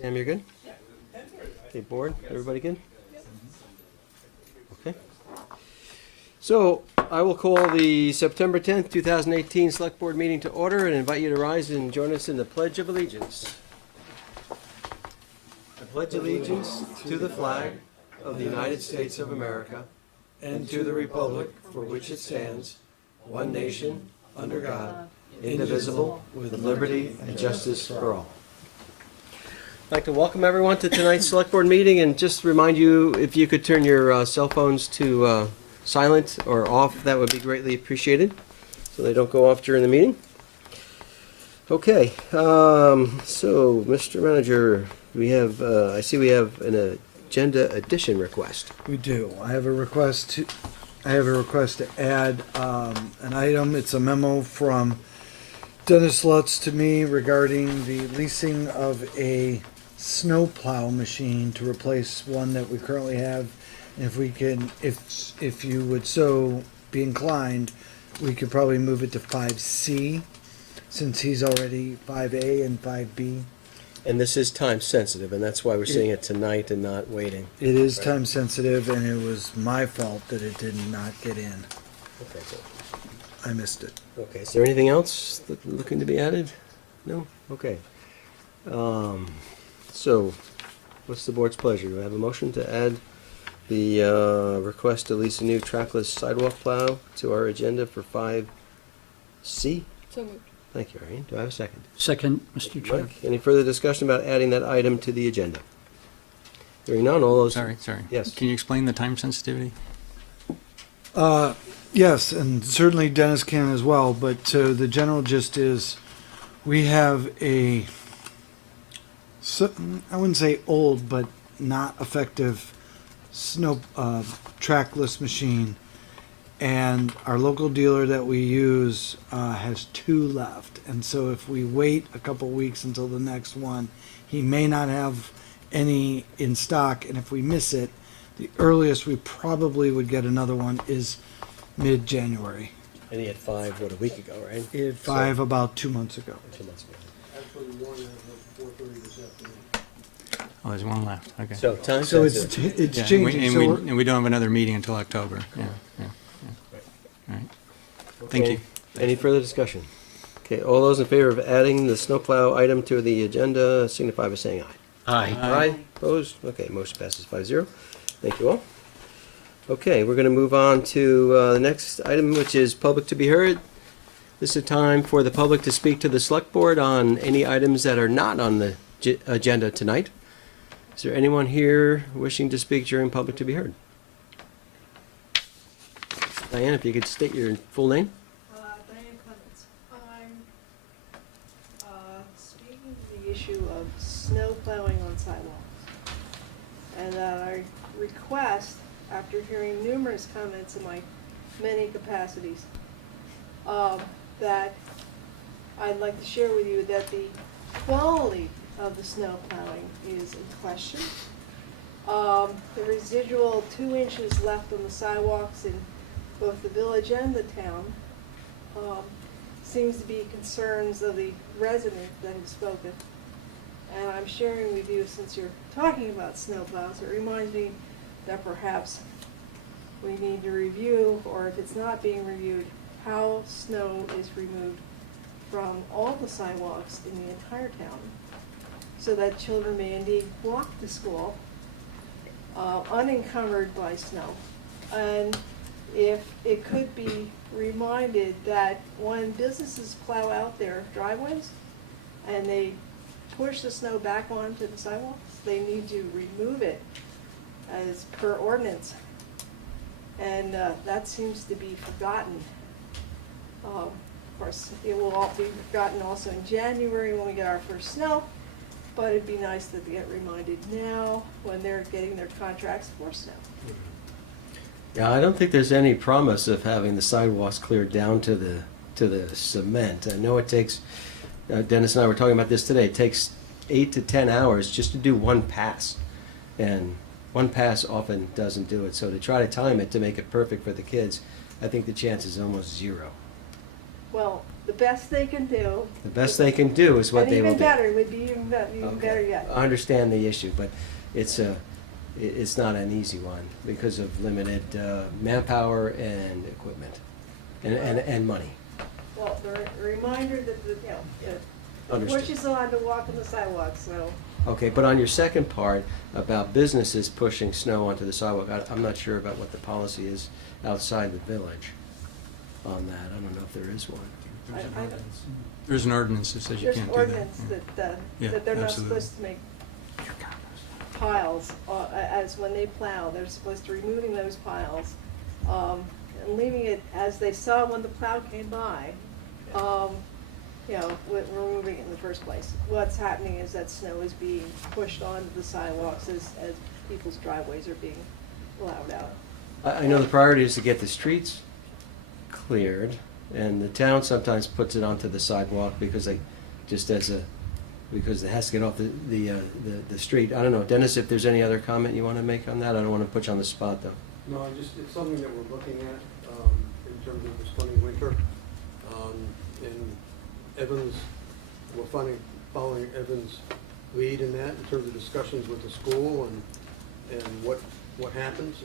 Sam, you're good? Okay, board, everybody good? Okay. So I will call the September 10th, 2018 Select Board meeting to order and invite you to rise and join us in the Pledge of Allegiance. I pledge allegiance to the flag of the United States of America and to the republic for which it stands, one nation, under God, indivisible, with liberty and justice for all. I'd like to welcome everyone to tonight's Select Board meeting and just remind you, if you could turn your cell phones to silent or off, that would be greatly appreciated, so they don't go off during the meeting. Okay, so Mr. Manager, we have, I see we have an agenda addition request. We do. I have a request to add an item. It's a memo from Dennis Lutz to me regarding the leasing of a snowplow machine to replace one that we currently have. And if we can, if you would so be inclined, we could probably move it to 5C, since he's already 5A and 5B. And this is time sensitive, and that's why we're seeing it tonight and not waiting. It is time sensitive, and it was my fault that it did not get in. Okay, good. I missed it. Okay, is there anything else looking to be added? No? Okay. So, what's the board's pleasure? Do I have a motion to add the request to lease a new trackless sidewalk plow to our agenda for 5C? So moved. Thank you, Irene. Do I have a second? Second, Mr. Chair. Mike, any further discussion about adding that item to the agenda? Hearing none, all those... Sorry. Yes. Can you explain the time sensitivity? Yes, and certainly Dennis can as well, but the general gist is we have I wouldn't say old, but not effective snow trackless machine, and our local dealer that we use has 2 left, and so if we wait a couple weeks until the next one, he may not have any in stock, and if we miss it, the earliest we probably would get another one is mid-January. And he had 5, a week ago, right? He had 5 about 2 months ago. 2 months ago. Actually, one as of 4:30 this afternoon. Oh, there's one left, okay. So, time So it's sensitive. it's Yeah, changing. and we don't have another meeting until October, yeah. All right, thank Okay. you. Any further discussion? Okay, all those in favor of adding the snowplow item to the agenda signify by saying aye. Aye. Opposed? Okay, motion passes 5-0. Thank you all. Okay, we're going to move on to the next item, which is public to be heard. This is a time for the public to speak to the Select Board on any items that are not on the agenda tonight. Is there anyone here wishing to speak during public to be heard? Diane, if you could state your full name. Diane Clements. I'm speaking to the issue of snow plowing on sidewalks. And I request, after hearing numerous comments in my many capacities, that I'd like to share with you that the quality of the snow plowing is in question. The residual 2 inches left on the sidewalks in both the village and the town seems to be concerns of the resident that have spoken. And I'm sharing with you, since you're talking about snowplows, it reminds me that perhaps we need to review, or if it's not being reviewed, how snow is removed from all the sidewalks in the entire town, so that children may indeed walk to school unencumbered by snow. And if it could be reminded that when businesses plow out their driveways and they push the snow back onto the sidewalks, they need to remove it as per ordinance. And that seems to be forgotten. Of course, it will all be forgotten also in January when we get our first snow, but it'd be nice that they get reminded now when they're getting their contracts for snow. Yeah, I don't think there's any promise of having the sidewalks cleared down to the cement. I know it takes, Dennis and I were talking about this today, it takes 8 to 10 hours just to do one pass. And one pass often doesn't do it. So to try to time it to make it perfect for the kids, I think the chance is almost 0. Well, the best they can do. The best they can do is what And they will even do. better, would be even Okay. better yet. I understand the issue, but it's not an easy one because of limited manpower and equipment and money. Well, the reminder that, the Understood. push is allowed to walk on the sidewalk, so. Okay, but on your second part about businesses pushing snow onto the sidewalk, I'm not sure about what the policy is outside the village on that. I don't know if there is one. There's an ordinance that says you There's can't an do that. ordinance that, Yeah, that they're not absolutely. supposed to make piles, as when they plow, they're supposed to removing those piles, and leaving it as they saw when the plow came by, removing it in the first place. What's happening is that snow is being pushed onto the sidewalks as people's driveways are being plowed out. I know the priority is to get the streets cleared, and the town sometimes puts it onto the sidewalk because because it has to get off the street. I don't know, Dennis, if there's any other comment you want to make on that? I don't want to put you on the spot, though. No, it's something that we're looking at, in terms of this coming winter. And Evans, we're following Evans' lead in that, in terms of discussions with the school and what happens.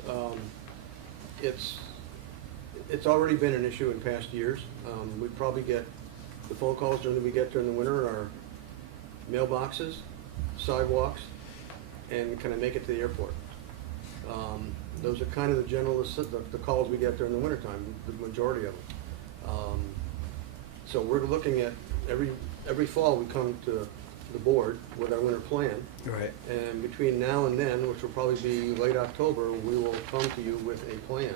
It's already been an issue in past years. We probably get the phone calls during the winter are mailboxes, sidewalks, and can I make it to the airport? Those are kind of the calls we get during the wintertime, the majority of them. So we're looking at, every fall we come to the board with our winter plan. Right. And between now and then, which will probably be late October, we will come to you with a plan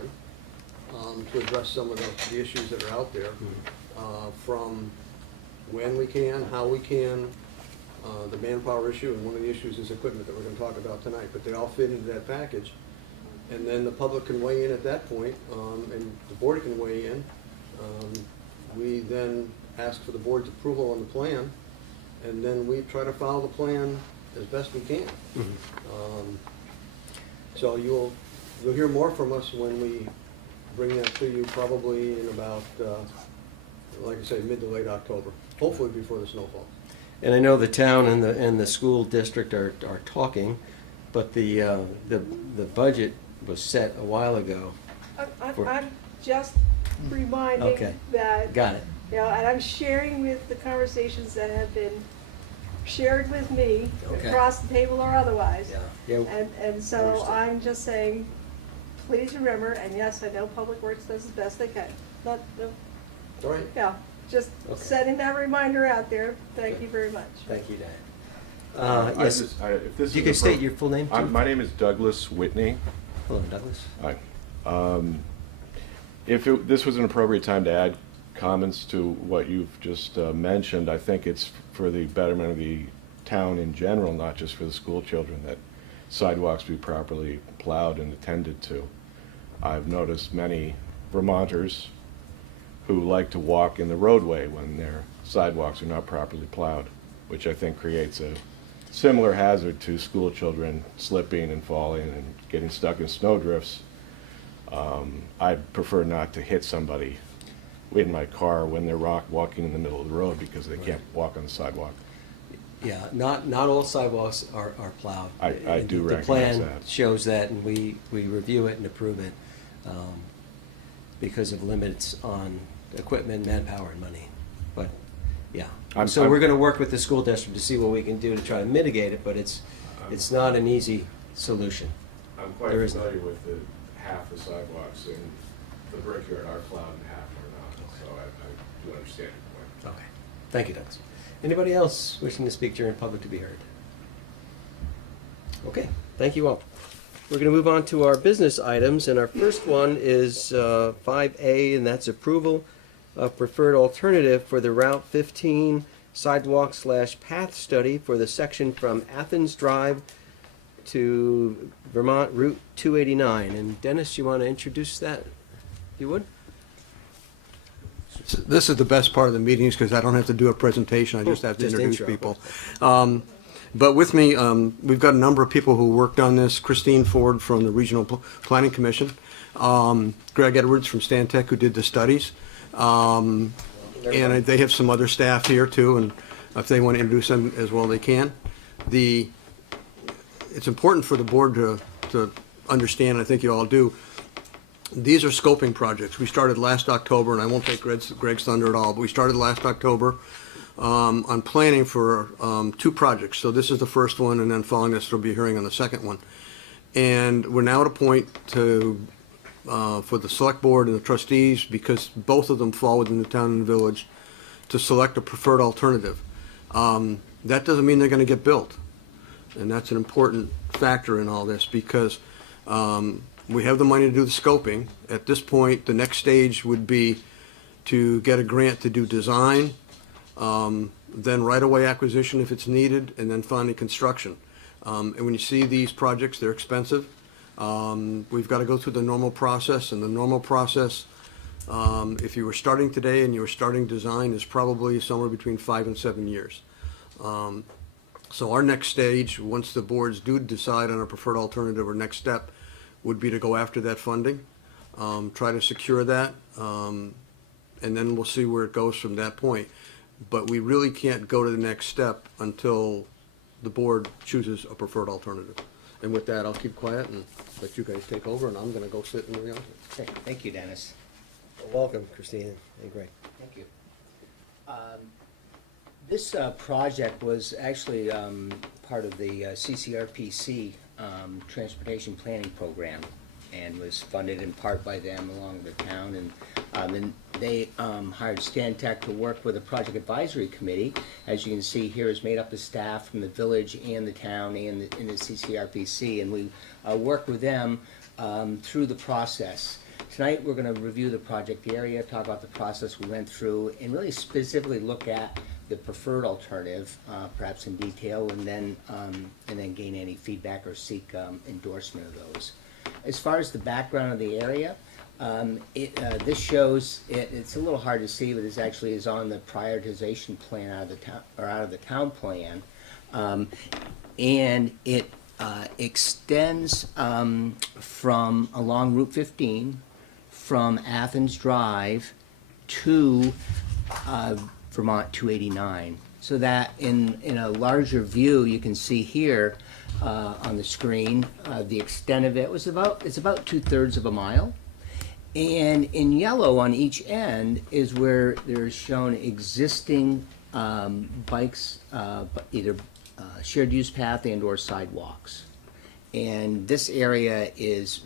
to address some of the issues that are out there, from when we can, how we can, the manpower issue, and one of the issues is equipment that we're gonna talk about tonight, but they all fit into that package. And then the public can weigh in at that point, and the board can weigh in. We then ask for the board's approval on the plan, and then we try to follow the plan as best we can. So you'll hear more from us when we bring that to you, probably in about, like I say, mid to late October, hopefully before the snowfall. And I know the town and the school district are talking, but the budget was set a while ago. I'm just reminding Okay. that. Got it. And I'm sharing with the conversations that have been shared with me, Okay. across the table or otherwise. Yeah. And so Understood. I'm just saying, please remember, and yes, I know Public Works does the best they can. No, All right? yeah, just Okay. setting that reminder out there. Thank you very much. Thank you, Dan. I Yes, just- if this you is can appro- state your full name, too. My name is Douglas Whitney. Hello, Douglas. Hi. If this was an appropriate time to add comments to what you've just mentioned, I think it's for the betterment of the town in general, not just for the school children, that sidewalks be properly plowed and attended to. I've noticed many Vermonters who like to walk in the roadway when their sidewalks are not properly plowed, which I think creates a similar hazard to school children slipping and falling and getting stuck in snowdrifts. I prefer not to hit somebody in my car when they're walking in the middle of the road because they can't walk on the sidewalk. Yeah, not all sidewalks are plowed. I And do The recognize plan that. shows that, and we review it and approve it because of limits on equipment, manpower, and money. But, yeah. So we're gonna work with the school district to see what we can do to try to mitigate it, but it's not an easy solution. I'm quite There isn't. familiar with the half the sidewalks in the Brickyard are plowed and half are not, so I do understand your point. Okay. Thank you, Douglas. Anybody else wishing to speak during public to be heard? Okay, thank you all. We're going to move on to our business items, and our first one is 5A, and that's approval of preferred alternative for the Route 15 sidewalk/path study for the section from Athens Drive to Vermont Route 289. And Dennis, you want to introduce that? You would? This is the best part of the meetings because I don't have to do a presentation, I just have to Just introduce intro. people. But with me, we've got a number of people who worked on this. Christine Ford from the Regional Planning Commission, Greg Edwards from Stantec who did the studies, And they have some other staff here too, and if they want to introduce them as well, they can. It's important for the board to understand, I think you all do, these are scoping projects. We started last October, and I won't take Greg's thunder at all, but we started last October on planning for 2 projects. So this is the first one, and then following this, there'll be a hearing on the second one. And we're now at a point for the select board and the trustees, because both of them fall within the town and the village, to select a preferred alternative. That doesn't mean they're going to get built. And that's an important factor in all this, because we have the money to do the scoping. At this point, the next stage would be to get a grant to do design, then right-of-way acquisition if it's needed, and then finally construction. And when you see these projects, they're expensive. We've got to go through the normal process, and the normal process, if you were starting today and you were starting design, is probably somewhere between 5 and 7 years. So our next stage, once the boards do decide on a preferred alternative, or next step, would be to go after that funding, try to secure that, and then we'll see where it goes from that point. But we really can't go to the next step until the board chooses a preferred alternative. And with that, I'll keep quiet and let you guys take over, and I'm gonna go sit in the office. Okay, thank you, Dennis. Welcome, Christine and Greg. Thank you. This project was actually part of the CCRPC Transportation Planning Program, and was funded in part by them along with the town. And then they hired Stan Tech to work with a project advisory committee. As you can see here, is made up of staff from the village and the town and the CCRPC, and we worked with them through the process. Tonight, we're going to review the project area, talk about the process we went through, and really specifically look at the preferred alternative, perhaps in detail, and then gain any feedback or seek endorsement of those. As far as the background of the area, this shows it's a little hard to see, but this actually is on the prioritization plan out of the town plan, and it extends from along Route 15 from Athens Drive to Vermont 289. So that in a larger view, you can see here on the screen the extent of it it's about 2/3 of a mile. And in yellow on each end is where there's shown existing bikes, either shared use path and or sidewalks. And this area is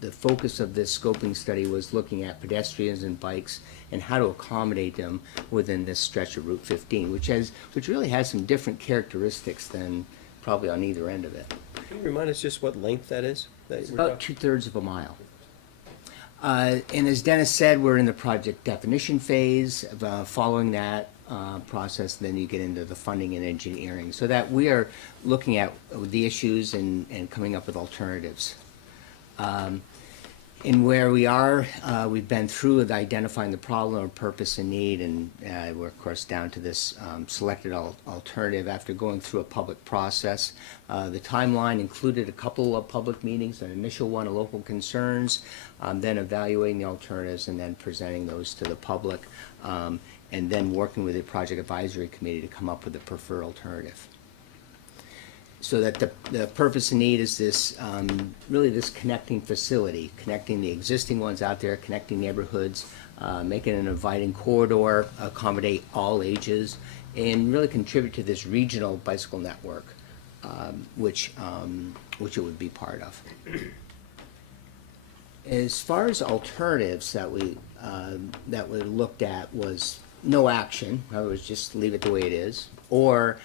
the focus of this scoping study was looking at pedestrians and bikes and how to accommodate them within this stretch of Route 15, which really has some different characteristics than probably on either end of it. Can you remind us just what length that is? It's about 2/3 of a mile. And as Dennis said, we're in the project definition phase. Following that process, then you get into the funding and engineering, so that we are looking at the issues and coming up with alternatives. And where we are, we've been through with identifying the problem or purpose and need, and we're of course down to this selected alternative after going through a public process. The timeline included a couple of public meetings, an initial one of local concerns, then evaluating the alternatives and then presenting those to the public, and then working with the project advisory committee to come up with a preferred alternative. So that the purpose and need is this, really this connecting facility, connecting the existing ones out there, connecting neighborhoods, making an inviting corridor, accommodate all ages, and really contribute to this regional bicycle network, which it would be part of. As far as alternatives that we looked at was no action. I would just leave it the way it is, or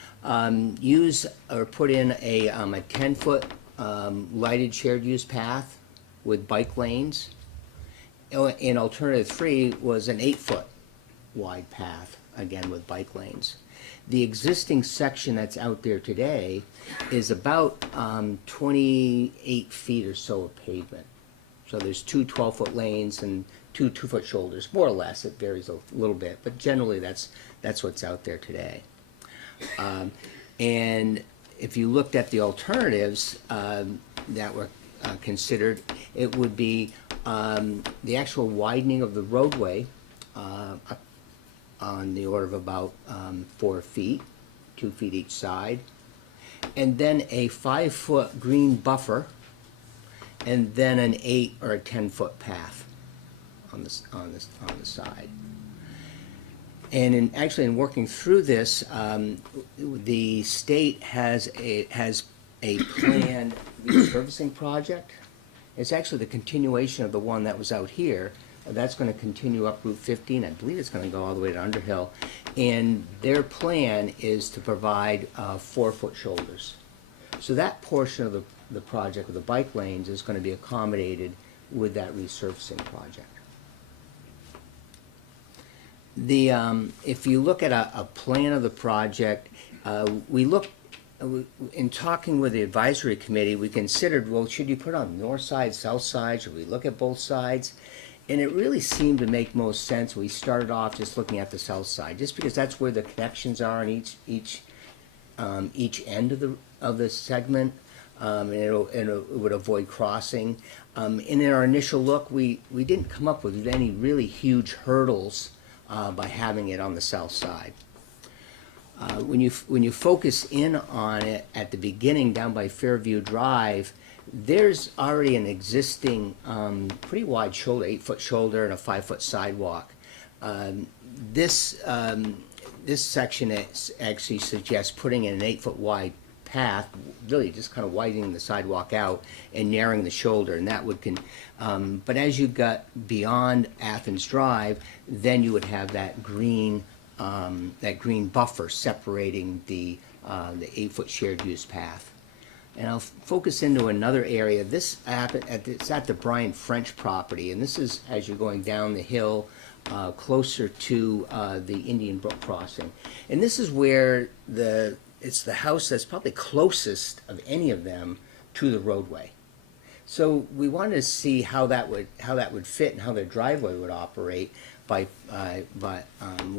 use or put in a 10-foot lighted shared use path with bike lanes. And alternative 3 was an 8-foot wide path, again with bike lanes. The existing section that's out there today is about 28 feet or so of pavement. So there's 2 12-foot lanes and 2 2-foot shoulders, more or less. It varies a little bit, but generally that's what's out there today. And if you looked at the alternatives that were considered, it would be the actual widening of the roadway on the order of about 4 feet, 2 feet each side, and then a 5-foot green buffer, and then an 8 or a 10-foot path on the side. And in working through this, the state has a planned resurfacing project. It's actually the continuation of the one that was out here. That's going to continue up Route 15. I believe it's going to go all the way to Underhill. And their plan is to provide 4-foot shoulders. So that portion of the project, of the bike lanes, is going to be accommodated with that resurfacing project. If you look at a plan of the project, in talking with the advisory committee, we considered, well, should you put it on the north side, south side? Should we look at both sides? And it really seemed to make most sense. We started off just looking at the south side, just because that's where the connections are on each end of the segment, and it would avoid crossing. And in our initial look, we didn't come up with any really huge hurdles by having it on the south side. When you focus in on it at the beginning down by Fairview Drive, there's already an existing pretty wide shoulder, 8-foot shoulder and a 5-foot sidewalk. This section actually suggests putting in an 8-foot wide path, really just kind of widening the sidewalk out and narrowing the shoulder, and that would but as you got beyond Athens Drive, then you would have that green buffer separating the 8-foot shared use path. And I'll focus into another area. It's at the Brian French property, and this is as you're going down the hill closer to the Indian Brook crossing. And this is where it's the house that's probably closest of any of them to the roadway. So we wanted to see how that would fit and how their driveway would operate when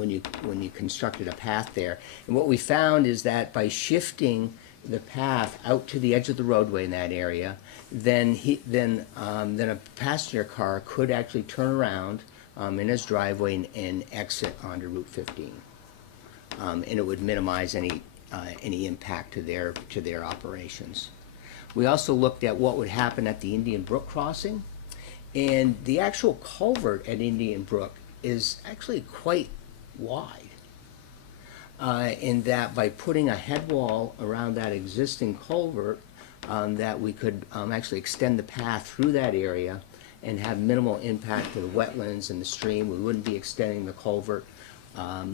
you constructed a path there. And what we found is that by shifting the path out to the edge of the roadway in that area, then a passenger car could actually turn around in his driveway and exit onto Route 15, and it would minimize any impact to their operations. We also looked at what would happen at the Indian Brook crossing, and the actual culvert at Indian Brook is actually quite wide. In that by putting a head wall around that existing culvert, that we could actually extend the path through that area and have minimal impact to the wetlands and the stream. We wouldn't be extending the culvert at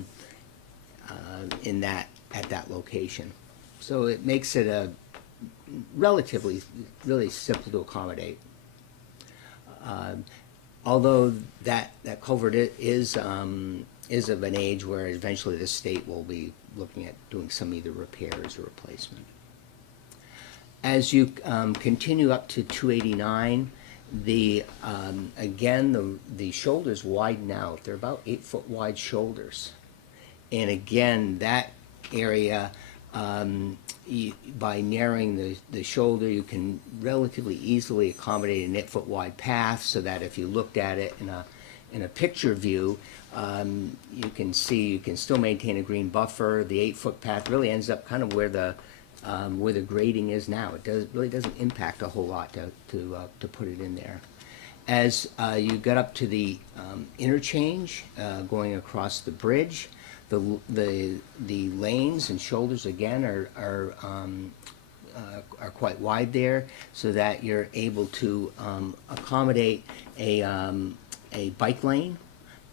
that location. So it makes it a relatively really simple to accommodate. Although that culvert is of an age where eventually the state will be looking at doing some either repairs or replacement. As you continue up to 289, again the shoulders widen out. They're about 8-foot wide shoulders, and again that area, by narrowing the shoulder, you can relatively easily accommodate an 8-foot wide path, so that if you looked at it in a picture view, you can see you can still maintain a green buffer. The 8-foot path really ends up kind of where the grading is now. It really doesn't impact a whole lot to put it in there. As you get up to the interchange going across the bridge, the lanes and shoulders again are quite wide there, so that you're able to accommodate a bike lane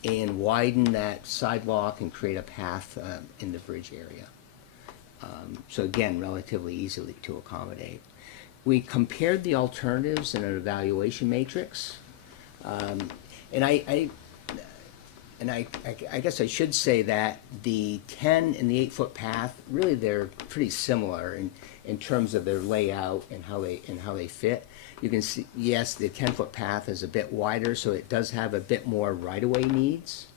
and widen that sidewalk and create a path in the bridge area. So again, relatively easily to accommodate. We compared the alternatives in an evaluation matrix, and I guess I should say that the 10 and the 8-foot path, really they're pretty similar in terms of their layout and how they fit. You can see, yes, the 10-foot path is a bit wider, so it does have a bit more right-of-way needs,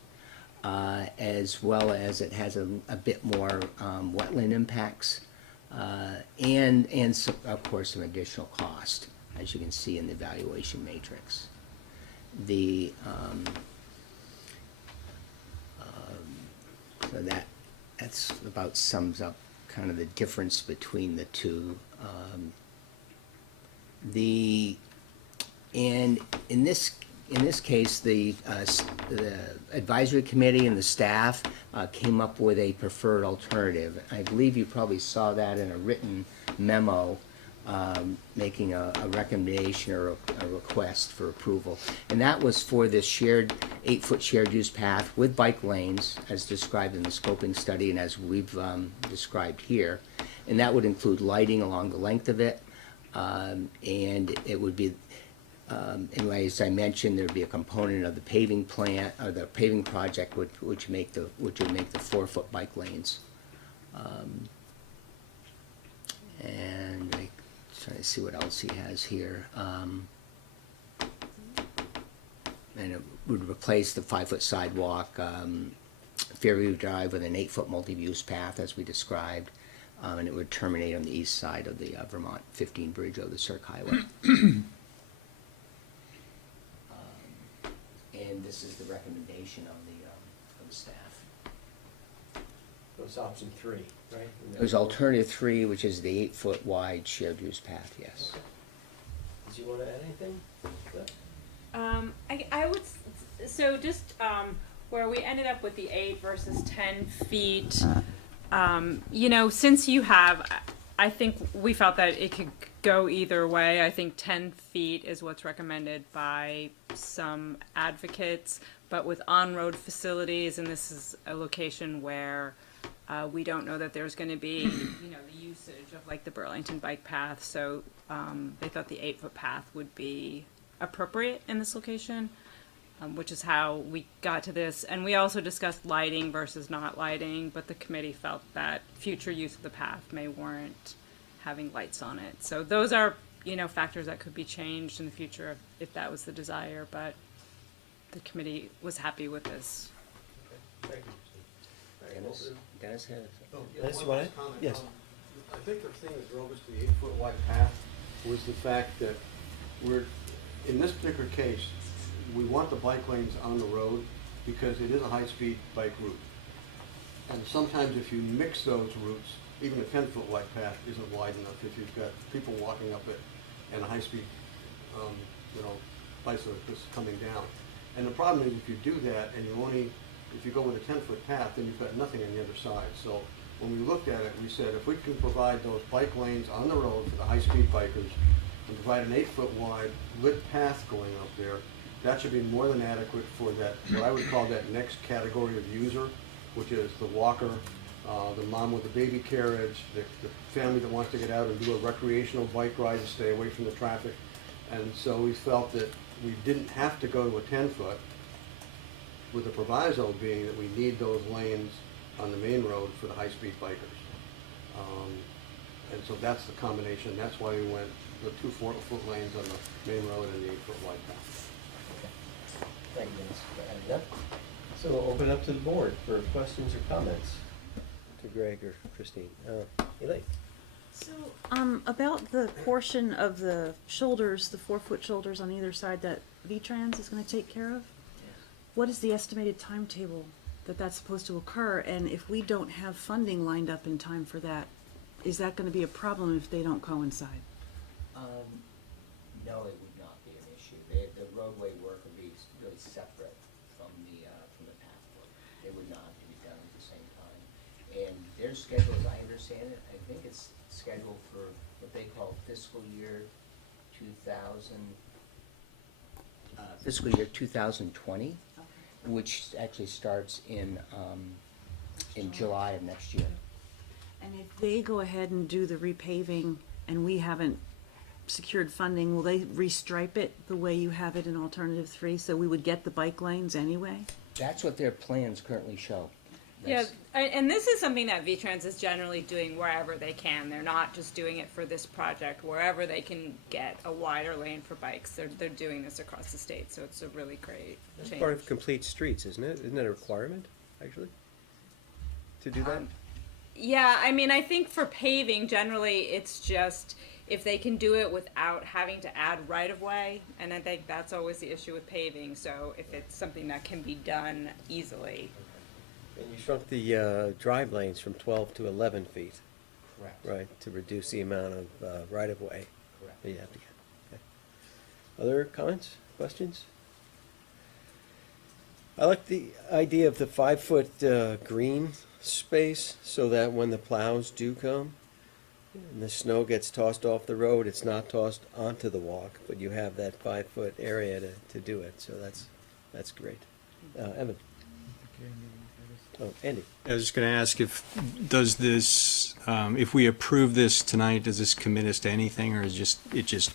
as well as it has a bit more wetland impacts, and of course some additional cost, as you can see in the evaluation matrix. So that's about sums up kind of the difference between the two. And in this case, the advisory committee and the staff came up with a preferred alternative. I believe you probably saw that in a written memo, making a recommendation or a request for approval. And that was for this 8-foot shared use path with bike lanes, as described in the scoping study and as we've described here. And that would include lighting along the length of it. And it would be, and as I mentioned, there'd be a component of the paving plant, or the paving project, which would make the 4-foot bike lanes. And I'm trying to see what else he has here. And it would replace the 5-foot sidewalk, Fairview Drive with an 8-foot multi-use path, as we described. And it would terminate on the east side of the Vermont 15 bridge over the Cirque Highway. And this is the recommendation of the staff. That's option 3, right? There's alternative 3, which is the 8-foot wide shared use path, yes. Did you want to add anything? I would, so just, where we ended up with the 8 versus 10 feet, you know, since you have, I think we felt that it could go either way. I think 10 feet is what's recommended by some advocates, but with on-road facilities, and this is a location where we don't know that there's going to be, you know, the usage of like the Burlington bike path, so they thought the 8-foot path would be appropriate in this location, which is how we got to this. And we also discussed lighting versus not lighting, but the committee felt that future use of the path may warrant having lights on it. So those are, you know, factors that could be changed in the future if that was the desire, but the committee was happy with this. Thank you. Dennis has. Dennis, you One want last it? comment. Yes. I think the thing that drove us to the 8-foot wide path was the fact that in this particular case, we want the bike lanes on the road because it is a high-speed bike route. And sometimes if you mix those routes, even a 10-foot wide path isn't wide enough if you've got people walking up it and a high-speed, bicyclist coming down. And the problem is if you do that and if you go with a 10-foot path, then you've got nothing on the other side. So when we looked at it, we said if we can provide those bike lanes on the road for the high-speed bikers and provide an 8-foot wide lit path going up there, that should be more than adequate for that, what I would call that next category of user, which is the walker, the mom with the baby carriage, the family that wants to get out and do a recreational bike ride and stay away from the traffic. And so we felt that we didn't have to go to a 10-foot, with the proviso being that we need those lanes on the main road for the high-speed bikers. And so that's the combination. That's why we went the 2 4-foot lanes on the main road and the 8-foot wide path. Thank you, Dennis, for adding that. So we'll open up to the board for questions or comments to Greg or Christine. Elaine? So, about the portion of the shoulders, the 4-foot shoulders on either side that V-Trans is gonna take care of? What is the estimated timetable that that's supposed to occur? And if we don't have funding lined up in time for that, is that gonna be a problem if they don't coincide? No, it would not be an issue. The roadway work would be really separate from the path work. They would not be done at the same time. And their schedule, as I understand it, I think it's scheduled for what they call fiscal year 2020, which actually starts in July of next year. And if they go ahead and do the repaving and we haven't secured funding, will they restripe it the way you have it in alternative 3, so we would get the bike lanes anyway? That's what their plans currently show. Yeah, and this is something that V-Trans is generally doing wherever they can. They're not just doing it for this project. Wherever they can get a wider lane for bikes, they're doing this across the state, so it's a really great That's change. part of complete streets, isn't it? Isn't that a requirement, actually, to do that? Yeah, I mean, I think for paving, generally, it's just if they can do it without having to add right-of-way, and I think that's always the issue with paving, so if it's something that can be done easily, And you shrunk the drive lanes from 12 to 11 feet, Correct. right, to reduce the amount of right-of-way Correct. that you have to get. Okay. Other comments, questions? I like the idea of the 5-foot green space so that when the plows do come and the snow gets tossed off the road, it's not tossed onto the walk, but you have that 5-foot area to do it. So that's great. Evan. Oh, Andy. I was just gonna ask does this, if we approve this tonight, does this commit us to anything, or is it just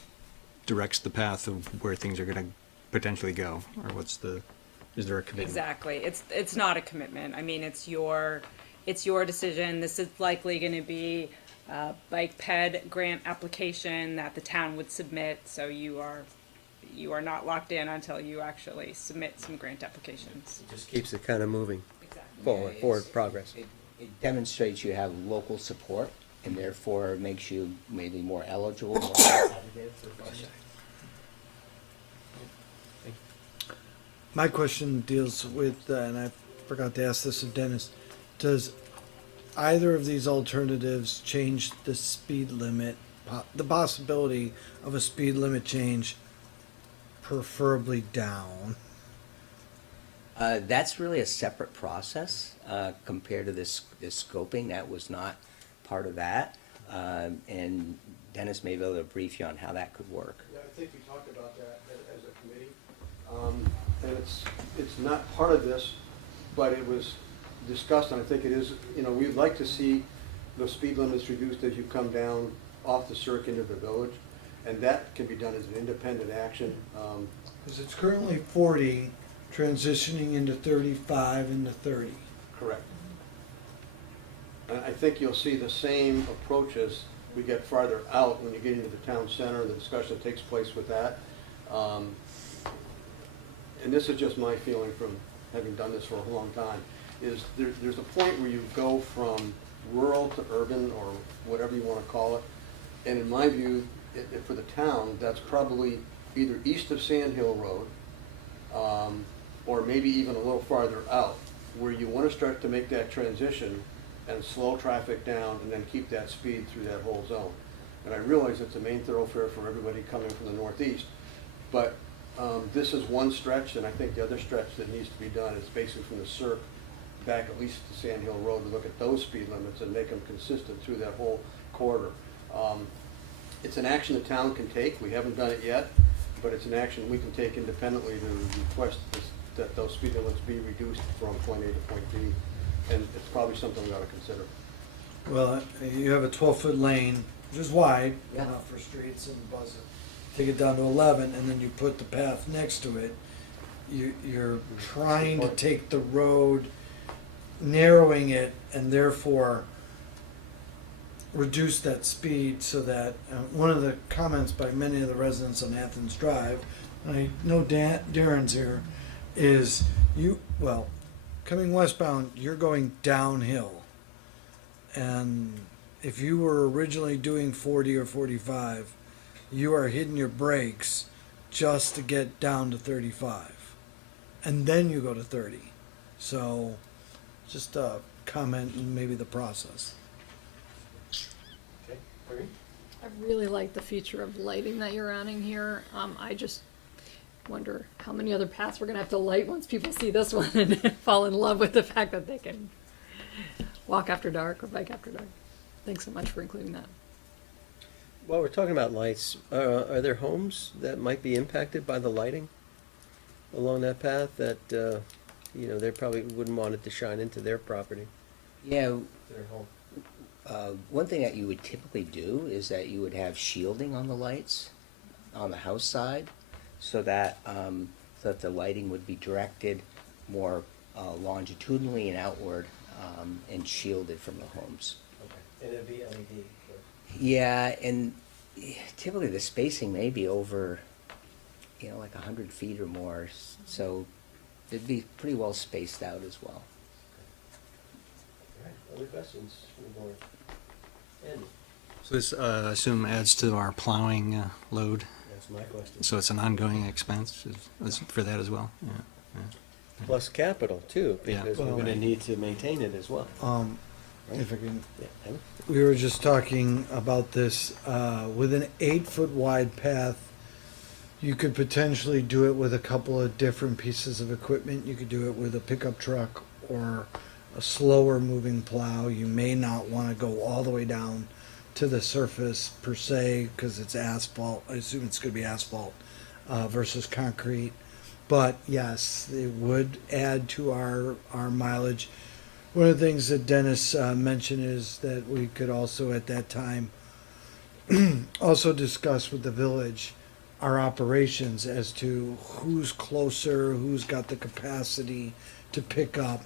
directs the path of where things are gonna potentially go, or is there a commitment? Exactly. It's not a commitment. I mean, it's your decision. This is likely going to be a bike ped grant application that the town would submit. So you are not locked in until you actually submit some grant applications. It just keeps it kind of moving Exactly. forward progress. It demonstrates you have local support, and therefore makes you maybe more eligible, more competitive for funding. My question deals with, and I forgot to ask this of Dennis, does either of these alternatives change the speed limit, the possibility of a speed limit change, preferably down? That's really a separate process compared to this scoping. That was not part of that. And Dennis may be able to brief you on how that could work. Yeah, I think we talked about that as a committee. And it's not part of this, but it was discussed, and I think it is, we'd like to see the speed limits reduced as you come down off the circuit into the village, and that can be done as an independent action. Because it's currently 40, transitioning into 35 into 30. Correct. And I think you'll see the same approach as we get farther out when you get into the town center and the discussion that takes place with that. And this is just my feeling from having done this for a long time, is there's a point where you go from rural to urban, or whatever you want to call it. And in my view, for the town, that's probably either east of Sand Hill Road, or maybe even a little farther out, where you want to start to make that transition and slow traffic down and then keep that speed through that whole zone. And I realize it's a main thoroughfare for everybody coming from the northeast, but this is one stretch, and I think the other stretch that needs to be done is basically from the circ back at least to Sand Hill Road, to look at those speed limits and make them consistent through that whole corridor. It's an action the town can take. We haven't done it yet, but it's an action we can take independently to request that those speed limits be reduced from point A to point B, and it's probably something we ought to consider. Well, you have a 12-foot lane, which is wide, Yeah. enough for streets and buses. Take it down to 11, and then you put the path next to it. You're trying to take the road, narrowing it, and therefore reduce that speed so that, one of the comments by many of the residents on Athens Drive, and I know Darren's here, is coming westbound, you're going downhill. And if you were originally doing 40 or 45, you are hitting your brakes just to get down to 35. And then you go to 30. So just a comment and maybe the process. Okay, Marie? I really like the feature of lighting that you're adding here. I just wonder how many other paths we're gonna have to light once people see this one and fall in love with the fact that they can walk after dark or bike after dark. Thanks so much for including that. While we're talking about lights, are there homes that might be impacted by the lighting along that path that, they probably wouldn't want it to shine into their property, Yeah, their home? one thing that you would typically do is that you would have shielding on the lights on the house side, so that the lighting would be directed more longitudinally and outward, and shielded from the homes. Okay, and it'd be LED. Yeah, and typically the spacing may be over, like 100 feet or more, so it'd be pretty well spaced out as well. All right, other questions from the board? Andy? So this, I assume, adds to our plowing load, That's my question. so it's an ongoing expense for that as well? Yeah. plus capital too, Yeah. because we're Well- gonna need to maintain it as well. If I can, Yeah, Henry? we were just talking about this, with an 8 foot wide path, you could potentially do it with a couple of different pieces of equipment. You could do it with a pickup truck or a slower moving plow. You may not want to go all the way down to the surface per se, because it's asphalt. I assume it's going to be asphalt versus concrete. But yes, it would add to our mileage. One of the things that Dennis mentioned is that we could also at that time also discuss with the village our operations as to who's closer, who's got the capacity to pick up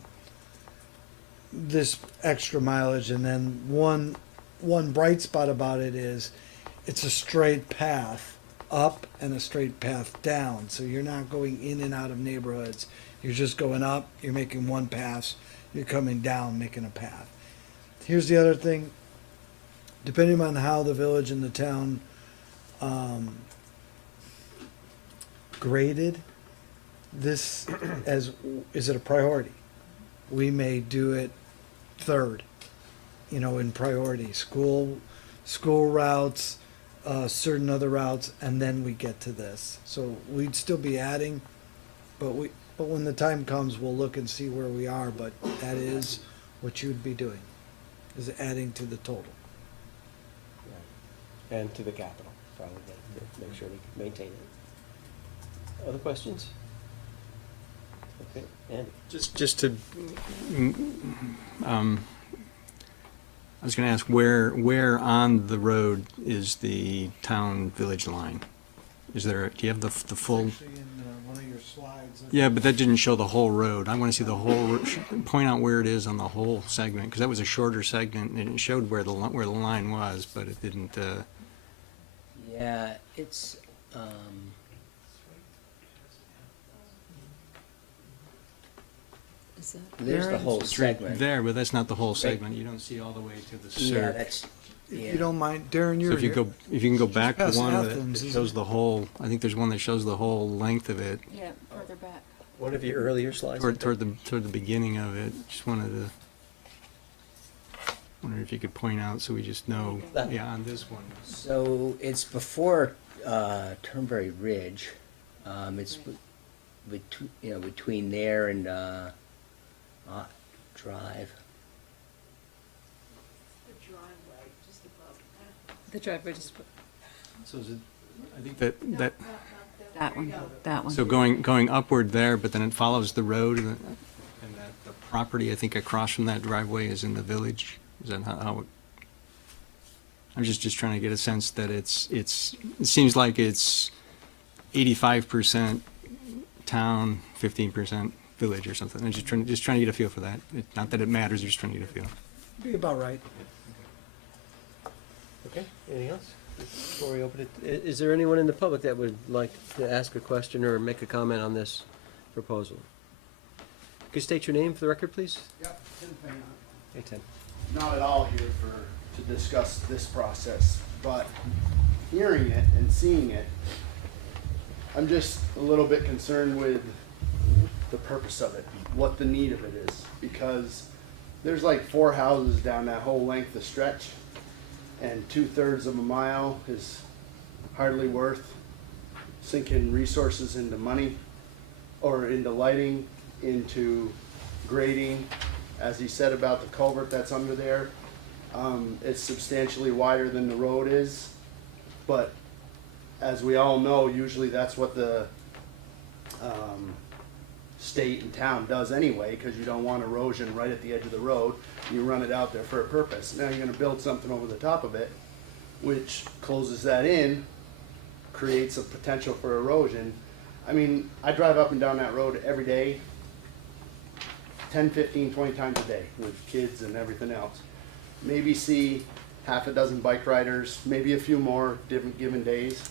this extra mileage. And then one bright spot about it is it's a straight path up and a straight path down. So you're not going in and out of neighborhoods. You're just going up, you're making one pass, you're coming down, making a path. Here's the other thing. Depending on how the village and the town graded this, as is it a priority? We may do it third, in priority. School routes, certain other routes, and then we get to this. So we'd still be adding, but when the time comes, we'll look and see where we are. But that is what you'd be doing, is adding to the total. And to the capital, probably, to make sure we can maintain it. Other questions? Okay, Andy? Just to, I was gonna ask, where on the road is the town-village line? Do you have the full? Actually, in one of your slides. Yeah, but that didn't show the whole road. I wanna see the whole, point out where it is on the whole segment, because that was a shorter segment, and it showed where the line was, but it didn't, Yeah, it's, Is that? there's the whole it's right segment. there, but that's not the whole segment. You don't see all the way to the Yeah, circ. that's, If yeah. you don't mind, Darren, So you're if you here. if you can go back to past one Athens, that isn't shows it? the whole, I think there's one that shows the whole length of it, Yeah, further back. One of your earlier slides? toward the beginning of it. Just wonder if you could point out so we just know, That- yeah, on this one. So it's before Turnberry Ridge. It's between there and Ott Drive. The driveway just, So is it, I think that, That one. so going upward there, but then it follows the road and that the property, I think across from that driveway is in the village. Is that how it? I'm just trying to get a sense that it seems like it's 85% town, 15% village or something. I'm just trying to get a feel for that. Not that it matters, just trying to get a feel. Be about right. Okay, anything else? Before we open it, is there anyone in the public that would like to ask a question or make a comment on this proposal? Could you state your name for the record, please? Yep, Tim Payne. Hey, Tim. Not at all here to discuss this process, but hearing it and seeing it, I'm just a little bit concerned with the purpose of it, what the need of it is, because there's like 4 houses down that whole length of stretch, and 2/3 of a mile is hardly worth sinking resources into money, or into lighting, into grading. As he said about the culvert that's under there, it's substantially wider than the road is, but as we all know, usually that's what the state and town does anyway, because you don't want erosion right at the edge of the road. You run it out there for a purpose. Now you're gonna build something over the top of it, which closes that in, creates a potential for erosion. I mean, I drive up and down that road every day, 10, 15, 20 times a day with kids and everything else. Maybe see half a dozen bike riders, maybe a few more different given days.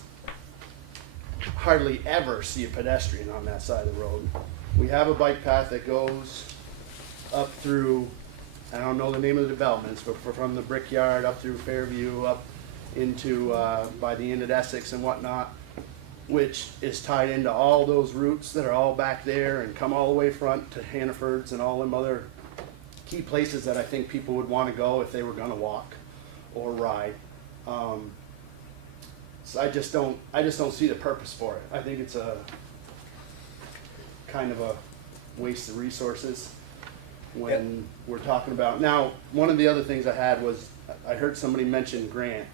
Hardly ever see a pedestrian on that side of the road. We have a bike path that goes up through, I don't know the name of the developments, but from the Brickyard up through Fairview, up into by the end of Essex and whatnot. which is tied into all those routes that are all back there and come all the way front to Hannaford's and all them other key places that I think people would want to go if they were going to walk or ride. So I just don't see the purpose for it. I think it's a kind of a waste of resources when we're talking about. Now, one of the other things I had was I heard somebody mention grant.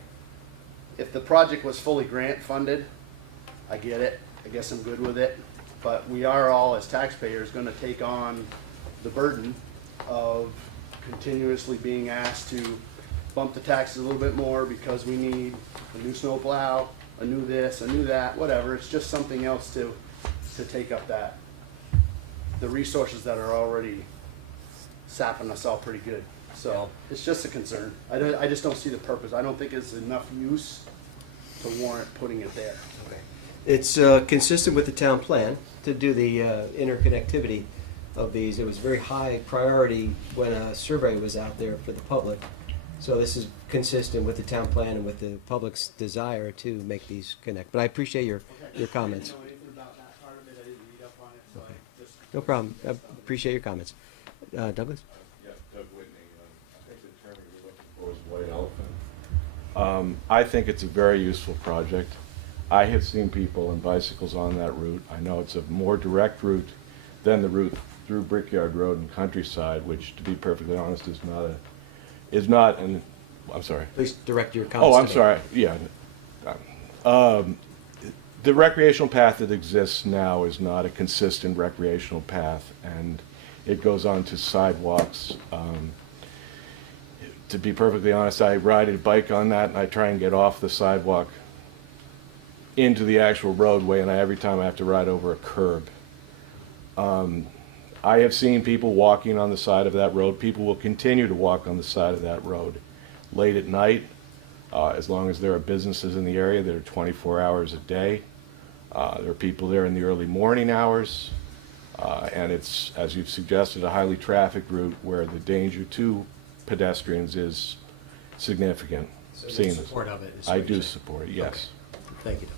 If the project was fully grant funded, I get it. I guess I'm good with it. But we are all, as taxpayers, going to take on the burden of continuously being asked to bump the taxes a little bit more because we need a new snowplow, a new this, a new that, whatever. It's just something else to take up the resources that are already sapping us all pretty good. So it's just a concern. I just don't see the purpose. I don't think it's enough use to warrant putting it there. Okay. It's consistent with the town plan to do the interconnectivity of these. It was very high priority when a survey was out there for the public. So this is consistent with the town plan and with the public's desire to make these connect. But I appreciate your comments. I didn't know anything about that part of it. I didn't read up on it, so Okay. I just. No problem. I appreciate your comments. Douglas? Yeah, Doug Whitney, I think the term you're looking for is white elephant. I think it's a very useful project. I have seen people and bicycles on that route. I know it's a more direct route than the route through Brickyard Road and Countryside, which, to be perfectly honest, is not an, I'm sorry. Please direct your comments. Oh, I'm to me. sorry, yeah. The recreational path that exists now is not a consistent recreational path, and it goes on to sidewalks. To be perfectly honest, I ride a bike on that, and I try and get off the sidewalk into the actual roadway, and every time I have to ride over a curb. I have seen people walking on the side of that road. People will continue to walk on the side of that road late at night, as long as there are businesses in the area that are 24 hours a day. There are people there in the early morning hours, and it's, as you've suggested, a highly trafficked route where the danger to pedestrians is significant. So Seeing you're in this. support of it, is I what you're do saying. support it, yes. Thank you.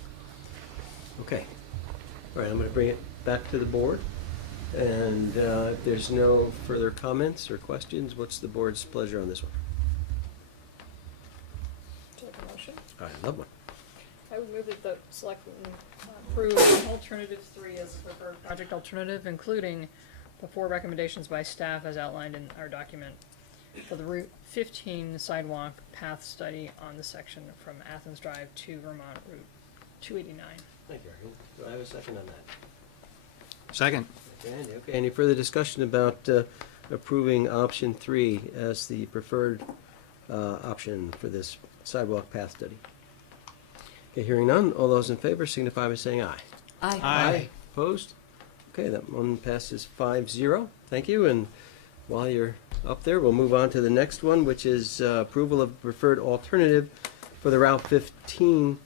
Okay. All right, I'm going to bring it back to the board. And if there's no further comments or questions, what's the board's pleasure on this one? Take a motion. I love one. I would move that the selectmen approve alternative 3 as the preferred project alternative, including the 4 recommendations by staff as outlined in our document for the Route 15 sidewalk path study on the section from Athens Drive to Vermont Route 289. Thank you, Arden. Do I have a second on that? Second. Okay, Andy. Okay, any further discussion about approving option 3 as the preferred option for this sidewalk path study? Okay, hearing none, all those in favor signify by saying aye. Aye. Opposed? Okay, that one passes 5-0. Thank you, and while you're up there, we'll move on to the next one, which is approval of preferred alternative for the Route 15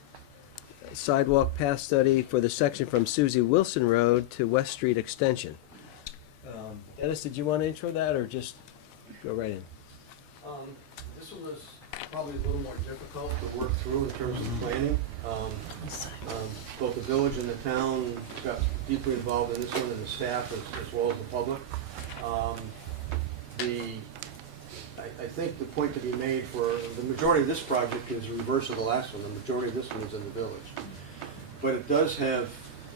sidewalk path study for the section from Susie Wilson Road to West Street Extension. Dennis, did you want to intro that, or just go right in? This one was probably a little more difficult to work through in terms of planning. Both the village and the town got deeply involved in this one, and the staff as well as the public. I think the point to be made for the majority of this project is the reverse of the last one. The majority of this one is in the village. But it does have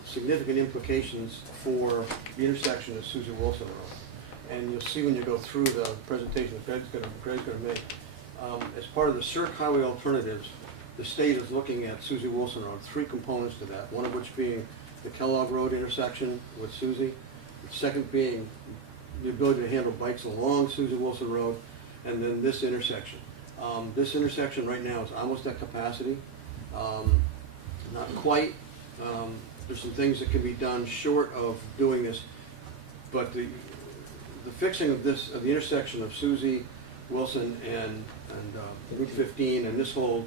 significant implications for the intersection of Susie Wilson Road. And you'll see when you go through the presentation that Greg's gonna make. As part of the CERC highway alternatives, the state is looking at Susie Wilson Road, 3 components to that, one of which being the Kellogg Road intersection with Susie, the second being the ability to handle bikes along Susie Wilson Road, and then this intersection. This intersection right now is almost at capacity, not quite. There's some things that can be done short of doing this, but the fixing of this, of the intersection of Susie Wilson and Route 15 and this whole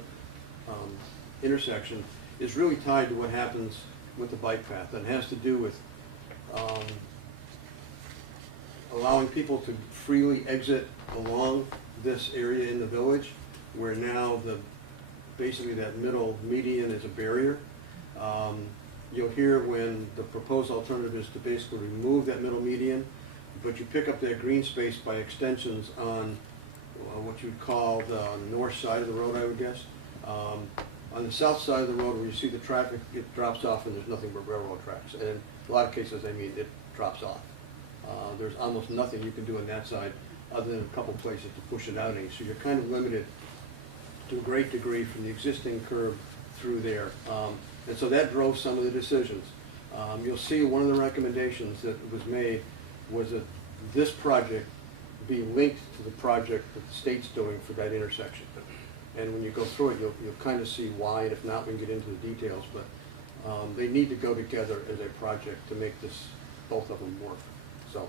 intersection is really tied to what happens with the bike path, and has to do with allowing people to freely exit along this area in the village, where now basically that middle median is a barrier. you'll hear when the proposed alternative is to basically remove that middle median, but you pick up that green space by extensions on what you'd call the north side of the road, I would guess. On the south side of the road where you see the traffic, it drops off and there's nothing but railroad tracks. And in a lot of cases, I mean, it drops off. There's almost nothing you can do on that side other than a couple places to push it out any. So you're kind of limited to a great degree from the existing curb through there. And so that drove some of the decisions. You'll see one of the recommendations that was made was that this project be linked to the project that the state's doing for that intersection. And when you go through it, you'll kind of see why, and if not, we can get into the details, but they need to go together as a project to make this, both of them work. So,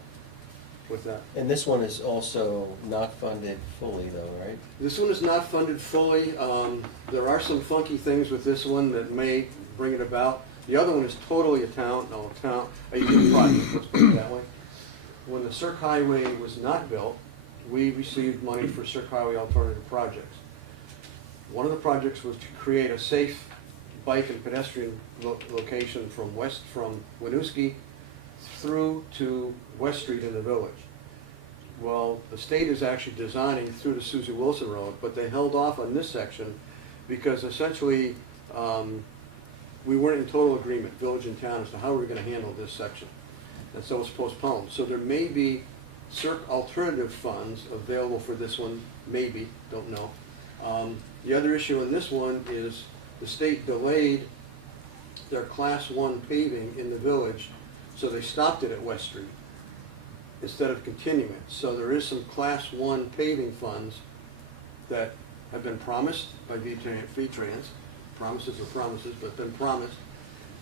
with that. And this one is also not funded fully though, right? This one is not funded fully. There are some funky things with this one that may bring it about. The other one is totally a project, let's put it that way. When the Cirque Highway was not built, we received money for Cirque Highway alternative projects. One of the projects was to create a safe bike and pedestrian location from Winooski through to West Street in the village. Well, the state is actually designing through to Susie Wilson Road, but they held off on this section because essentially we weren't in total agreement, village and town, as to how we're going to handle this section. And so it's postponed. So there may be certain alternative funds available for this one, maybe, don't know. The other issue in this one is the state delayed their Class 1 paving in the village, so they stopped it at West Street instead of continuing it. So there is some Class 1 paving funds that have been promised by V-Trans, promises are promises, but been promised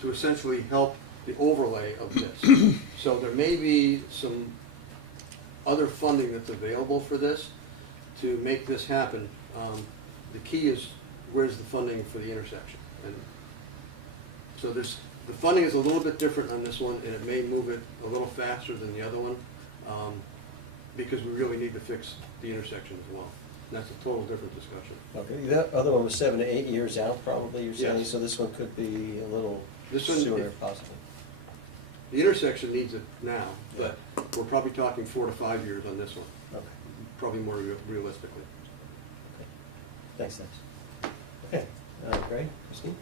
to essentially help the overlay of this. So there may be some other funding that's available for this to make this happen. The key is, where's the funding for the intersection? And so the funding is a little bit different on this one, and it may move it a little faster than the other one, because we really need to fix the intersection as well. And that's a total different discussion. Okay, the other one was 7 to 8 years out probably, you're saying, Yes. so this one could be a little This one, sooner possibly. The intersection needs it now, but we're probably talking 4 to 5 years on this one, Okay, probably more realistically. thanks. Okay, Greg, Christine?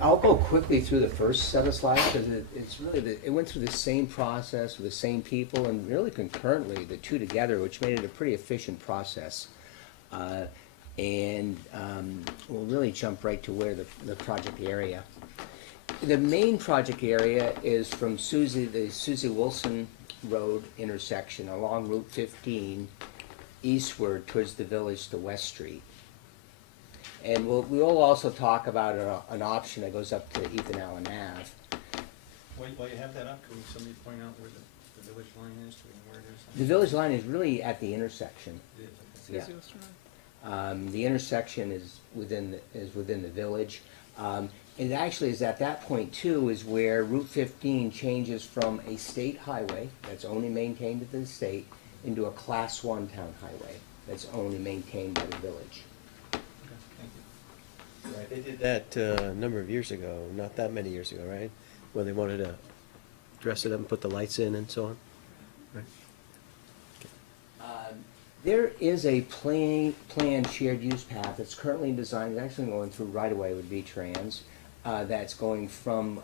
I'll go quickly through the first set of slides because it's really, it went through the same process with the same people and really concurrently, the two together, which made it a pretty efficient process. And we'll really jump right to where the project area. The main project area is from the Susie Wilson Road intersection along Route 15 eastward towards the village to West Street. And we'll also talk about an option that goes up to Ethan Allen Ave. While you have that up, can somebody point out where the village line is, do we know where it is? The village line is really at the intersection. It is, okay. Yeah. The intersection is within the village. It actually is at that point too is where Route 15 changes from a state highway that's only maintained by the state into a Class 1 town highway that's only maintained by the village. Right, they did that a number of years ago, not that many years ago, right? When they wanted to dress it up and put the lights in and so on? Right. There is a planned shared use path that's currently designed, it's actually going through right-of-way with V-Trans, that's going from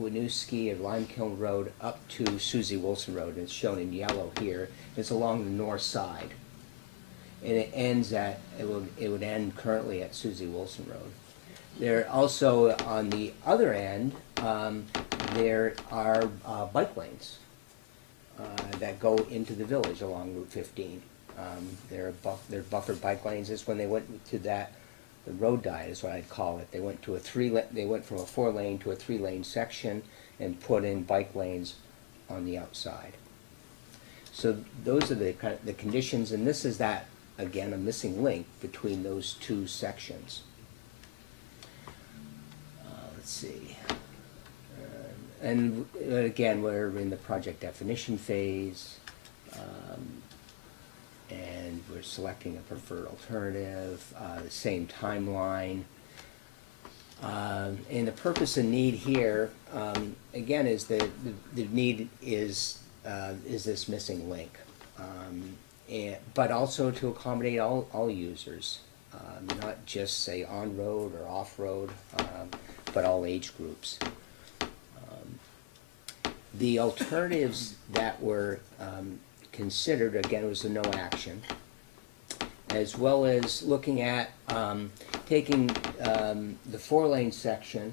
Winooski at Limekiln Road up to Susie Wilson Road, and it's shown in yellow here. It's along the north side. And it would end currently at Susie Wilson Road. There also, on the other end, there are bike lanes that go into the village along Route 15. They're buffered bike lanes. It's when they went to the road diet is what I'd call it. They went from a 4-lane to a 3-lane section and put in bike lanes on the outside. So those are the conditions, and this is that, again, a missing link between those two sections. Let's see. And again, we're in the project definition phase, and we're selecting a preferred alternative, the same timeline. And the purpose and need here, again, is the need is this missing link. But also to accommodate all users, not just say on-road or off-road, but all age groups. The alternatives that were considered, again, was the no action, as well as looking at taking the 4-lane section,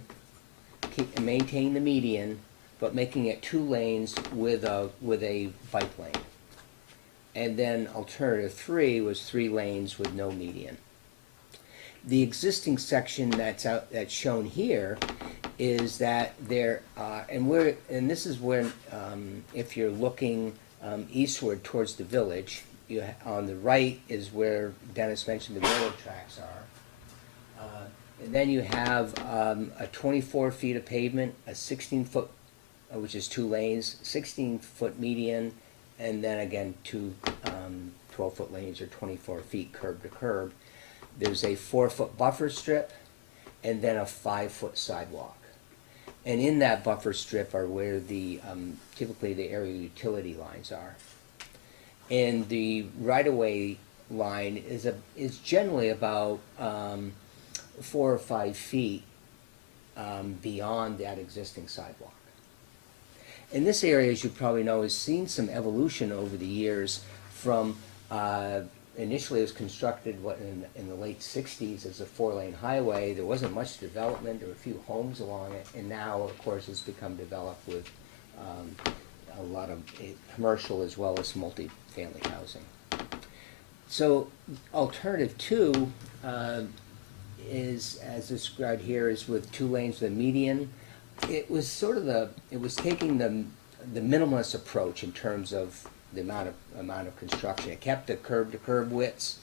maintain the median, but making it 2 lanes with a bike lane. And then alternative 3 was 3 lanes with no median. The existing section that's shown here is that there are, and this is where, if you're looking eastward towards the village, on the right is where Dennis mentioned the railroad tracks are. And then you have a 24 feet of pavement, a 16-foot, which is 2 lanes, 16-foot median, and then again 2 12-foot lanes or 24 feet curb to curb. There's a 4-foot buffer strip, and then a 5-foot sidewalk. And in that buffer strip are where the typically the area utility lines are. And the right-of-way line is generally about 4 or 5 feet beyond that existing sidewalk. And this area, as you probably know, has seen some evolution over the years from initially it was constructed in the late 60s as a 4-lane highway. There wasn't much development. There were a few homes along it, and now, of course, it's become developed with a lot of commercial as well as multi-family housing. So alternative 2 is, as described here, is with 2 lanes with a median. It was sort of it was taking the minimalist approach in terms of the amount of construction. It kept the curb-to-curb widths,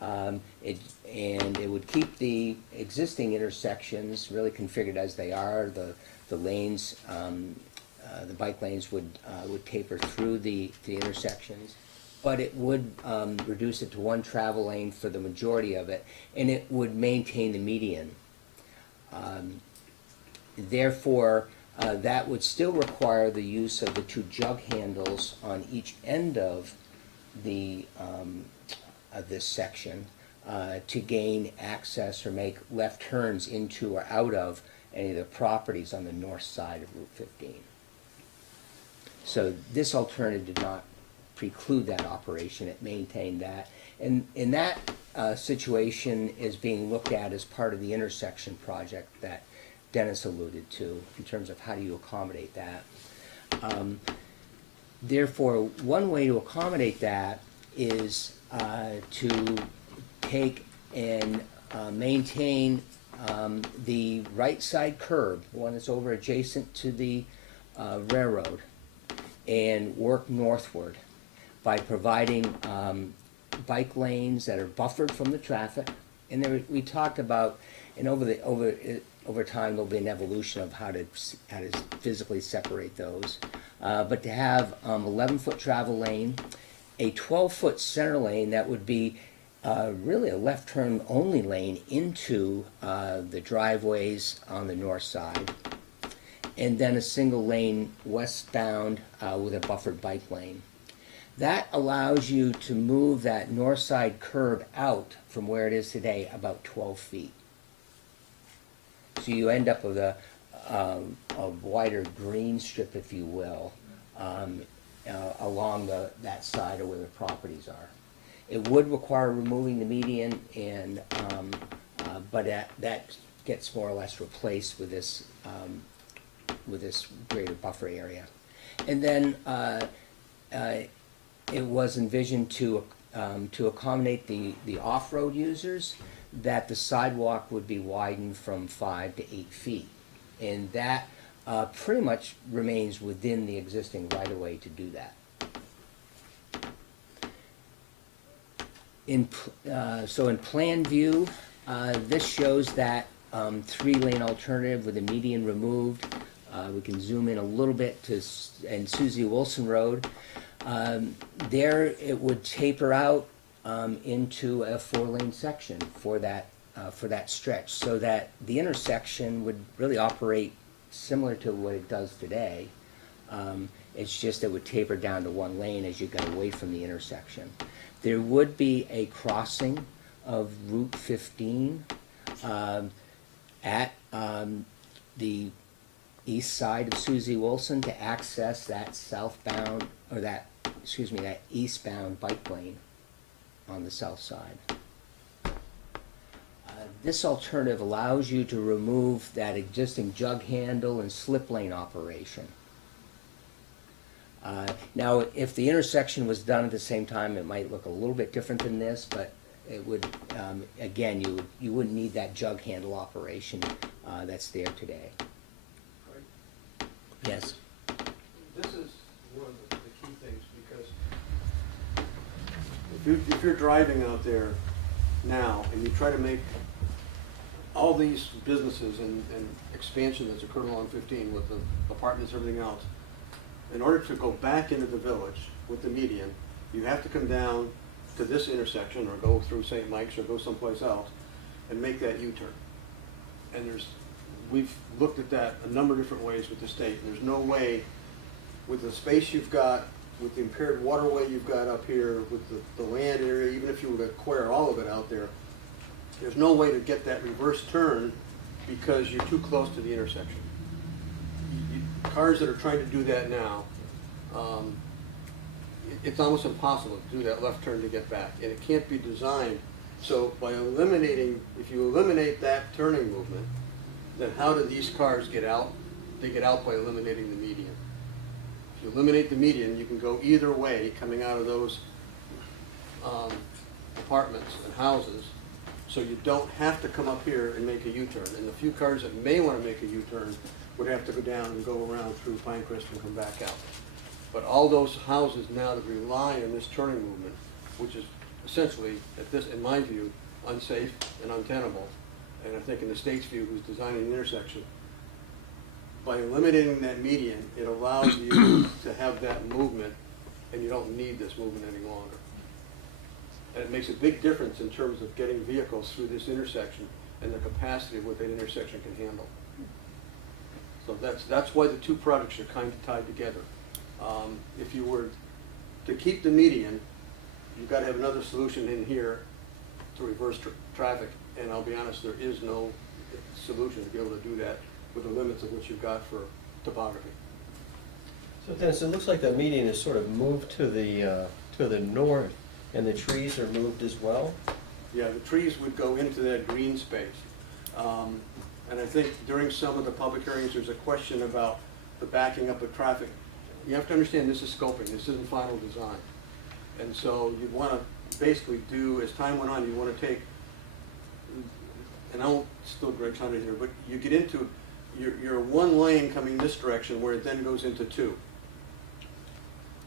and it would keep the existing intersections really configured as they are. The lanes, the bike lanes would taper through the intersections, but it would reduce it to 1 travel lane for the majority of it, and it would maintain the median. Therefore, that would still require the use of the 2 jug handles on each end of this section to gain access or make left turns into or out of any of the properties on the north side of Route 15. So this alternative did not preclude that operation. It maintained that. And in that situation is being looked at as part of the intersection project that Dennis alluded to in terms of how do you accommodate that. Therefore, one way to accommodate that is to take and maintain the right side curb, the one that's over adjacent to the railroad, and work northward by providing bike lanes that are buffered from the traffic. And there, we talked about, and over time there'll be an evolution of how to physically separate those. But to have 11-foot travel lane, a 12-foot center lane that would be really a left turn only lane into the driveways on the north side, and then a single lane westbound with a buffered bike lane. That allows you to move that north side curb out from where it is today about 12 feet. So you end up with a wider green strip, if you will, along that side of where the properties are. It would require removing the median, and but that gets more or less replaced with this greater buffer area. And then it was envisioned to accommodate the off-road users, that the sidewalk would be widened from 5 to 8 feet. And that pretty much remains within the existing right-of-way to do that. So in plan view, this shows that 3-lane alternative with a median removed. We can zoom in a little bit and Susie Wilson Road. There it would taper out into a 4-lane section for that for that stretch, so that the intersection would really operate similar to what it does today. It's just it would taper down to one lane as you got away from the intersection. There would be a crossing of Route 15 at the east side of Suzie Wilson to access that southbound, or that eastbound bike lane on the south side. This alternative allows you to remove that existing jug handle and slip lane operation. Now, if the intersection was done at the same time, it might look a little bit different than this, but it would, again, you wouldn't need that jug handle operation that's there today. Yes. This is one of the key things, because if you're driving out there now and you try to make all these businesses and expansion that's occurred along 15 with the apartments and everything else, in order to go back into the village with the median, you have to come down to this intersection or go through St. Mike's or go someplace else and make that U-turn. And we've looked at that a number of different ways with the state. And there's no way, with the space you've got, with the impaired waterway you've got up here, with the land area, even if you were to acquire all of it out there, there's no way to get that reverse turn because you're too close to the intersection. Cars that are trying to do that now, it's almost impossible to do that left turn to get back, and it can't be designed. So by eliminating, if you eliminate that turning movement, then how do these cars get out? They get out by eliminating the median. If you eliminate the median, you can go either way coming out of those apartments and houses, so you don't have to come up here and make a U-turn. And the few cars that may want to make a U-turn would have to go down and go around through Pinecrest and come back out. But all those houses now that rely on this turning movement, which is essentially, in my view, unsafe and untenable, and I think in the state's view, who's designing the intersection, by eliminating that median, it allows you to have that movement, and you don't need this movement any longer. And it makes a big difference in terms of getting vehicles through this intersection and the capacity of what that intersection can handle. So that's why the two projects are kind of tied together. If you were to keep the median, you've got to have another solution in here to reverse traffic, and I'll be honest, there is no solution to be able to do that with the limits of what you've got for topography. So Dennis, it looks like the median is sort of moved to the north, and the trees are moved as well? Yeah, the trees would go into that green space. And I think during some of the public hearings, there's a question about the backing up of traffic. You have to understand this is scoping, this isn't final design. And so you'd want to basically do, as time went on, you want to take, and I won't steal Greg's thunder here, but you get into, you're one lane coming this direction where it then goes into two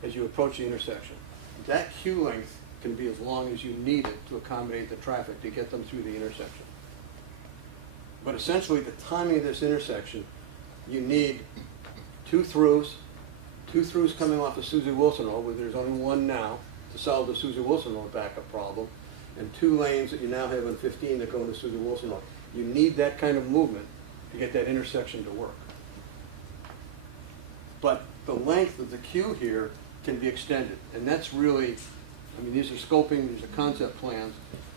as you approach the intersection. That queue length can be as long as you need it to accommodate the traffic to get them through the intersection. But essentially, the timing of this intersection, you need two throughs coming off of Suzie Wilson Road, where there's only one now, to solve the Suzie Wilson Road backup problem, and two lanes that you now have on 15 that go into Suzie Wilson Road. You need that kind of movement to get that intersection to work. But the length of the queue here can be extended, and that's really, I mean, these are scoping, these are concept plans.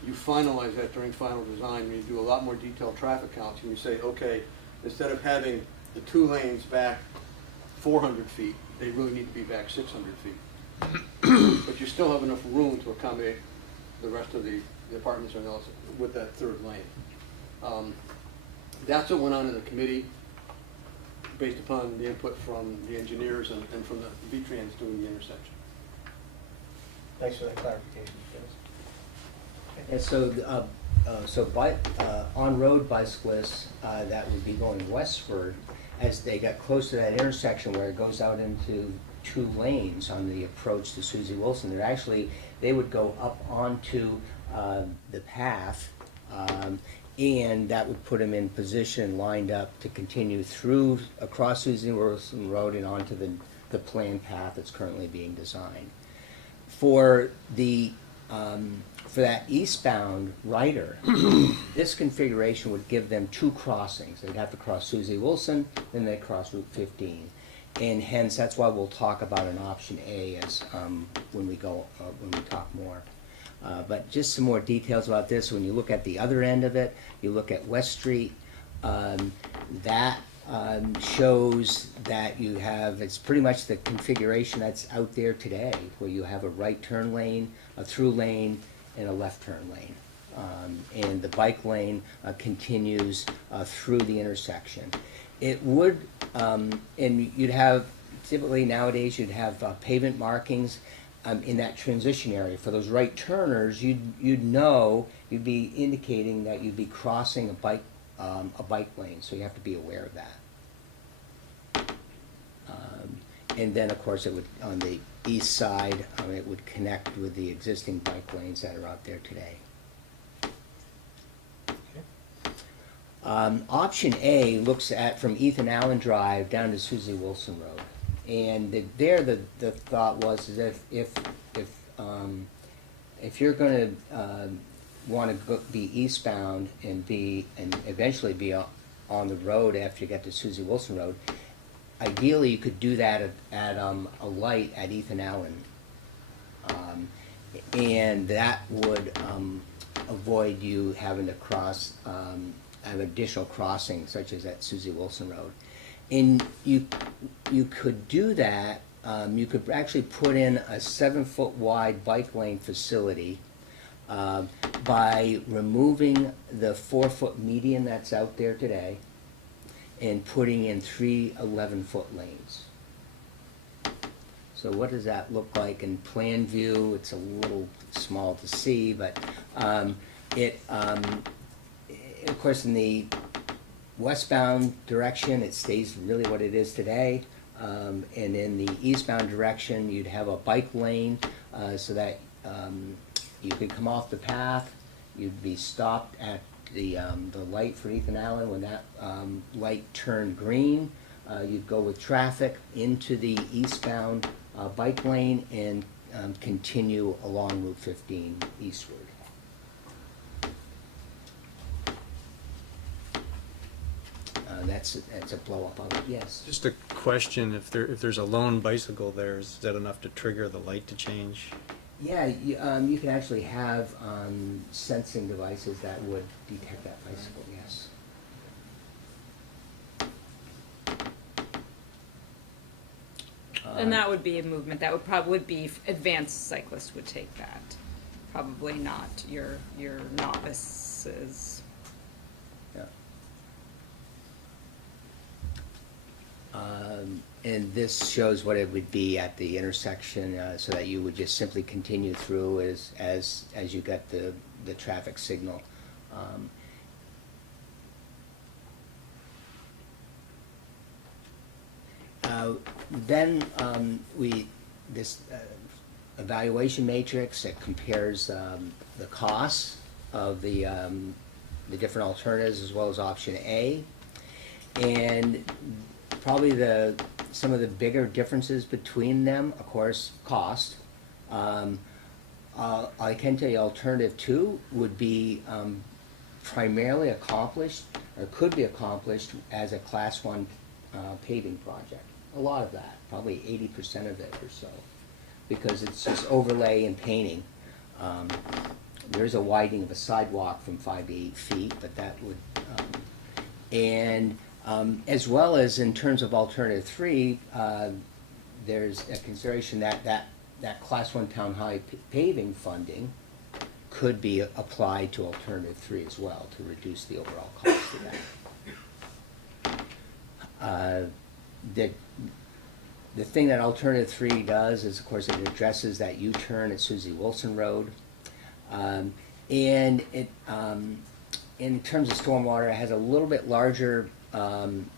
You finalize that during final design, when you do a lot more detailed traffic counts, and you say, okay, instead of having the two lanes back 400 feet, they really need to be back 600 feet. But you still have enough room to accommodate the rest of the apartments and else with that third lane. That's what went on in the committee, based upon the input from the engineers and from the V-Trans doing the intersection. Thanks for that clarification, Dennis. And so, on-road bicyclists that would be going westward, as they got close to that intersection where it goes out into two lanes on the approach to Suzie Wilson, they would go up onto the path, and that would put them in position, lined up to continue through across Suzie Wilson Road and onto the planned path that's currently being designed. For the for that eastbound rider, this configuration would give them two crossings. They'd have to cross Susie Wilson, then they'd cross Route 15. And hence, that's why we'll talk about an option A as, when we talk more. But just some more details about this. When you look at the other end of it, you look at West Street, that shows that you have, it's pretty much the configuration that's out there today, where you have a right turn lane, a through lane, and a left turn lane. And the bike lane continues through the intersection. It would, and you'd have, typically nowadays, you'd have pavement markings in that transition area. For those right turners, you'd know, you'd be indicating that you'd be crossing a bike lane, so you have to be aware of that. And then, of course, it would, on the east side, it would connect with the existing bike lanes that are out there today. Option A looks at from Ethan Allen Drive down to Susie Wilson Road. And the thought was is if you're gonna want to be eastbound and eventually be on the road after you get to Susie Wilson Road, ideally you could do that at a light at Ethan Allen. And that would avoid you having to cross, have additional crossings such as at Susie Wilson Road. And you could do that, you could actually put in a 7-foot wide bike lane facility by removing the 4-foot median that's out there today and putting in 3 11-foot lanes. So what does that look like in plan view? It's a little small to see, but of course, in the westbound direction, it stays really what it is today. And in the eastbound direction, you'd have a bike lane so that you could come off the path. You'd be stopped at the light for Ethan Allen. When that light turned green, you'd go with traffic into the eastbound bike lane and continue along Route 15 eastward. That's a blow up of it, yes. Just a question, if there's a lone bicycle there, is that enough to trigger the light to change? Yeah, you can actually have sensing devices that would detect that bicycle, yes. And that would be a movement, that would probably be, advanced cyclists would take that. Probably not your novices. Yeah. And this shows what it would be at the intersection, so that you would just simply continue through as you get the traffic signal. Then this evaluation matrix that compares the costs of the different alternatives as well as option A, and probably some of the bigger differences between them, of course, cost. I can tell you alternative 2 would be primarily accomplished, or could be accomplished as a class 1 paving project. A lot of that, probably 80% of it or so, because it's just overlay and painting. There's a widening of a sidewalk from 5 to 8 feet, but that would, as well as in terms of alternative 3, there's a consideration that class 1 town high paving funding could be applied to alternative 3 as well to reduce the overall cost of that. The thing that alternative 3 does is, of course, it addresses that U-turn at Susie Wilson Road. And it, in terms of stormwater, it has a little bit larger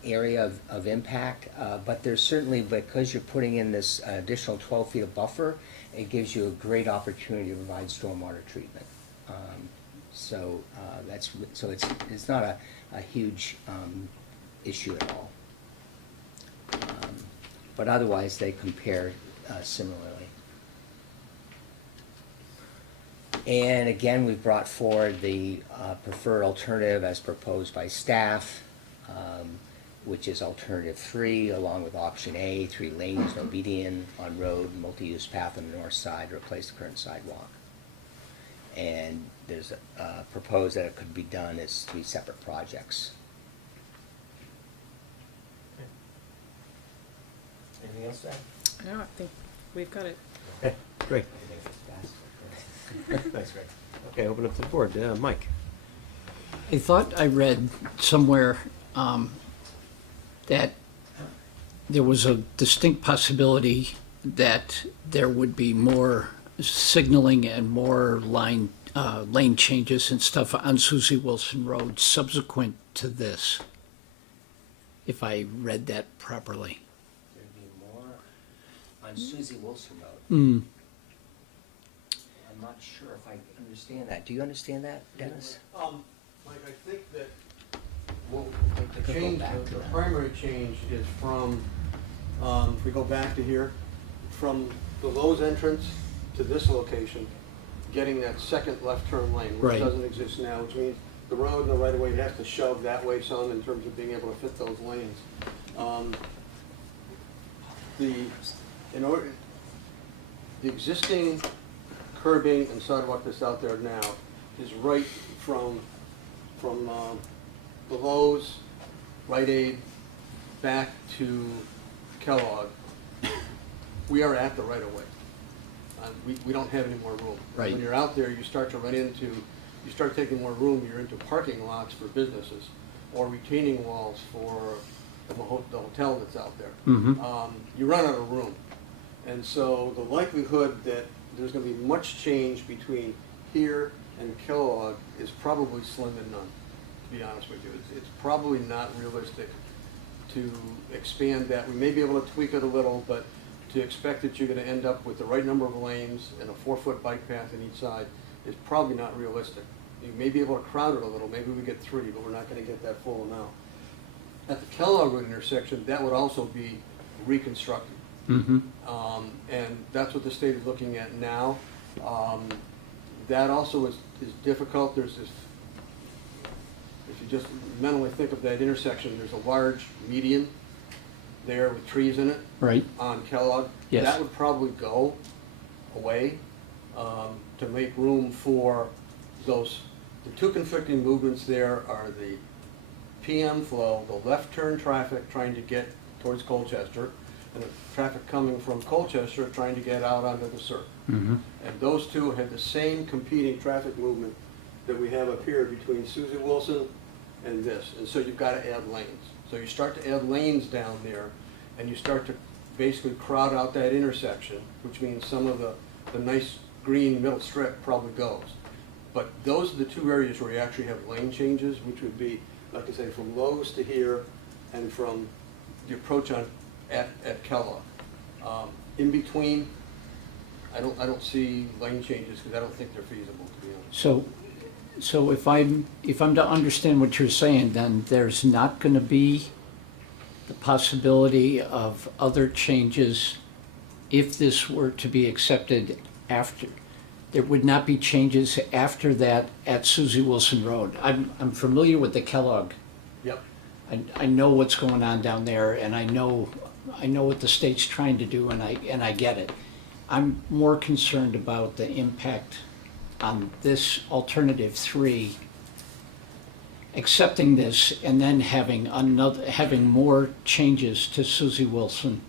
area of impact, but there's certainly, because you're putting in this additional 12 feet of buffer, it gives you a great opportunity to provide stormwater treatment. So it's not a huge issue at all. But otherwise, they compare similarly. And again, we've brought forward the preferred alternative as proposed by staff, which is alternative 3, along with option A, 3 lanes, no median on road, multi-use path on the north side, replace the current sidewalk. And there's proposed that it could be done as 3 separate projects. Anything else to add? No, I think we've got it. Okay, great. Thanks, Greg. Okay, open up to the board. Mike? I thought I read somewhere that there was a distinct possibility that there would be more signaling and more lane changes and stuff on Susie Wilson Road subsequent to this, if I read that properly. There'd be more on Susie Wilson Road. Mm. I'm not sure if I understand that. Do you understand that, Dennis? Mike, I think that, well, Could the go change, back to the that. primary change is from, if we go back to here, from the Lowe's entrance to this location, getting that second left turn lane, which Right. doesn't exist now, which means the road and the right of way has to shove that way some in terms of being able to fit those lanes. The existing curbing and sidewalk that's out there now is right from the Lowe's, Rite Aid, back to Kellogg. We are at the right of way. We don't have any more room. Right. When you're out there, you start to run into, you start taking more room, you're into parking lots for businesses or retaining walls for the hotel that's out there. Mhm. You run out of room. And so the likelihood that there's gonna be much change between here and Kellogg is probably slim to none, to be honest with you. It's probably not realistic to expand that. We may be able to tweak it a little, but to expect that you're gonna end up with the right number of lanes and a 4-foot bike path on each side is probably not realistic. You may be able to crowd it a little, maybe we get 3, but we're not gonna get that full amount. At the Kellogg Road intersection, that would also be reconstructed. Mm-hmm. And that's what the state is looking at now. That also is difficult. There's this, if you just mentally think of that intersection, there's a large median there with trees in it Right. on Kellogg. Yes. That would probably go away to make room for those. The two conflicting movements there are the PM flow, the left turn traffic trying to get towards Colchester, and the traffic coming from Colchester trying to get out onto the circuit. Mm-hmm. And those two have the same competing traffic movement that we have up here between Susie Wilson and this. And so you've got to add lanes. So you start to add lanes down there, and you start to basically crowd out that intersection, which means some of the nice green middle strip probably goes. But those are the two areas where you actually have lane changes, which would be, like I say, from Lowe's to here, and from the approach at Kellogg. In between, I don't see lane changes because I don't think they're feasible, to be honest. So if I'm to understand what you're saying, then there's not going to be the possibility of other changes if this were to be accepted after. There would not be changes after that at Susie Wilson Road. I'm familiar with the Kellogg. Yep. I know what's going on down there, and I know what the state's trying to do, and I get it. I'm more concerned about the impact on this alternative 3, accepting this and then having more changes to Susie Wilson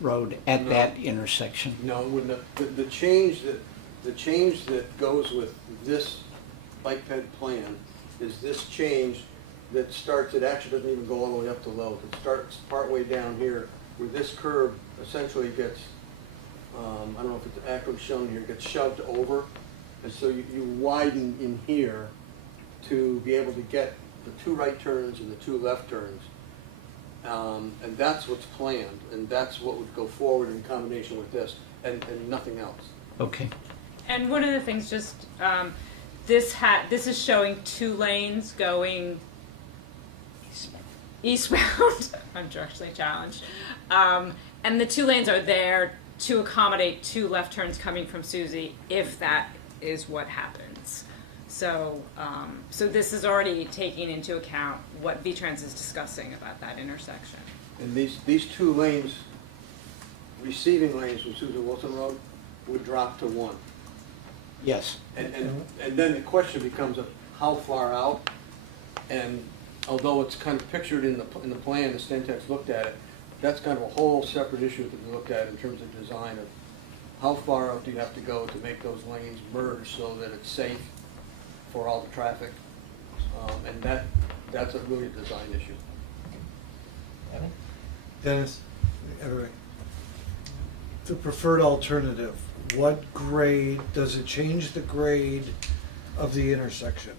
Road at that intersection. No, when the change that goes with this bike ped plan is this change that starts, it actually doesn't even go all the way up to Lowe's. It starts partway down here where this curve essentially gets, I don't know if it's actually shown here, gets shoved over. And so you widen in here to be able to get the 2 right turns and the 2 left turns. And that's what's planned, and that's what would go forward in combination with this, and nothing else. Okay. And one of the things, just this is showing 2 lanes going eastbound. I'm directionally challenged, and the 2 lanes are there to accommodate 2 left turns coming from Susie if that is what happens. So, so this is already taking into account what V-Trans is discussing about that intersection. And these two lanes, receiving lanes from Susan Wilson Road, would drop to one. Yes. And then the question becomes of how far out, and although it's kind of pictured in the plan, the Stentex looked at it, that's kind of a whole separate issue that we looked at in terms of design of how far out do you have to go to make those lanes merge so that it's safe for all the traffic. And that's a really design issue. Dennis, everybody. The preferred alternative, what grade, does it change the grade of the intersection?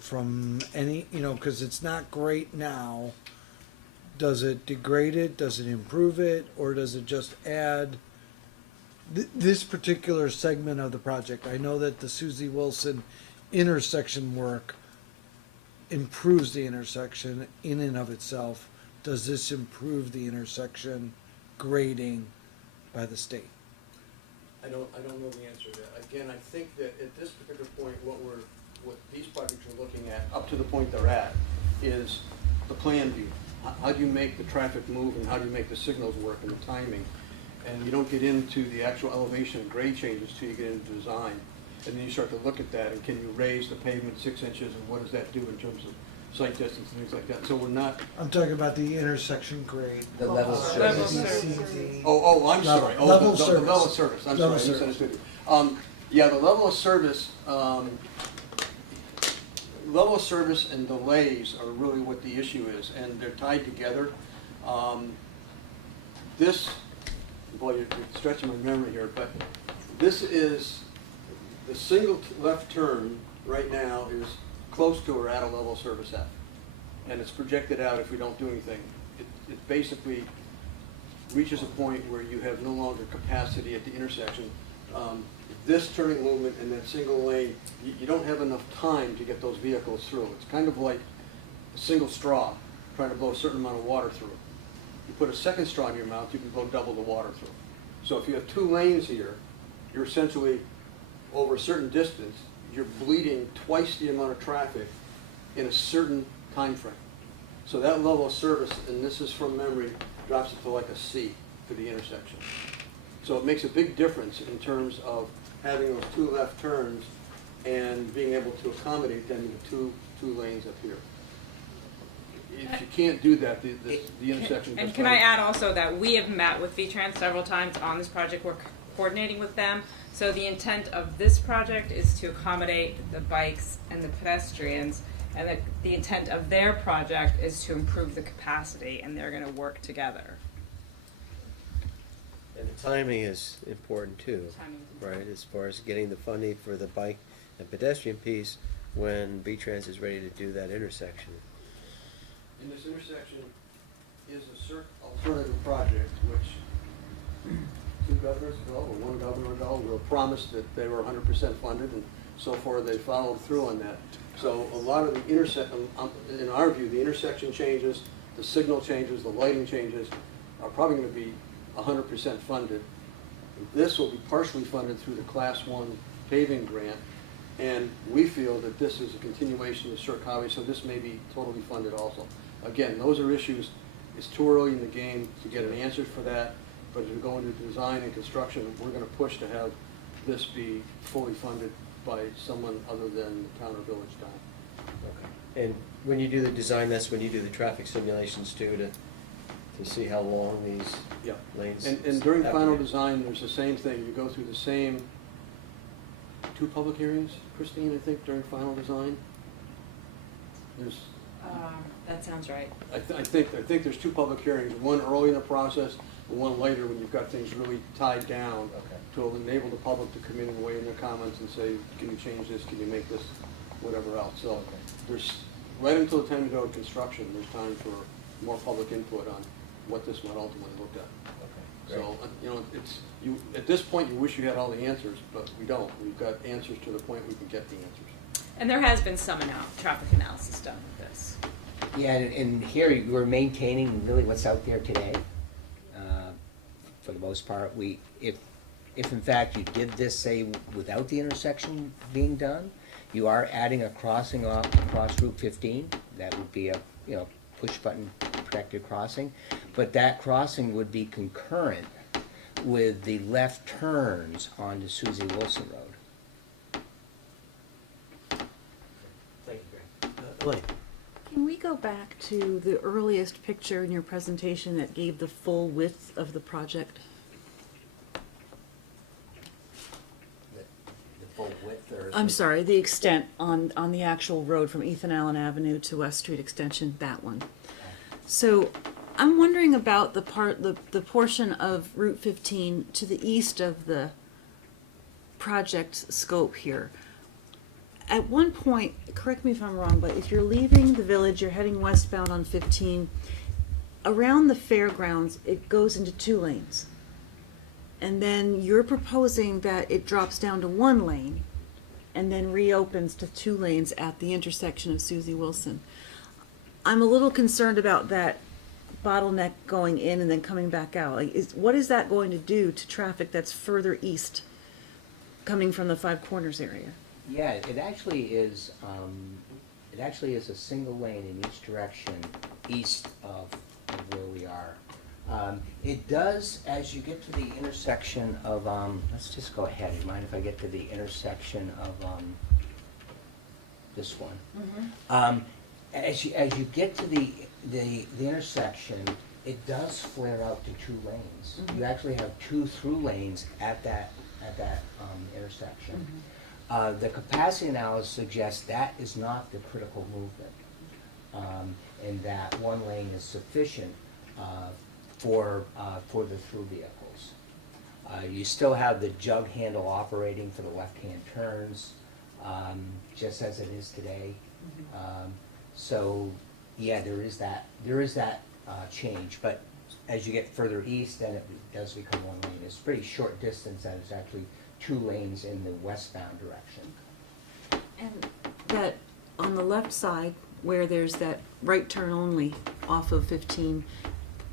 From any, because it's not great now. Does it degrade it, does it improve it, or does it just add this particular segment of the project? I know that the Susie Wilson intersection work improves the intersection in and of itself. Does this improve the intersection grading by the state? I don't know the answer to that. Again, I think that at this particular point, what these projects are looking at, up to the point they're at, is the plan view. How do you make the traffic move and how do you make the signals work and the timing? And you don't get into the actual elevation and grade changes till you get into design. And then you start to look at that and can you raise the pavement 6 inches and what does that do in terms of sight distance and things like that. So we're not, I'm talking about the intersection grade. The level Level service. service. I'm sorry. Oh, Level the service. level of service. I'm Level sorry, I service. misunderstood you. Yeah, the level of service and delays are really what the issue is, and they're tied together. This, boy, you're stretching my memory here, but this is, the single left turn right now is close to or at a level of service F. And it's projected out if we don't do anything. It basically reaches a point where you have no longer capacity at the intersection. This turning movement and that single lane, you don't have enough time to get those vehicles through. It's kind of like a single straw trying to blow a certain amount of water through. You put a second straw in your mouth, you can blow double the water through. So if you have 2 lanes here, you're essentially, over a certain distance, you're bleeding twice the amount of traffic in a certain time frame. So that level of service, and this is from memory, drops it to like a C for the intersection. So it makes a big difference in terms of having those 2 left turns and being able to accommodate them into two lanes up here. If you can't do that, the intersection. And can I add also that we have met with V-Trans several times on this project. We're coordinating with them. So the intent of this project is to accommodate the bikes and the pedestrians, and the intent of their project is to improve the capacity, and they're going to work together. And the timing is important too, Timing is important. right? As far as getting the funding for the bike and pedestrian piece when V-Trans is ready to do that intersection. And this intersection is a alternative project, which 2 governors ago, or 1 governor ago, were promised that they were 100% funded, and so far they followed through on that. So a lot of the in our view, the intersection changes, the signal changes, the lighting changes are probably going to be 100% funded. This will be partially funded through the Class 1 paving grant, and we feel that this is a continuation of Cirque Highway, so this may be totally funded also. Again, those are issues, it's too early in the game to get an answer for that, but as we go into design and construction, we're going to push to have this be fully funded by someone other than the town or village town. And when you do the design, that's when you do the traffic simulations too, to see how long these Yeah. lanes. And during have to final be. design, there's the same thing. You go through the same 2 public hearings, Christine, I think, during final design? There's, That sounds right. I think there's 2 public hearings, one early in the process, and one later when you've got things really tied down Okay. to enable the public to come in and weigh in their comments and say, can you change this, can you make this, whatever else. So there's, right until the time you go to construction, there's time for more public input on what this might ultimately look at. Okay, great. So, it's, at this point, you wish you had all the answers, but we don't. We've got answers to the point we can get the answers. And there has been some traffic analysis done with this. Yeah, and here we're maintaining really what's out there today. For the most part, if if in fact you did this, say, without the intersection being done, you are adding a crossing off across Route 15, that would be a, you know, push button protected crossing, but that crossing would be concurrent with the left turns onto Susie Wilson Road. Thank you, Greg. Elaine? Can we go back to the earliest picture in your presentation that gave the full width of the project? The full width or? I'm sorry, the extent on the actual road from Ethan Allen Avenue to West Street Extension, that one. So I'm wondering about the portion of Route 15 to the east of the project scope here. At one point, correct me if I'm wrong, but if you're leaving the village, you're heading westbound on 15, around the fairgrounds, it goes into 2 lanes. And then you're proposing that it drops down to 1 lane and then reopens to 2 lanes at the intersection of Susie Wilson. I'm a little concerned about that bottleneck going in and then coming back out. Like, what is that going to do to traffic that's further east coming from the Five Corners area? Yeah, it actually is a single lane in each direction east of where we are. It does, as you get to the intersection of, let's just go ahead. Do you mind if I get to the intersection of this one? Mm-hmm. As you get to the intersection, it does flare out to 2 lanes. Mm-hmm. You actually have 2 through lanes at that intersection. Mm-hmm. The capacity analysis suggests that is not the critical movement, and that 1 lane is sufficient for the through vehicles. You still have the jug handle operating for the left-hand turns, just as it is today. So, yeah, there is that change, but as you get further east, then it does become 1 lane. It's a pretty short distance that is actually 2 lanes in the westbound direction. And that on the left side, where there's that right turn only off of 15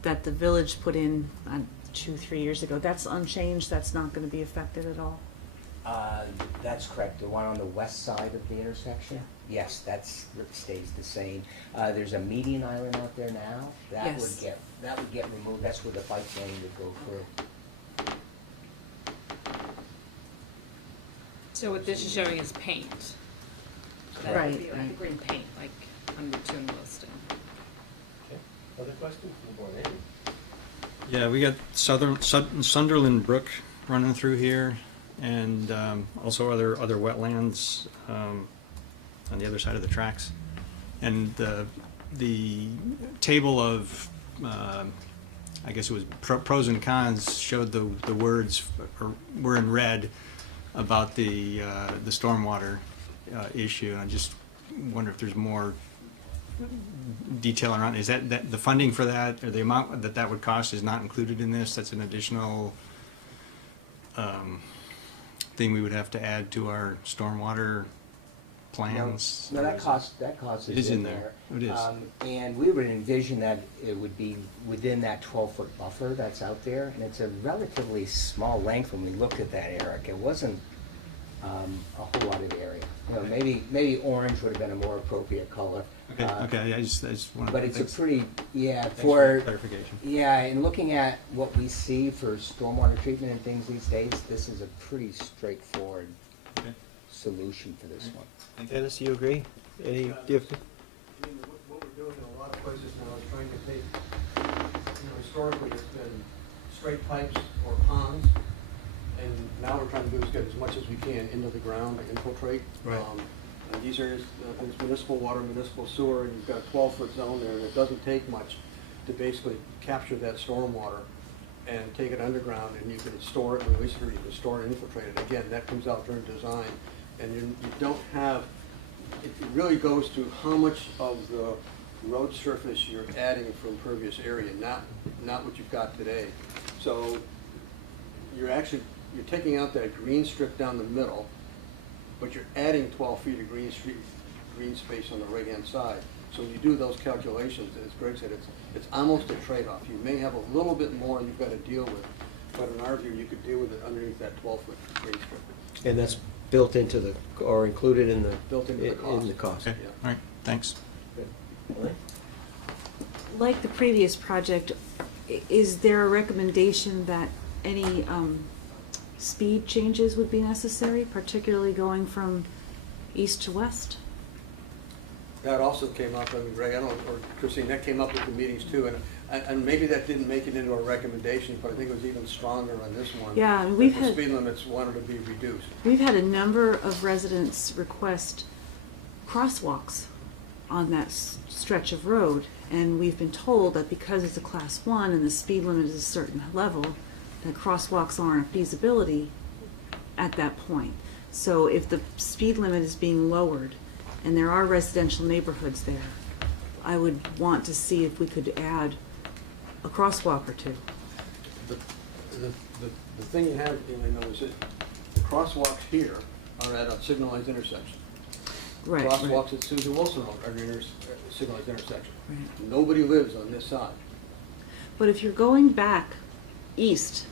that the village put in 2-3 years ago, that's unchanged, that's not going to be affected at all? That's correct. The one on the west side of the intersection? Yes, that stays the same. There's a median island out there now. That Yes. would get removed. That's where the bike lane would go through. So what this is showing is paint. That Right, would be like right. green paint, like on Route 2 in Williston. Okay. Other questions from the board? Andy? Yeah, we got Sunderland Brook running through here, and also other wetlands on the other side of the tracks. And the table of, I guess it was pros and cons, showed the words were in red about the stormwater issue. And I just wonder if there's more detail around. Is that the funding for that, or the amount that would cost is not included in this? That's an additional thing we would have to add to our stormwater plans? No, that cost It is in there. It is. And we would envision that it would be within that 12-foot buffer that's out there, and it's a relatively small length when we looked at that, Eric. It wasn't a whole lot of area. You know, maybe orange would have been a more appropriate color. Okay, I just wanted. But it's a thanks pretty, for clarification. in looking at what we see for stormwater treatment and things these days, this is a pretty straightforward Okay. solution for this one. Dennis, do you agree? Any, do you have, I mean, what we're doing in a lot of places now is trying to take, historically it's been straight pipes or ponds, and now we're trying to do is get as much as we can into the ground to infiltrate. Right. And these areas, it's municipal water, municipal sewer, and you've got a 12-foot zone there, and it doesn't take much to basically capture that stormwater and take it underground, and you can store it and release it, or you can store it and infiltrate it. Again, that comes out during design, and you don't have, it really goes to how much of the road surface you're adding from pervious area, not what you've got today. So you're taking out that green strip down the middle, but you're adding 12 feet of green space on the right-hand side. So when you do those calculations, as Greg said, it's almost a trade-off. You may have a little bit more you've got to deal with, But in our view, you could deal with it underneath that 12-foot grade strip, And that's built into the, or included in the, built into the cost. in the cost. Okay, Yeah. all right, thanks. Like the previous project, is there a recommendation that any speed changes would be necessary, particularly going from east to west? That also came up, I mean, Greg, I don't, or Christine, that came up at the meetings too, and maybe that didn't make it into our recommendations, but I think it was even stronger on this one. Yeah, and that we've the had- speed limits wanted to be reduced. We've had a number of residents request crosswalks on that stretch of road, and we've been told that because it's a class 1 and the speed limit is a certain level, that crosswalks aren't a feasibility at that point. So if the speed limit is being lowered, and there are residential neighborhoods there, I would want to see if we could add a crosswalk or two. The thing you have, you know, is that the crosswalks here are at a signalized intersection. Right. Crosswalks at Susan Wilson Road are an signalized intersection. Right. Nobody lives on this side. But if you're going back east,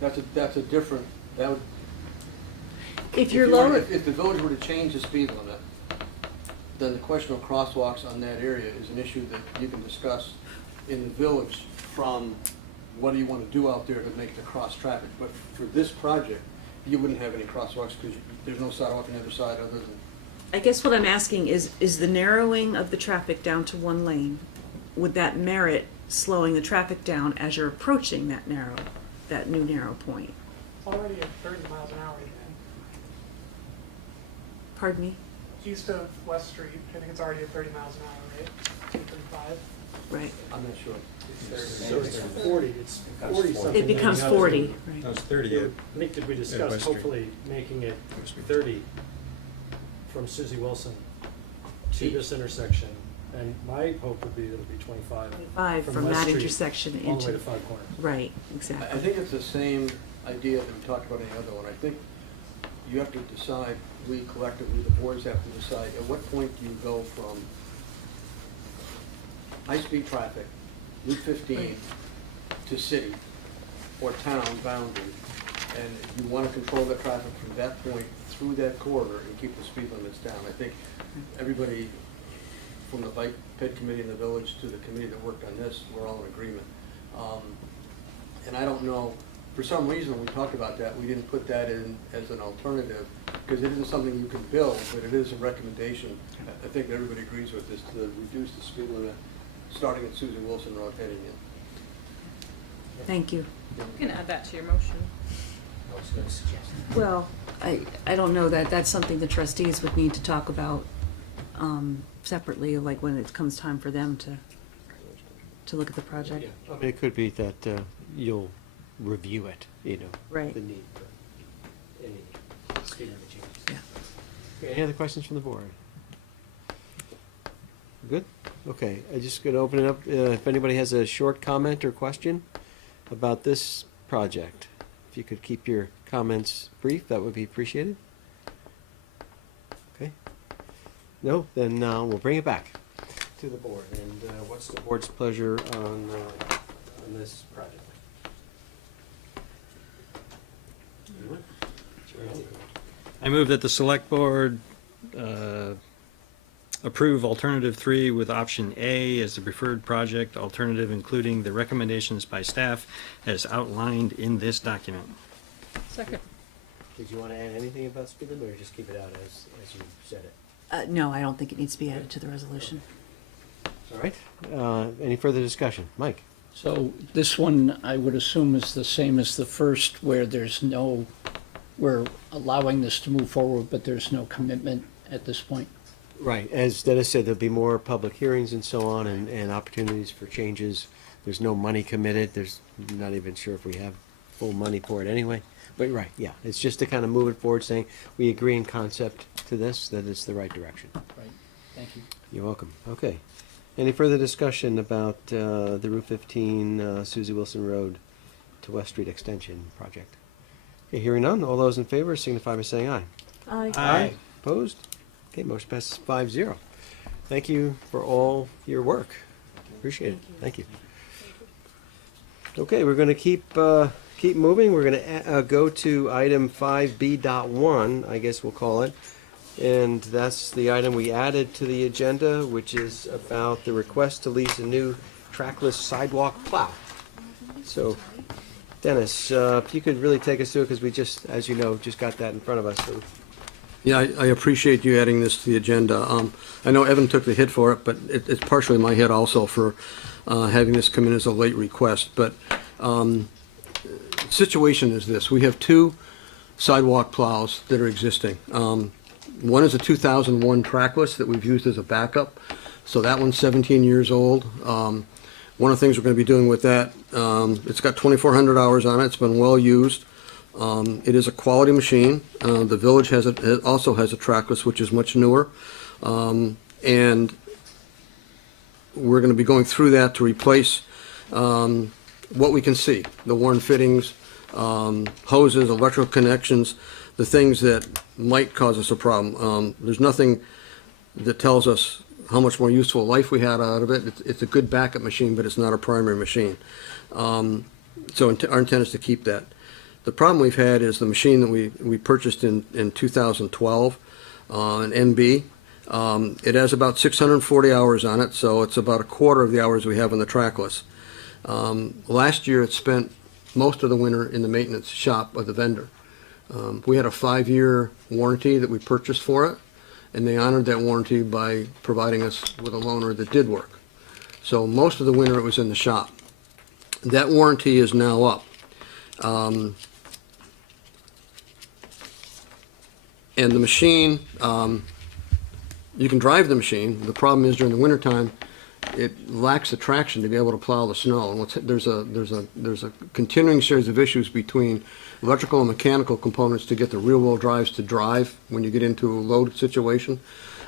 That's a different, that would. if you're you were- lower, If the village were to change the speed limit, then the question of crosswalks on that area is an issue that you can discuss in the village from what do you want to do out there to make the cross traffic. But for this project, you wouldn't have any crosswalks because there's no sidewalk on the other side other than, I guess what I'm asking is the narrowing of the traffic down to one lane, would that merit slowing the traffic down as you're approaching that new narrow point? It's already at 30 miles an hour, Pardon me? east of West Street, I think it's already at 30 miles an hour, right? 35. Right. I'm not sure. So it's 40, it's 40 something. It becomes 40, right? That was 30 at I think that we West discussed Street. hopefully making it 30 from Susie Wilson to this intersection. And my hope would be that it'll be 25. 5 from West that Street intersection all the way into, to Five Corners. right, I exactly. think it's the same idea that we talked about in the other one. I think you have to decide, we collectively, the boards have to decide, at what point do you go from high-speed traffic, Route 15, to city or town boundary, and you want to control the traffic from that point through that corridor and keep the speed limits down. I think everybody, from the bike ped committee in the village to the committee that worked on this, we're all in agreement. And I don't know, for some reason, we talked about that, we didn't put that in as an alternative, because it isn't something you can build, but it is a recommendation, I think everybody agrees with this, to reduce the speed limit, starting at Susan Wilson Road heading in. Thank you. You can add that to your motion. I was gonna suggest. Well, I don't know that that's something the trustees would need to talk about separately, like when it comes time for them to look at the project. I mean, it could be that you'll review it, you know. Right. The need for any speed limit changes. Yeah. Okay, any other questions from the board? Good? Okay, I'm just gonna open it up, if anybody has a short comment or question about this project. If you could keep your comments brief, that would be appreciated. Okay? No, then we'll bring it back to the board. And what's the board's pleasure on this project? I move that the select board approve alternative 3 with option A as the preferred project alternative, including the recommendations by staff as outlined in this document. Second. Did you want to add anything about speed limit, or just keep it out as you said it? No, I don't think it needs to be added to the resolution. All right. Any further discussion? Mike? So this one, I would assume, is the same as the first, where we're allowing this to move forward, but there's no commitment at this point. Right. As Dennis said, there'll be more public hearings and so on, and opportunities for changes. There's no money committed. There's not even sure if we have full money for it anyway. But you're right, yeah. It's just to kind of move it forward, saying we agree in concept to this, that it's the right direction. Right. Thank you. You're welcome. Okay. Any further discussion about the Route 15 Susie Wilson Road to West Street Extension project? Okay, hearing none. All those in favor signify by saying aye. Aye. Opposed? Okay, motion passes 5-0. Thank you for all your work. Appreciate it. Thank you. Okay, we're going to keep keep moving. We're gonna go to item 5B.1, I guess we'll call it. And that's the item we added to the agenda, which is about the request to lease a new trackless sidewalk plow. So, Dennis, if you could really take us through it, because we just, as you know, just got that in front of us. So. Yeah, I appreciate you adding this to the agenda. I know Evan took the hit for it, but it's partially my hit also for having this come in as a late request. But situation is this: we have two sidewalk plows that are existing. One is a 2001 trackless that we've used as a backup, so that one's 17 years old. One of the things we're going to be doing with that, it's got 2,400 hours on it. It's been well used. It is a quality machine. The village also has a trackless, which is much newer, and we're going to be going through that to replace what we can see: the worn fittings, hoses, electrical connections, the things that might cause us a problem. There's nothing that tells us how much more useful life we had out of it. It's a good backup machine, but it's not a primary machine. So our intent is to keep that. The problem we've had is the machine that we purchased in 2012, an MB. It has about 640 hours on it, so it's about a quarter of the hours we have on the trackless. Last year it spent most of the winter in the maintenance shop of the vendor. We had a 5-year warranty that we purchased for it, and they honored that warranty by providing us with a loaner that did work. So most of the winter it was in the shop. That warranty is now up. And the machine, you can drive the machine. The problem is during the wintertime, it lacks the traction to be able to plow the snow. And there's a continuing series of issues between electrical and mechanical components to get the rear-wheel drives to drive when you get into a load situation.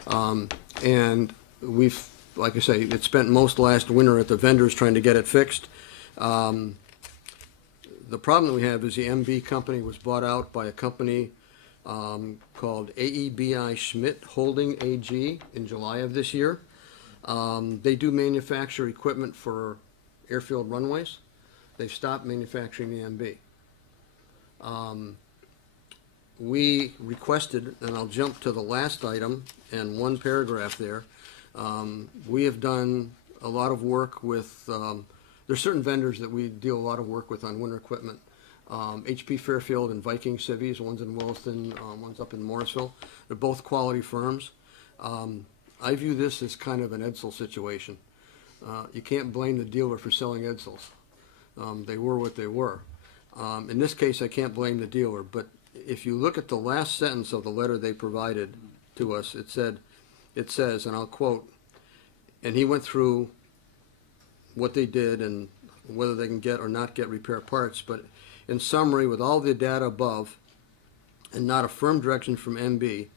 And we've, like I say, it spent most last winter at the vendors trying to get it fixed. The problem that we have is the MB company was bought out by a company called AEBI Schmidt Holding AG in July of this year. They do manufacture equipment for airfield runways. They've stopped manufacturing the MB. We requested, and I'll jump to the last item and one paragraph there. We have done a lot of work with, there's certain vendors that we deal a lot of work with on winter equipment. HP Fairfield and Viking Civvies, one's in Williston, one's up in Morrisville. They're both quality firms. I view this as kind of an Edsel situation. You can't blame the dealer for selling Edsels. They were what they were. In this case, I can't blame the dealer, but if you look at the last sentence of the letter they provided to us, it says, and I'll quote, and he went through what they did and whether they can get or not get repair parts, but in summary, with all the data above and not a firm direction from MB,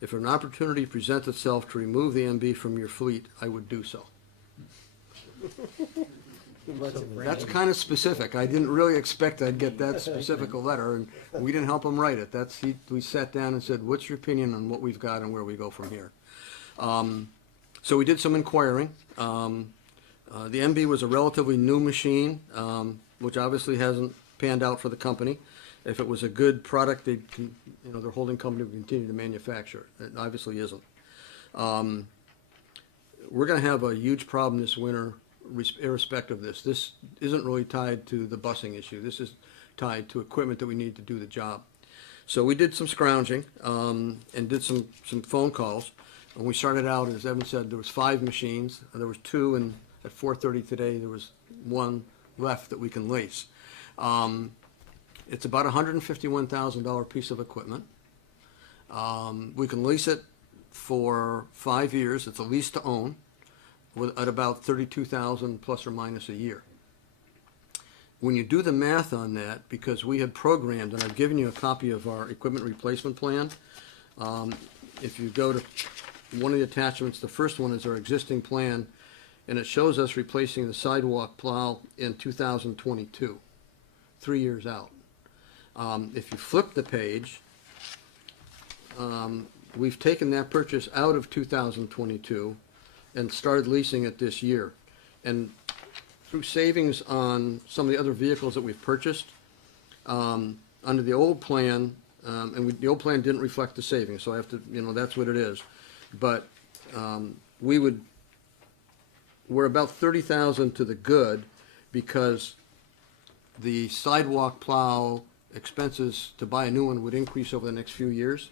if an opportunity presents itself to remove the MB from your fleet, I would do so. That's kind of specific. I didn't really expect I'd get that specific a letter, and we didn't help him write it. We sat down and said, what's your opinion on what we've got and where we go from here? So we did some inquiring. The MB was a relatively new machine, which obviously hasn't panned out for the company. If it was a good product, their holding company would continue to manufacture it. It obviously isn't. We're going to have a huge problem this winter, irrespective of this. This isn't really tied to the busing issue. This is tied to equipment that we need to do the job. So we did some scrounging and did some phone calls. And we started out, as Evan said, there was 5 machines. There was 2, and at 4:30 today, there was 1 left that we can lease. It's about a $151,000 piece of equipment. We can lease it for 5 years. It's a lease to own at about $32,000 plus or minus a year. When you do the math on that, because we had programmed, and I've given you a copy of our equipment replacement plan. If you go to one of the attachments, the first one is our existing plan, and it shows us replacing the sidewalk plow in 2022, 3 years out. If you flip the page, we've taken that purchase out of 2022 and started leasing it this year. And through savings on some of the other vehicles that we've purchased, Under the old plan, the old plan didn't reflect the savings, so I have to, that's what it is. But we're about 30,000 to the good because the sidewalk plow expenses to buy a new one would increase over the next few years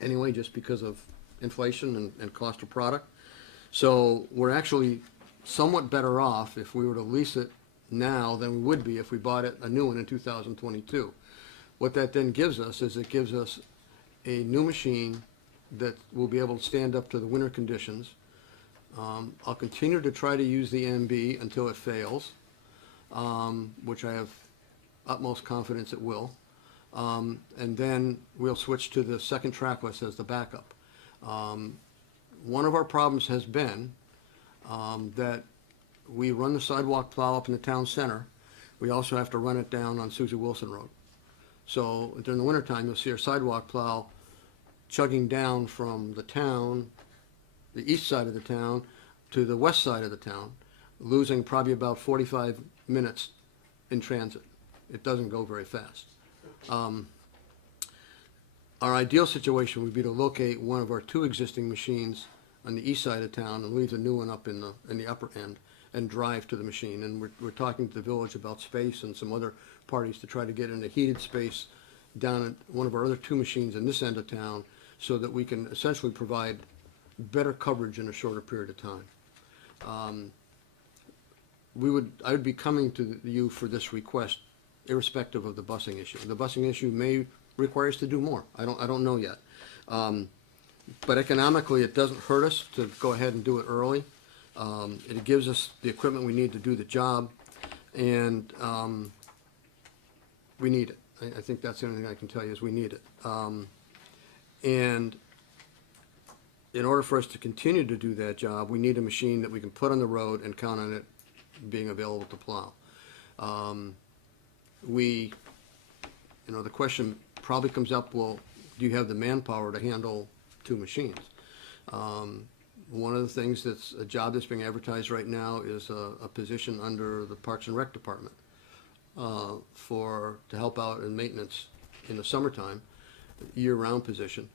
anyway, just because of inflation and cost of product. So we're actually somewhat better off if we were to lease it now than we would be if we bought it a new one in 2022. What that then gives us is it gives us a new machine that will be able to stand up to the winter conditions. I'll continue to try to use the MB until it fails, which I have utmost confidence it will. And then we'll switch to the second trackless as the backup. One of our problems has been that we run the sidewalk plow up in the town center. We also have to run it down on Susie Wilson Road. So during the wintertime, you'll see our sidewalk plow chugging down from the town, the east side of the town, to the west side of the town, losing probably about 45 minutes in transit. It doesn't go very fast. Our ideal situation would be to locate one of our two existing machines on the east side of town and leave the new one up in the upper end and drive to the machine. And we're talking to the village about space and some other parties to try to get in a heated space down at one of our other two machines in this end of town so that we can essentially provide better coverage in a shorter period of time. I would be coming to you for this request irrespective of the busing issue. The busing issue may require us to do more. I don't know yet. But economically, it doesn't hurt us to go ahead and do it early. It gives us the equipment we need to do the job, and we need it. I think that's the only thing I can tell you is we need it. And in order for us to continue to do that job, we need a machine that we can put on the road and count on it being available to plow. The question probably comes up, well, do you have the manpower to handle two machines? One of the things that's a job that's being advertised right now is a position under the Parks and Rec Department to help out in maintenance in the summertime, year-round position.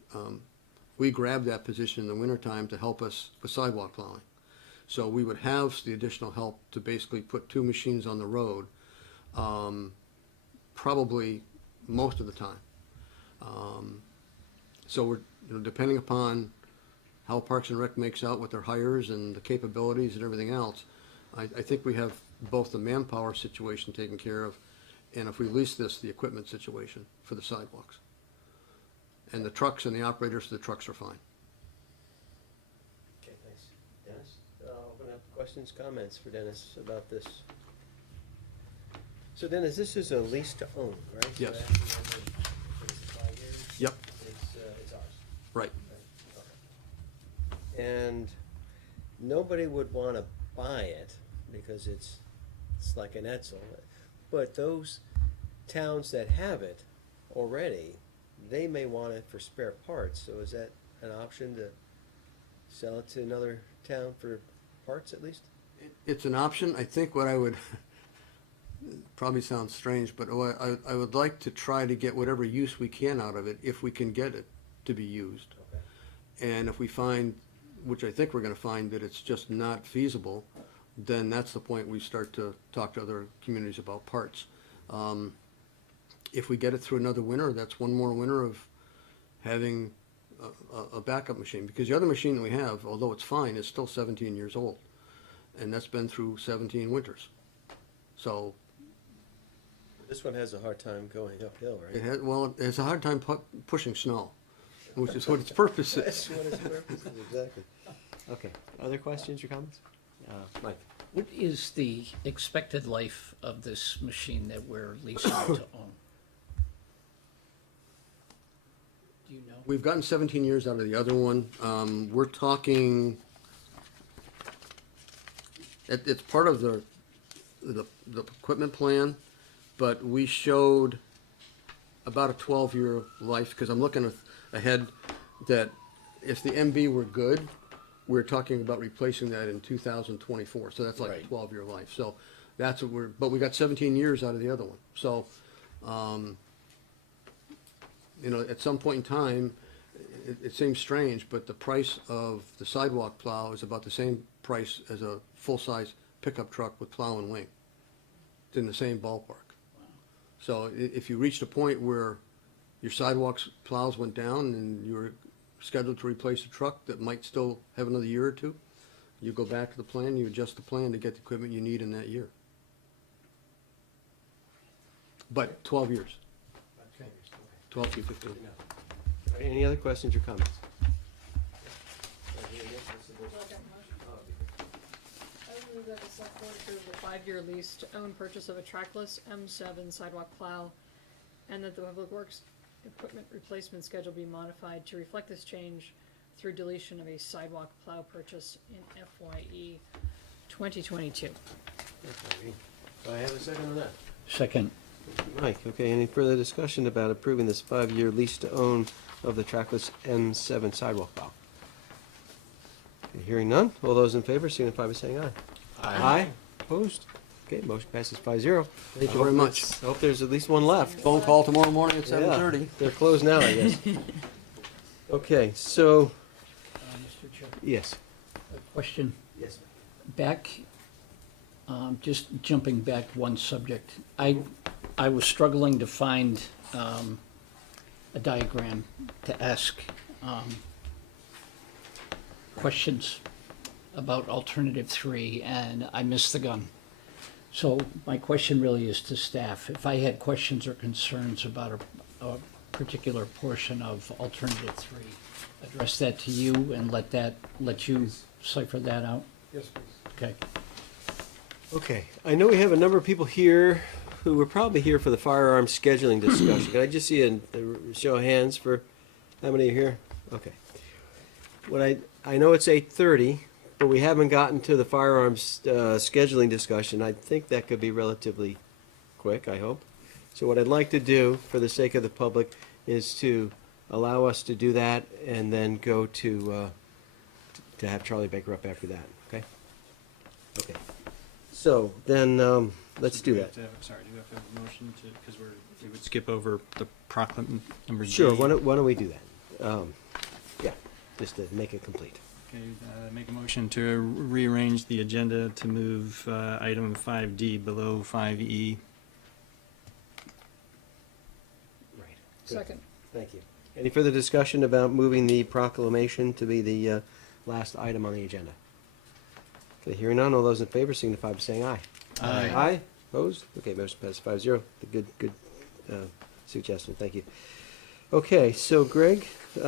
We grabbed that position in the wintertime to help us with sidewalk plowing. So we would have the additional help to basically put two machines on the road, probably most of the time. So we're, depending upon how Parks and Rec makes out with their hires and the capabilities and everything else, I think we have both the manpower situation taken care of, and if we lease this, the equipment situation for the sidewalks. And the trucks and the operators for the trucks are fine. Okay, thanks. Dennis? I'll open up questions, comments for Dennis about this. So Dennis, this is a lease to own, right? Yes. So after the end of 5 years, Yep. It's ours. Right. Okay. And nobody would want to buy it because it's like an Etzel. But those towns that have it already, they may want it for spare parts. So is that an option to sell it to another town for parts at least? It's an option. I think what I would, probably sounds strange, but I would like to try to get whatever use we can out of it if we can get it to be used. Okay. And if we find, which I think we're gonna find, that it's just not feasible, then that's the point we start to talk to other communities about parts. If we get it through another winter, that's one more winter of having a backup machine. Because the other machine that we have, although it's fine, is still 17 years old. And that's been through 17 winters. So This one has a hard time going uphill, right? it has a hard time pushing snow, which is what its purpose That's is. what its purpose is, exactly. Okay, other questions or comments? Mike? What is the expected life of this machine that we're leasing to own? Do you know? We've gotten 17 years out of the other one. We're talking, it's part of the equipment plan, but we showed about a 12-year life, because I'm looking ahead that if the MB were good, we're talking about replacing that in 2024, so that's like Right. a 12-year life. So that's what but we got 17 years out of the other one. So You know, at some point in time, it seems strange, but the price of the sidewalk plow is about the same price as a full-size pickup truck with plow and wing. It's in the same ballpark. So if you reached a point where your sidewalks plows went down and you were scheduled to replace a truck that might still have another year or two, you go back to the plan, you adjust the plan to get the equipment you need in that year. But 12 years, 12 to 15. Any other questions or comments? I move that the select board approve the 5-year lease to own purchase of a trackless M7 sidewalk plow, and that the Public Works equipment replacement schedule be modified to reflect this change through deletion of a sidewalk plow purchase in FYE 2022. Do I have a second on that? Second. Mike, okay, any further discussion about approving this 5-year lease to own of the trackless M7 sidewalk plow? Okay, hearing none, all those in favor signify by saying aye. Aye. Opposed? Okay, motion passes 5-0. Thank you very much. I hope there's at least one left. Phone call tomorrow morning at 7:30. Yeah, they're closed now, I guess. Okay, so, Mr. Chair, yes. a question. Yes. Back, just jumping back one subject. I was struggling to find a diagram to ask questions about alternative 3, and I missed the gun. So my question really is to staff. If I had questions or concerns about a particular portion of alternative 3, address that to you and let you cipher that out? Yes, please. Okay. Okay, I know we have a number of people here who were probably here for the firearms scheduling discussion. Can I just see a show of hands for how many are here? Okay. I know it's 8:30, but we haven't gotten to the firearms scheduling discussion. I think that could be relatively quick, I hope. So what I'd like to do, for the sake of the public, is to allow us to do that and then go to have Charlie Baker up after that, okay? Okay. So then, let's do that. Do we have to have a motion to, because we would skip over the proclam number G. Sure, why don't we do that? Yeah, just to make it complete. Okay, make a motion to rearrange the agenda to move item 5D below 5E. Right. Second. Thank you. Any further discussion about moving the proclamation to be the last item on the agenda? Okay, hearing none, all those in favor signify by saying aye. Aye. Aye, opposed? Okay, motion passes 5-0. Good suggestion, thank you. Okay, so Greg, we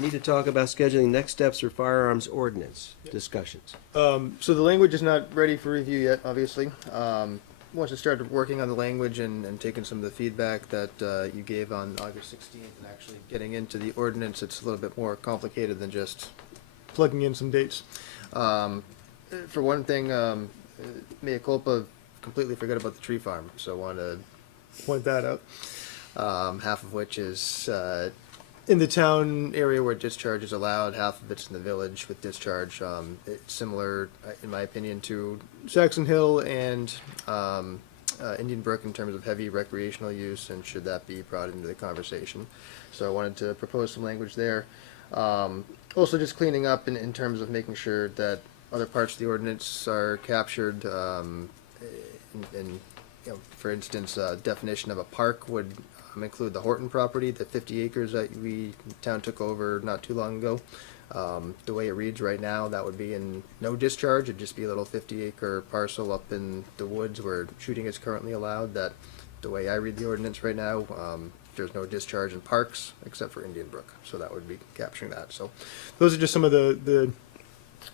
need to talk about scheduling next steps for firearms ordinance discussions. So the language is not ready for review yet, obviously. Once I started working on the language and taking some of the feedback that you gave on August 16th and actually getting into the ordinance, it's a little bit more complicated than just plugging in some dates. For one thing, mea culpa, completely forgot about the tree farm, so I want to point that out. Half of which is in the town area where discharge is allowed, half of it's in the village with discharge. It's similar, in my opinion, to Saxon Hill and Indian Brook in terms of heavy recreational use, and should that be brought into the conversation. So I wanted to propose some language there. Also just cleaning up in terms of making sure that other parts of the ordinance are captured. In you know, for instance, definition of a park would include the Horton property, the 50 acres that town took over not too long ago. The way it reads right now, that would be in no discharge. It'd just be a little 50-acre parcel up in the woods where shooting is currently allowed. That, the way I read the ordinance right now, there's no discharge in parks except for Indian Brook. So that would be capturing that. So those are just some of the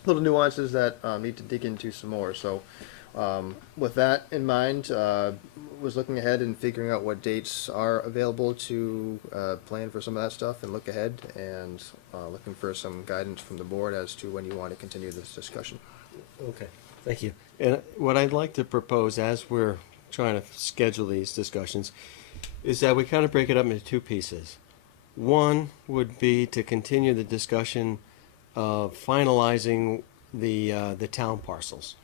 little nuances that need to dig into some more. So with that in mind, was looking ahead and figuring out what dates are available to plan for some of that stuff and look ahead, and looking for some guidance from the board as to when you want to continue this discussion. Okay, thank you. And what I'd like to propose, as we're trying to schedule these discussions, is that we kind of break it up into two pieces. One would be to continue the discussion of finalizing the town parcels,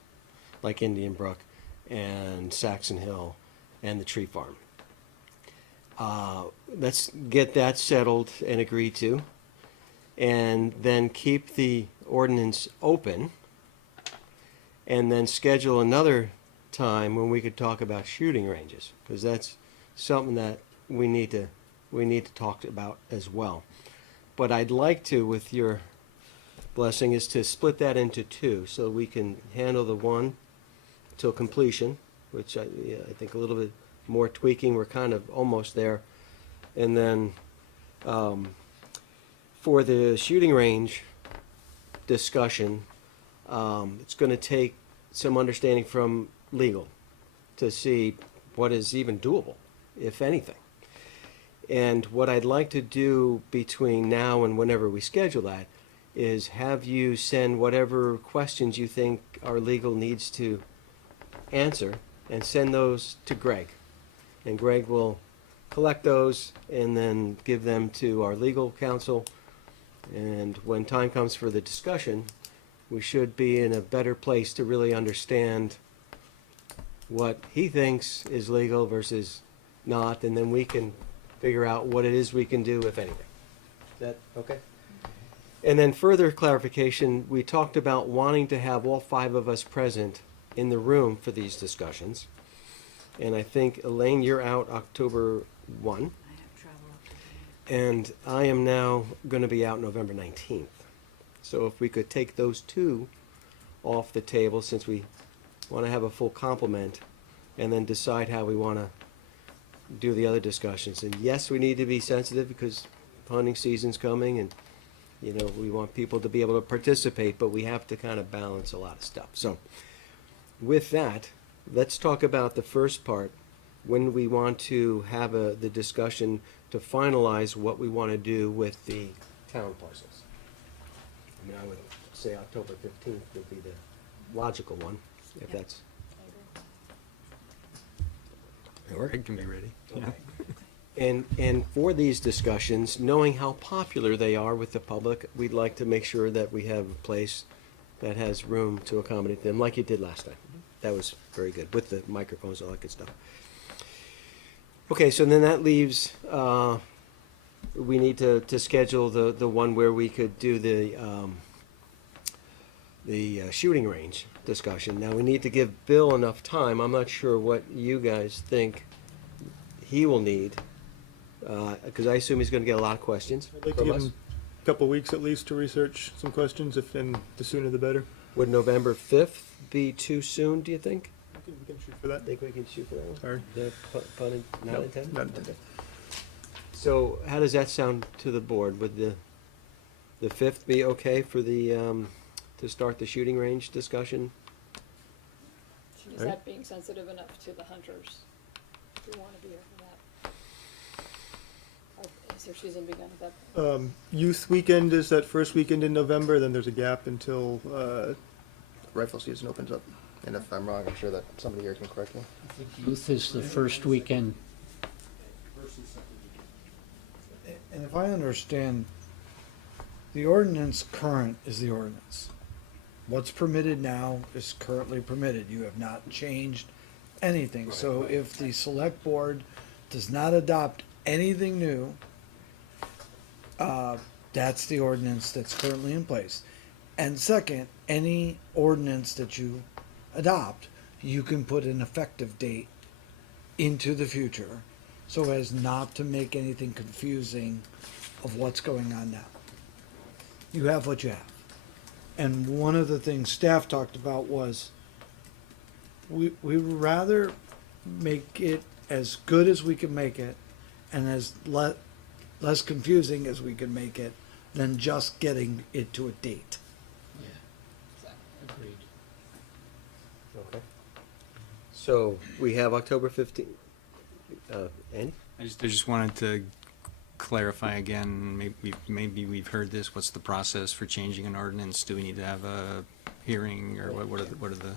like Indian Brook and Saxon Hill and the tree farm. let's get that settled and agreed to, and then keep the ordinance open, and then schedule another time when we could talk about shooting ranges, because that's something that we need to talk about as well. But I'd like to, with your blessing, is to split that into two, so we can handle the one till completion, which I think a little bit more tweaking, we're kind of almost there. And then for the shooting range discussion, it's going to take some understanding from legal to see what is even doable, if anything. And what I'd like to do between now and whenever we schedule that is have you send whatever questions you think our legal needs to answer and send those to Greg. And Greg will collect those and then give them to our legal counsel. And when time comes for the discussion, we should be in a better place to really understand what he thinks is legal versus not, and then we can figure out what it is we can do, if anything. Is that okay? And then further clarification, we talked about wanting to have all 5 of us present in the room for these discussions. And I think, Elaine, you're out October 1. I have travel up to And I am now going to be out November 19th. So if we could take those 2 off the table, since we want to have a full complement, and then decide how we want to do the other discussions. And yes, we need to be sensitive because hunting season's coming, and we want people to be able to participate, but we have to kind of balance a lot of stuff. So with that, let's talk about the first part, when we want to have the discussion to finalize what we want to do with the town parcels. I mean, I would say October 15th would be the logical one, if that's. Greg can be ready. Okay. And for these discussions, knowing how popular they are with the public, we'd like to make sure that we have a place that has room to accommodate them, like you did last time. That was very good, with the microphones, all that good stuff. Okay, so then that leaves, we need to schedule the one where we could do the shooting range discussion. Now, we need to give Bill enough time. I'm not sure what you guys think he will need, because I assume he's going to get a lot of questions I'd like to from give us. him a couple weeks at least to research some questions, and the sooner the better. Would November 5th be too soon, do you think? We can shoot for that. Think we can shoot for that one? Sorry. The pun not No, intended? not intended. Okay. So how does that sound to the board? Would the 5th be okay for the, to start the shooting range discussion? Is that being sensitive enough to the hunters? Do you want to be here for that? Or has their season begun at that point? Youth weekend is that first weekend in November, then there's a gap until rifle season opens up. And if I'm wrong, I'm sure that somebody here can correct me. Youth is the first weekend. And if I understand, the ordinance current is the ordinance. What's permitted now is currently permitted. You have not changed anything. So if the select board does not adopt anything new, that's the ordinance that's currently in place. And second, any ordinance that you adopt, you can put an effective date into the future so as not to make anything confusing of what's going on now. You have what you have. And one of the things staff talked about was we would rather make it as good as we can make it and as less confusing as we can make it than just getting it to a date. Agreed. Okay. So we have October 15th. Andy? I just wanted to clarify again, maybe we've heard this, what's the process for changing an ordinance? Do we need to have a hearing, or what are the?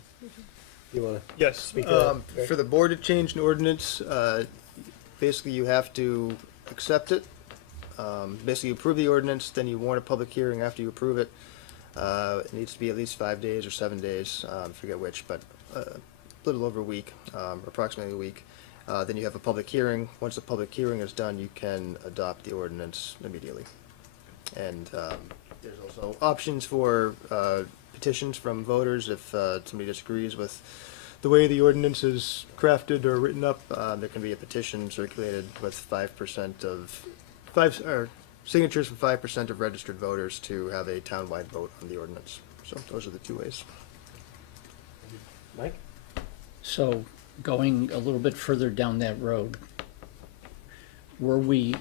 You want to? Yes, Speak to that. for the board to change an ordinance, basically you have to accept it. Basically you approve the ordinance, then you warn a public hearing after you approve it. It needs to be at least 5 days or 7 days, I forget which, but a little over a week, approximately a week. Then you have a public hearing. Once the public hearing is done, you can adopt the ordinance immediately. And there's also options for petitions from voters if somebody disagrees with the way the ordinance is crafted or written up. There can be a petition circulated with 5% of signatures from 5% of registered voters to have a townwide vote on the ordinance. So those are the two ways. Mike? So going a little bit further down that road, were we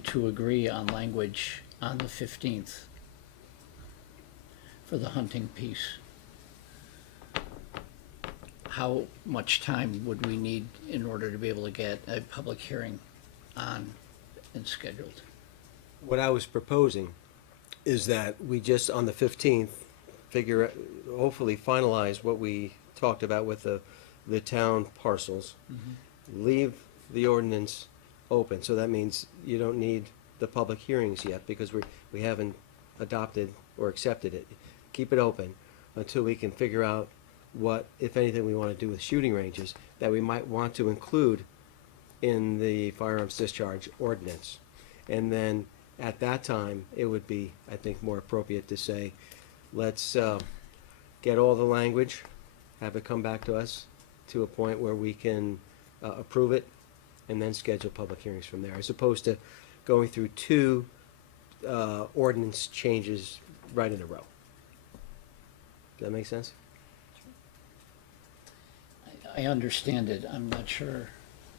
to agree on language on the 15th for the hunting piece, how much time would we need in order to be able to get a public hearing on and scheduled? What I was proposing is that we just, on the 15th, hopefully finalize what we talked about with the town parcels, leave the ordinance open. So that means you don't need the public hearings yet because we haven't adopted or accepted it. Keep it open until we can figure out what, if anything, we want to do with shooting ranges that we might want to include in the firearms discharge ordinance. And then at that time, it would be, I think, more appropriate to say, let's get all the language, have it come back to us to a point where we can approve it, and then schedule public hearings from there, as opposed to going through two ordinance changes right in a row. Does that make sense? I understand it. I'm not sure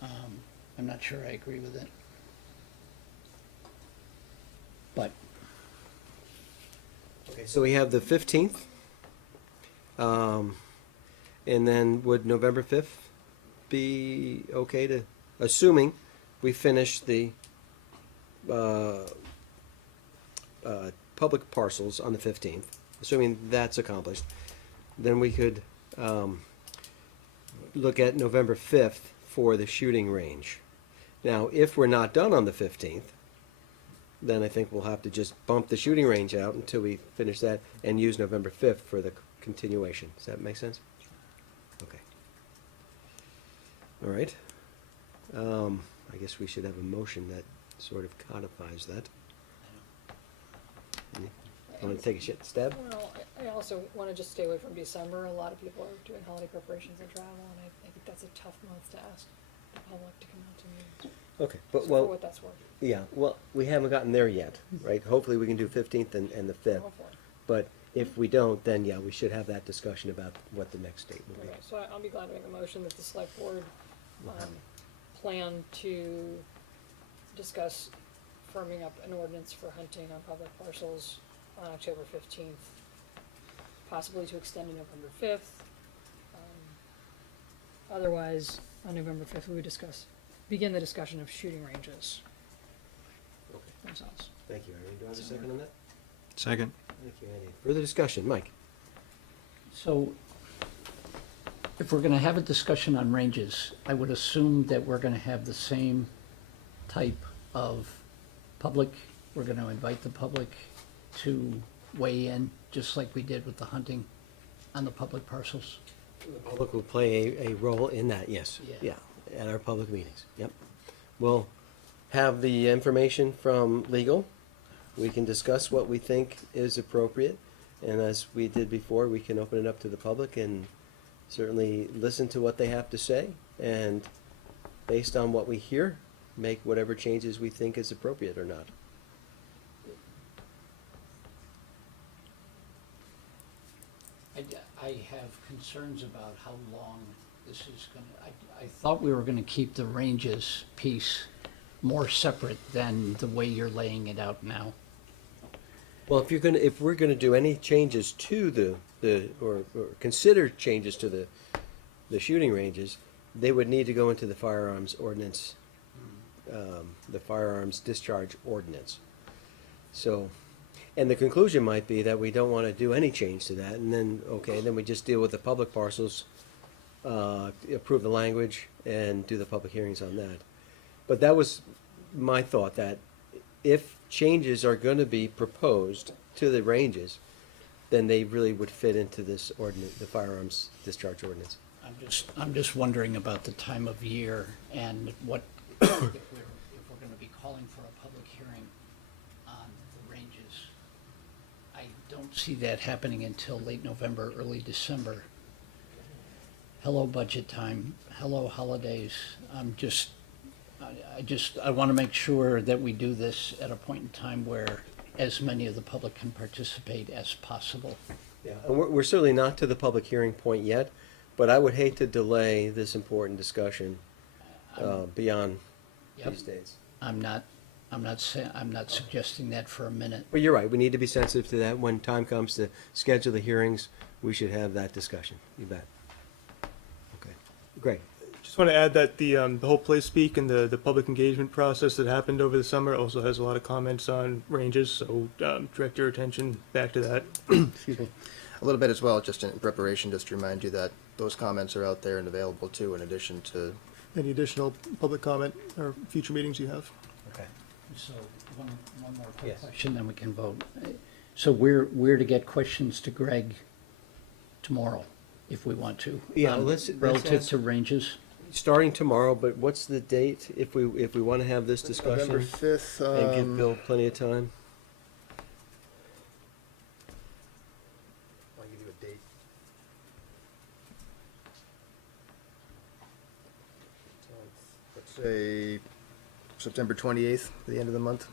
I agree with it. But Okay, so we have the 15th, and then would November 5th be okay to, assuming we finish the public parcels on the 15th, assuming that's accomplished, then we could look at November 5th for the shooting range. Now, if we're not done on the 15th, then I think we'll have to just bump the shooting range out until we finish that and use November 5th for the continuation. Does that make sense? Okay. All right. I guess we should have a motion that sort of codifies that. Want to take a stab? Well, I also want to just stay away from December. A lot of people are doing holiday preparations and travel, and I think that's a tough month to ask the public to come out to meetings. Okay, but So for well, what that's worth. yeah, well, we haven't gotten there yet, right? Hopefully we can do 15th and the 5th. Hopefully. But if we don't, then yeah, we should have that discussion about what the next date will be. Okay, so I'll be glad to make a motion that the select board plan to discuss firming up an ordinance for hunting on public parcels on October 15th, possibly to extend to November 5th. Otherwise, on November 5th, we would begin the discussion of shooting ranges Okay. themselves. Thank you, Irene. Do I have a second on that? Second. Thank you, Andy. Further discussion, Mike? so if we're gonna have a discussion on ranges, I would assume that we're gonna have the same type of public. We're gonna invite the public to weigh in, just like we did with the hunting on the public parcels. The public will play a role in that, yes. Yeah. Yeah, at our public meetings, yep. We'll have the information from legal. We can discuss what we think is appropriate. And as we did before, we can open it up to the public and certainly listen to what they have to say. And based on what we hear, make whatever changes we think is appropriate or not. I have concerns about how long this is gonna, I thought we were gonna keep the ranges piece more separate than the way you're laying it out now. Well, if we're gonna do any changes to or consider changes to the shooting ranges, they would need to go into the firearms ordinance, the firearms discharge ordinance. So, and the conclusion might be that we don't wanna do any change to that, and then, okay, then we just deal with the public parcels, approve the language, and do the public hearings on that. But that was my thought, that if changes are gonna be proposed to the ranges, then they really would fit into this ordinance, the firearms discharge ordinance. I'm just wondering about the time of year and what, if we're gonna be calling for a public hearing on the ranges. I don't see that happening until late November, early December. Hello budget time, hello holidays. I wanna make sure that we do this at a point in time where as many of the public can participate as possible. Yeah, and we're certainly not to the public hearing point yet, but I would hate to delay this important discussion beyond Yep. these days. I'm not suggesting that for a minute. But you're right, we need to be sensitive to that. When time comes to schedule the hearings, we should have that discussion. You bet. Okay, great. Just want to add that the whole Play Speak and the public engagement process that happened over the summer also has a lot of comments on ranges, so direct your attention back to that. Excuse me. A little bit as well, just in preparation, just to remind you that those comments are out there and available too, in addition to. Any additional public comment or future meetings you have? Okay. So one more quick Yes. question, then we can vote. So we're to get questions to Greg tomorrow, if we want to. Yeah, let's Relative ask- to ranges. Starting tomorrow, but what's the date if we want to have this discussion? November 5th. And give Bill plenty of time? I'll give you a date. Let's say September 28th, the end of the month.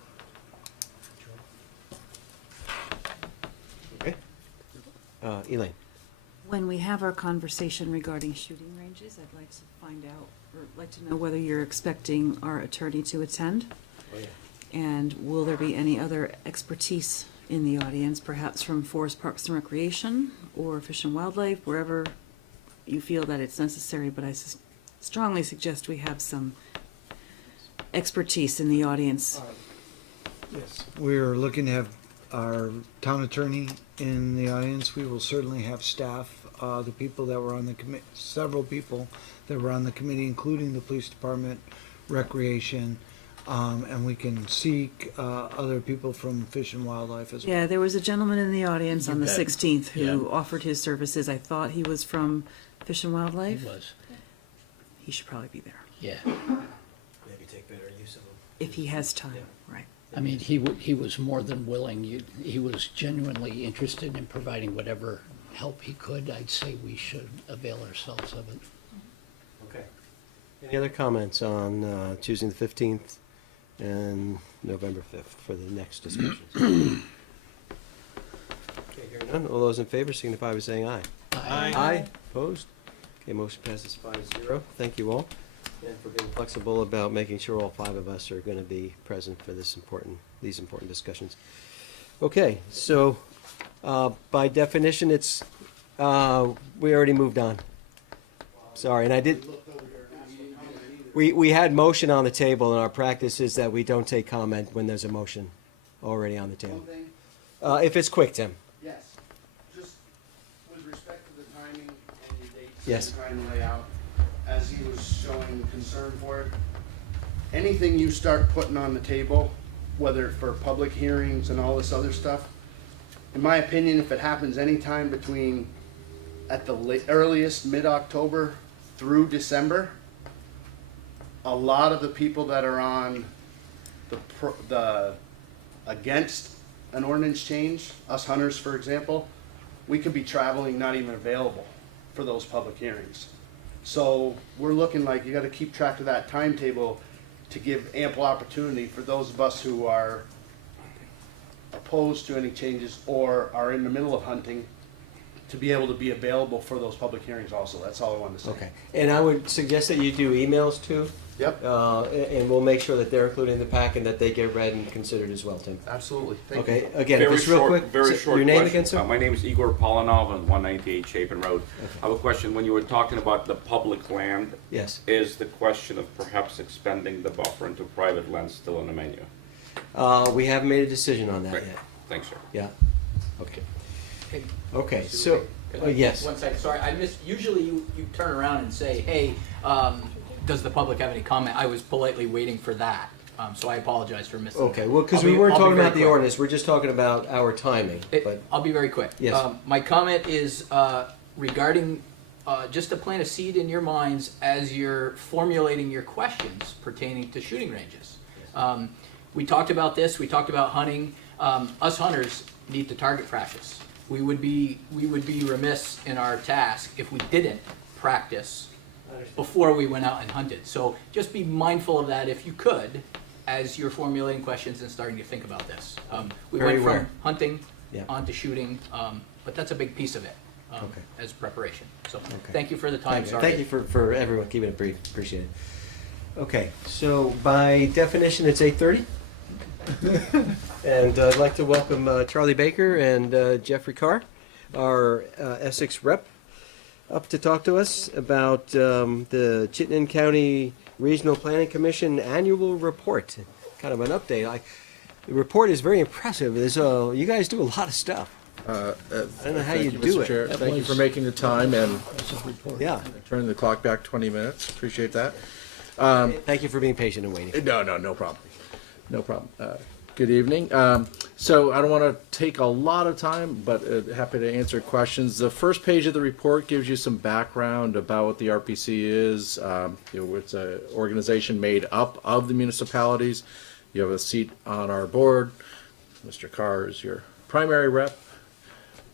Okay. Elaine? When we have our conversation regarding shooting ranges, I'd like to find out, or like to know whether you're expecting our attorney to attend? Oh, yeah. And will there be any other expertise in the audience, perhaps from Forest Parks and Recreation or Fish and Wildlife, wherever you feel that it's necessary, but I strongly suggest we have some expertise in the audience. Yes. We're looking to have our town attorney in the audience. We will certainly have staff, the people that were on the committee, several people that were on the committee, including the police department, recreation, and we can seek other people from Fish and Wildlife as well. Yeah, there was a gentleman in the audience on the bet. 16th who Yeah. offered his services. I thought he was from Fish and Wildlife. He was, He should probably be there, yeah. Maybe take better use of them. if he has time, right? I mean, he was more than willing. He was genuinely interested in providing whatever help he could. I'd say we should avail ourselves of it. Okay. Any other comments on choosing the 15th and November 5th for the next discussions? Okay, hearing none. All those in favor signify by saying aye. Aye. Opposed? Okay, motion passes 5-0. Thank you all, and for being flexible about making sure all 5 of us are going to be present for these important discussions. Okay, so by definition, it's we already moved on. Sorry, and I did. We had motion on the table, and our practice is that we don't take comment when there's a motion already on the table. If it's quick, Tim. Yes, just with respect to the timing and your dates. Yes. And trying to lay out, as he was showing concern for it, anything you start putting on the table, whether for public hearings and all this other stuff, in my opinion, if it happens anytime between, at the earliest, mid-October through December, a lot of the people that are on the against an ordinance change, us hunters, for example, we could be traveling, not even available for those public hearings. So we're looking like you gotta keep track of that timetable to give ample opportunity for those of us who are opposed to any changes or are in the middle of hunting to be able to be available for those public hearings also. That's all I wanted to say. Okay, and I would suggest that you do emails too. Yep. And we'll make sure that they're included in the pack and that they get read and considered as well, Tim. Absolutely. Thank you. Okay, again, if it's real quick, Very short your name question. again, sir? My name is Igor Polanov on 198 Chapin Road. I have a question. When you were talking about the public land, Yes. is the question of perhaps expanding the buffer into private land still on the menu? We haven't made a decision on that Great. yet. Thanks, sir. Yeah. Okay. Hey, Okay, so, yes. One second, sorry, I missed, usually you turn around and say, hey, does the public have any comment? I was politely waiting for that, so I apologize for missing that. Okay, well, because I'll we be- weren't I'll be talking very about the quick. ordinance, we're just talking about our timing, but, I'll be very quick. Yes. My comment is regarding just to plant a seed in your minds as you're formulating your questions pertaining to shooting ranges. We talked about this, we talked about hunting. Us hunters need to target practice. We would be remiss in our task if we didn't practice before we went out and hunted. So just be mindful of that if you could, as you're formulating questions and starting to think about this. We Very went from aware. hunting Yeah. onto shooting, but that's a big piece of it Okay. as preparation. So Okay. thank you for the time. Sorry. Thank you for everyone keeping it brief. Appreciate it. Okay, so by definition, it's 8:30. And I'd like to welcome Charlie Baker and Jeffrey Carr, our Essex rep, up to talk to us about the Chittenden County Regional Planning Commission annual report. Kind of an update. The report is very impressive. You guys do a lot of stuff. I don't know how you do it. Chair. Thank you for making the time and Yeah. turning the clock back 20 minutes. Appreciate that. Thank you for being patient and waiting. No problem. No problem. Good evening. So I don't want to take a lot of time, but happy to answer questions. The first page of the report gives you some background about what the RPC is. It's an organization made up of the municipalities. You have a seat on our board. Mr. Carr is your primary rep.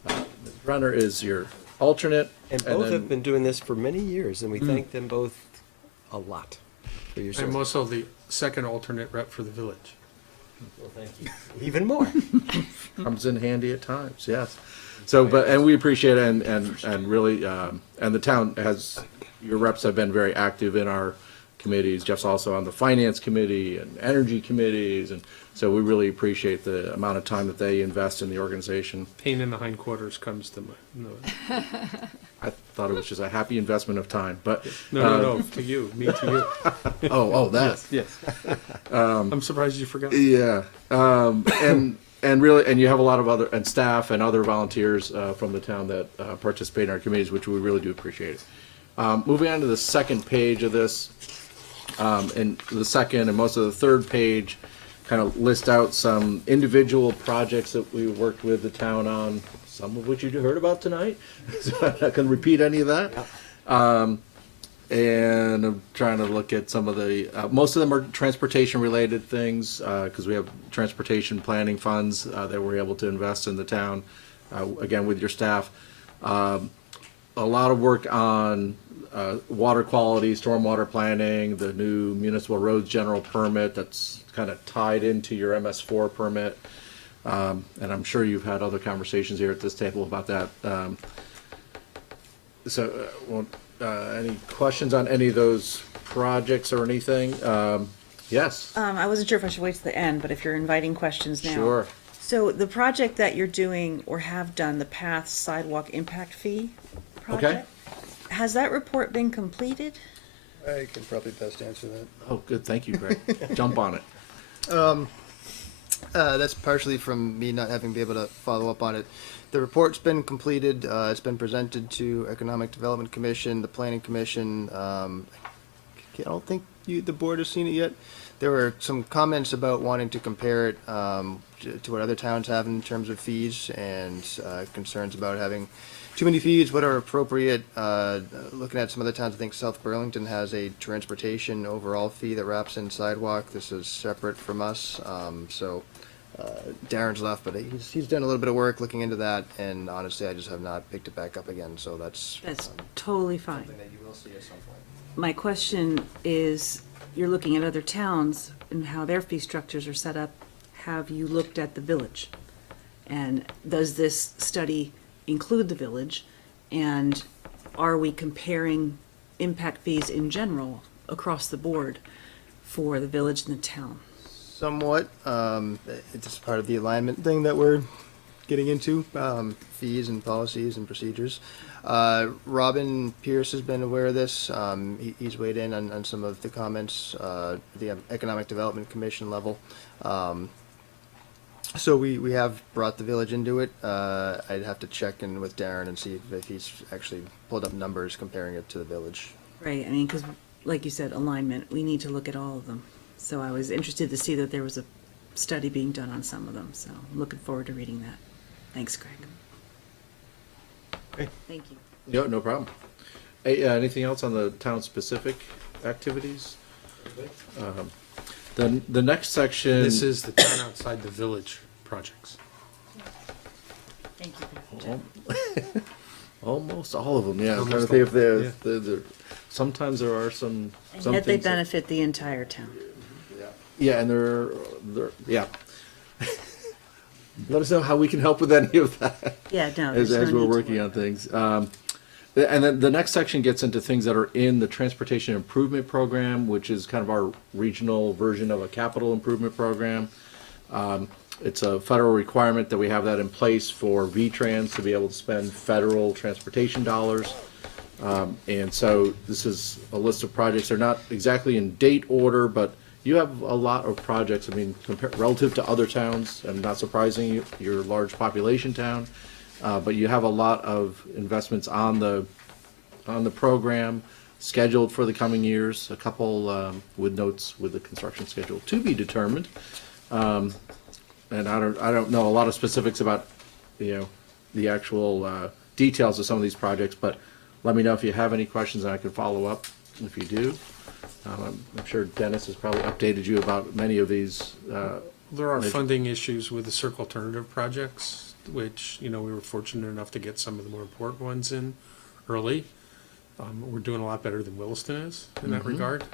Ms. Brenner is your alternate. And both have been doing this for many years, and we thank them both a lot for your service. I'm also the second alternate rep for the village. Well, thank you. Even more. Comes in handy at times, yes. So, and we appreciate it, and really, and the town has, your reps have been very active in our committees. Jeff's also on the finance committee and energy committees, and so we really appreciate the amount of time that they invest in the organization. Pain in the hindquarters comes to mind. I thought it was just a happy investment of time, but. No, to you, me to you. Oh, that. Yes. I'm surprised you forgot. Yeah, and really, and you have a lot of other, and staff and other volunteers from the town that participate in our committees, which we really do appreciate. Moving on to the second page of this, and the second and most of the third page kind of list out some individual projects that we worked with the town on, some of which you heard about tonight. So I'm not going to repeat any of that. And I'm trying to look at some of the, most of them are transportation related things, because we have transportation planning funds that we're able to invest in the town, again, with your staff. A lot of work on water quality, stormwater planning, the new municipal roads general permit that's kind of tied into your MS4 permit. And I'm sure you've had other conversations here at this table about that. Any questions on any of those projects or anything? Yes. I wasn't sure if I should wait to the end, but if you're inviting questions now. Sure. So the project that you're doing or have done, the Path Sidewalk Impact Fee project, has that report been completed? I can probably best answer that. Oh, good. Thank you, Greg. Jump on it. That's partially from me not having been able to follow up on it. The report's been completed. It's been presented to Economic Development Commission, the Planning Commission. I don't think the board has seen it yet. There were some comments about wanting to compare it to what other towns have in terms of fees, and concerns about having too many fees, what are appropriate. Looking at some other towns, I think South Burlington has a transportation overall fee that wraps in sidewalk. This is separate from us. Darren's left, but he's done a little bit of work looking into that, and honestly, I just have not picked it back up again, so that's Totally fine. something that you will see at some point. My question is, you're looking at other towns and how their fee structures are set up. Have you looked at the village? And does this study include the village? And are we comparing impact fees in general across the board for the village and the town? Somewhat. It's part of the alignment thing that we're getting into, fees and policies and procedures. Robin Pierce has been aware of this. He's weighed in on some of the comments, the Economic Development Commission level. So we have brought the village into it. I'd have to check in with Darren and see if he's actually pulled up numbers comparing it to the village. Right, I mean, because like you said, alignment, we need to look at all of them. So I was interested to see that there was a study being done on some of them, so I'm looking forward to reading that. Thanks, Greg. Okay. Thank you. No problem. Anything else on the town-specific activities? The next section. This is the town outside the village projects. Thank you. Almost all of them, yeah. I'm trying to Almost think if all, there, sometimes there are some And yet they things that- benefit the entire town. Yeah, and yeah. Let us know how we can help with any of that. Yeah, no, As there's no we're need to working on things. And then the next section gets into things that are in the Transportation Improvement Program, which is kind of our regional version of a capital improvement program. It's a federal requirement that we have that in place for V-Trans to be able to spend federal transportation dollars. And so this is a list of projects. They're not exactly in date order, but you have a lot of projects. I mean, relative to other towns, and not surprising, you're a large population town, but you have a lot of investments on the program scheduled for the coming years. A couple with notes with the construction schedule to be determined. And I don't know a lot of specifics about the actual details of some of these projects, but let me know if you have any questions and I can follow up if you do. I'm sure Dennis has probably updated you about many of these. There are funding issues with the Circle Alternative projects, which, we were fortunate enough to get some of the more important ones in early. We're doing a lot better than Williston is in that regard.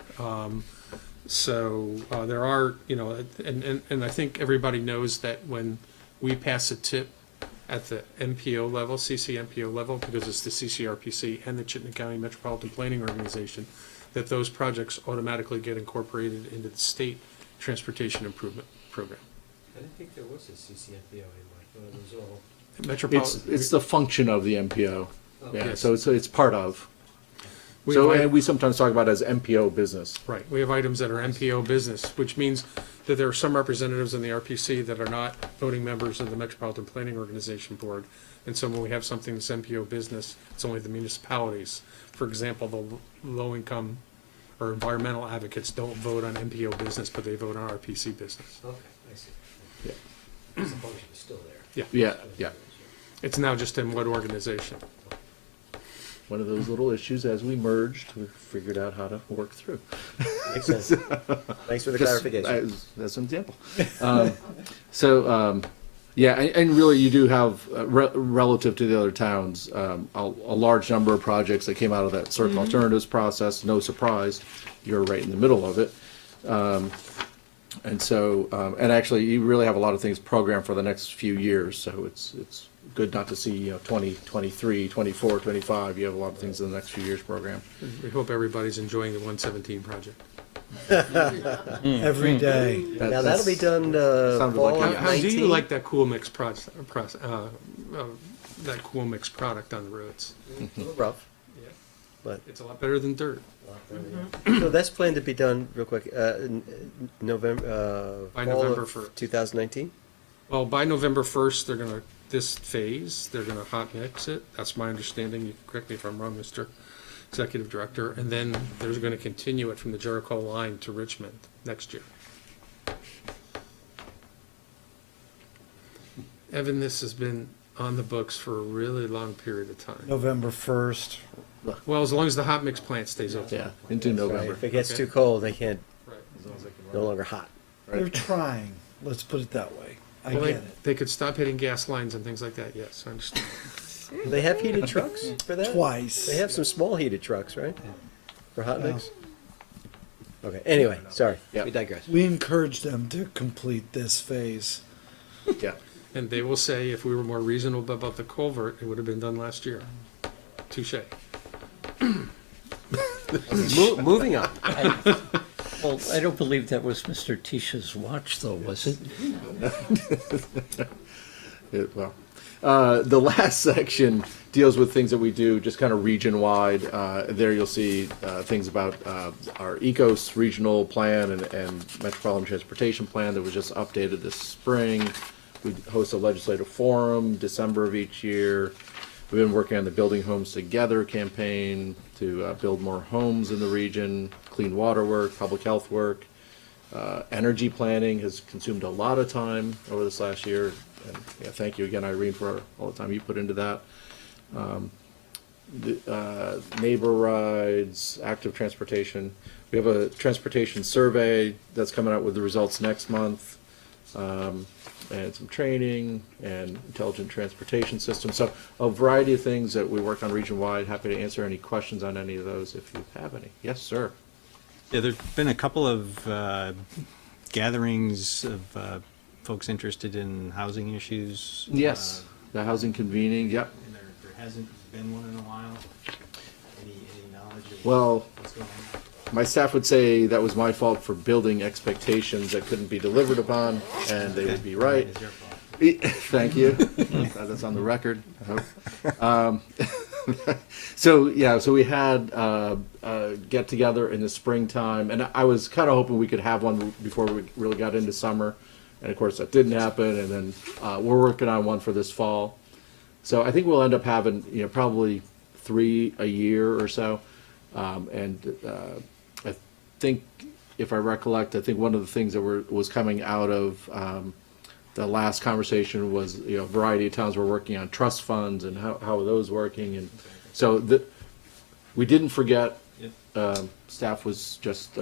So there are, and I think everybody knows that when we pass a tip at the MPO level, CCMPO level, because it's the CCRPC and the Chittenden County Metropolitan Planning Organization, that those projects automatically get incorporated into the state transportation improvement program. I didn't think there was a CCNPO anymore. I thought it was all. It's the function of the MPO. Yeah, Yes. so it's part of. And we sometimes talk about it as MPO business. Right, we have items that are MPO business, which means that there are some representatives in the RPC that are not voting members of the Metropolitan Planning Organization Board. And so when we have something that's MPO business, it's only the municipalities. For example, the low-income or environmental advocates don't vote on MPO business, but they vote on RPC business. Okay, I see. Yeah. The function is still there. Yeah. It's now just in what organization. One of those little issues as we merged, we figured out how to work through. Makes sense. Thanks for the clarification. As an example. And really you do have, relative to the other towns, a large number of projects that came out of that Circle Alternatives process. No surprise, you're right in the middle of it. And actually you really have a lot of things programmed for the next few years, so it's good not to see 20, 23, 24, 25. You have a lot of things in the next few years program. We hope everybody's enjoying the 117 project. Every day. Now that'll be done fall of How do 19? you like that cool mix that cool mix product on the roads? A little rough. Yeah. But It's a lot better than dirt. so that's planned to be done real quick. November. By fall November of 1st. 2019. Well, by November 1st, they're gonna hot mix it. That's my understanding. You can correct me if I'm wrong, Mr. Executive Director. And then they're gonna continue it from the Jericho line to Richmond next year. Evan, this has been on the books for a really long period of time. November 1st. Well, as long as the hot mix plant stays open. Yeah, into November. If it gets Okay. too cold, they can't. Right. No longer hot. They're trying. Let's put it that way. I Well, get it. they could stop hitting gas lines and things like that, yes, I understand. They have heated trucks for that? Twice. They have some small heated trucks, right? For hot mix? Okay, anyway, sorry. Yeah. We digress. We encourage them to complete this phase. Yeah. And they will say if we were more reasonable about the culvert, it would have been done last year. Touche. Moving on. Well, I don't believe that was Mr. Tisha's watch, though, was it? The last section deals with things that we do just kind of region-wide. There you'll see things about our ECOS regional plan and Metropolitan Transportation Plan that was just updated this spring. We host a legislative forum December of each year. We've been working on the Building Homes Together campaign to build more homes in the region, clean water work, public health work. Energy planning has consumed a lot of time over this last year. And thank you again, Irene, for all the time you put into that. neighbor rides, active transportation. We have a transportation survey that's coming out with the results next month, and some training and intelligent transportation system. So a variety of things that we work on region-wide. Happy to answer any questions on any of those if you have any. Yes, sir. Yeah, there's been a couple of gatherings of folks interested in housing issues. Yes, the housing convening, yep. And there hasn't been one in a while. Any knowledge of Well, what's going on? my staff would say that was my fault for building expectations that couldn't be delivered upon, and they would be right. It's your fault. Thank you. That's on the record, I hope. So we had a get together in the springtime, and I was kind of hoping we could have one before we really got into summer, and of course that didn't happen. And then we're working on one for this fall. So I think we'll end up having probably 3 a year or so, I think, if I recollect, I think one of the things that was coming out of the last conversation was a variety of towns were working on trust funds and how are those working, and so we didn't forget. Staff was just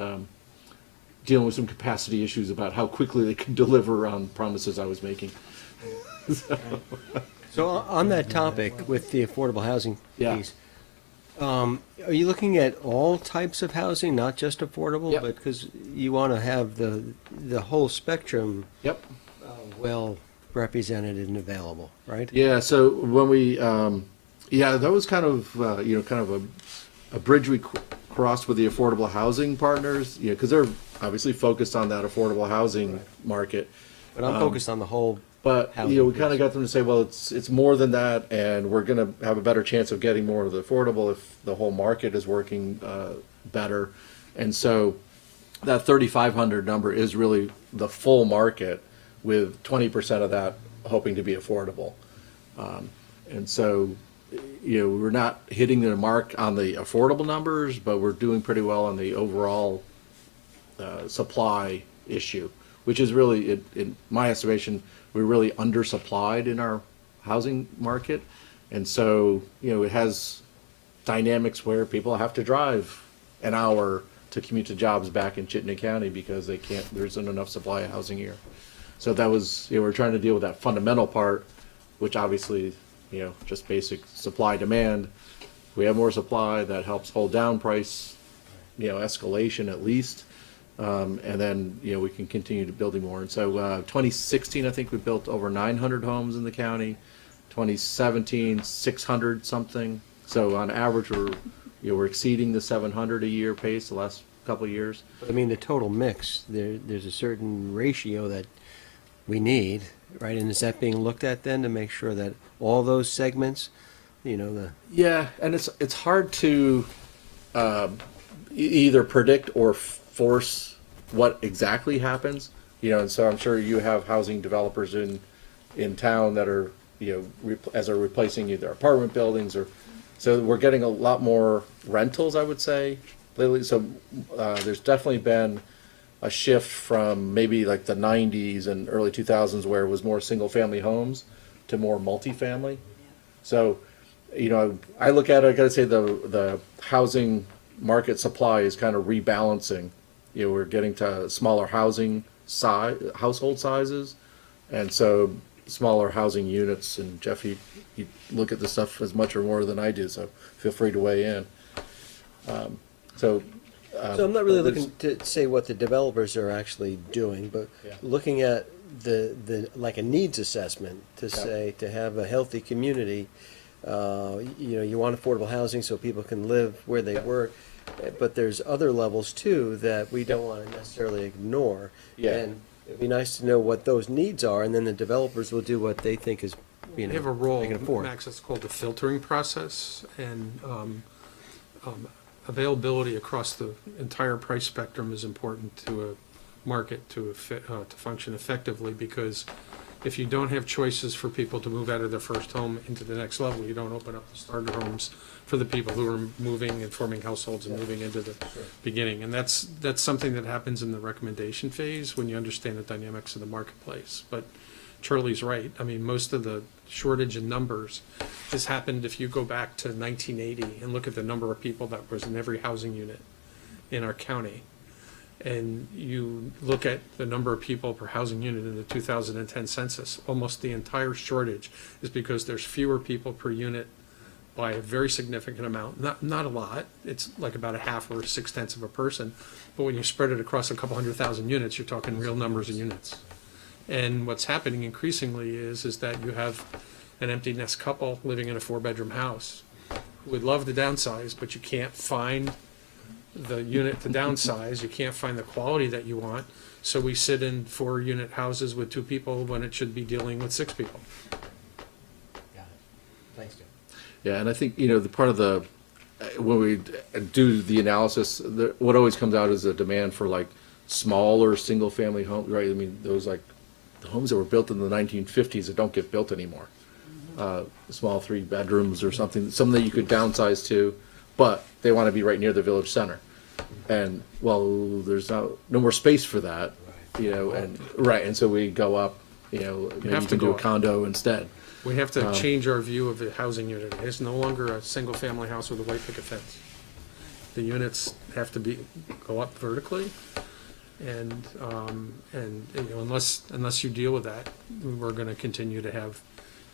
dealing with some capacity issues about how quickly they could deliver on promises I was making. So on that topic with the affordable housing Yeah. piece, are you looking at all types of housing, not just affordable? Yep. But because you want to have the whole spectrum Yep. well represented and available, right? Yeah. So when we, that was kind of kind of a bridge we crossed with the affordable housing partners, because they're obviously focused on that affordable housing market. But I'm focused on the whole. But housing we kind of got them to say, well, it's more than that, and we're going to have a better chance of getting more of the affordable if the whole market is working better. And so that 3,500 number is really the full market, with 20% of that hoping to be affordable. And so we're not hitting the mark on the affordable numbers, but we're doing pretty well on the overall supply issue, which is really, in my estimation, we're really undersupplied in our housing market. And so, it has dynamics where people have to drive an hour to commute to jobs back in Chittenden County because there isn't enough supply of housing here. So that was, we're trying to deal with that fundamental part, which obviously, just basic supply demand. We have more supply, that helps hold down price, escalation at least. And then, we can continue to building more. And so 2016, I think we built over 900 homes in the county. 2017, 600 something. So on average, we're exceeding the 700 a year pace the last couple of years. I mean, the total mix, there's a certain ratio that we need, right? And is that being looked at then to make sure that all those segments, Yeah, and it's hard to either predict or force what exactly happens, and so I'm sure you have housing developers in town that are, as are replacing either apartment buildings so we're getting a lot more rentals, I would say, lately. So there's definitely been a shift from maybe like the 90s and early 2000s where it was more single family homes to more multifamily. So, I look at it, I gotta say the housing market supply is kind of rebalancing. We're getting to smaller household sizes, and so smaller housing units. And Jeff, you look at the stuff as much or more than I do, so feel free to weigh in. So I'm not really looking to say what the developers are actually doing, but looking at the like a needs assessment to say, to have a healthy community, you want affordable housing so people can live where they work, but there's other levels too that we don't want to necessarily ignore. Yeah. And it'd be nice to know what those needs are, and then the developers will do what they think is, They have a role, they can afford. Max, it's called the filtering process, and availability across the entire price spectrum is important to a market to function effectively, because if you don't have choices for people to move out of their first home into the next level, you don't open up the starter homes for the people who are moving and forming households and moving into the beginning. And that's something that happens in the recommendation phase when you understand the dynamics of the marketplace. But Charlie's right. I mean, most of the shortage in numbers. This happened if you go back to 1980 and look at the number of people that was in every housing unit in our county. And you look at the number of people per housing unit in the 2010 census, almost the entire shortage is because there's fewer people per unit by a very significant amount. Not a lot, it's like about a half or 6/10 of a person. But when you spread it across a couple 100,000 units, you're talking real numbers of units. And what's happening increasingly is that you have an empty nest couple living in a 4-bedroom house who would love to downsize, but you can't find the unit to downsize, you can't find the quality that you want, so we sit in 4-unit houses with 2 people when it should be dealing with 6 people. Thanks, Jim. Yeah, and I think, you know, the part of the, when we do the analysis, what always comes out is a demand for like smaller single-family homes, right? I mean, those like the homes that were built in the 1950s that don't get built anymore. Small 3 bedrooms or something that you could downsize to, but they want to be right near the village center. And well, there's no more space for that, you know, and so we go up, you know, maybe you can do a condo instead. We have to change our view of the housing unit. It's no longer a single-family house with a white picket fence. The units have to go up vertically, and you know, unless you deal with that, we're going to continue to have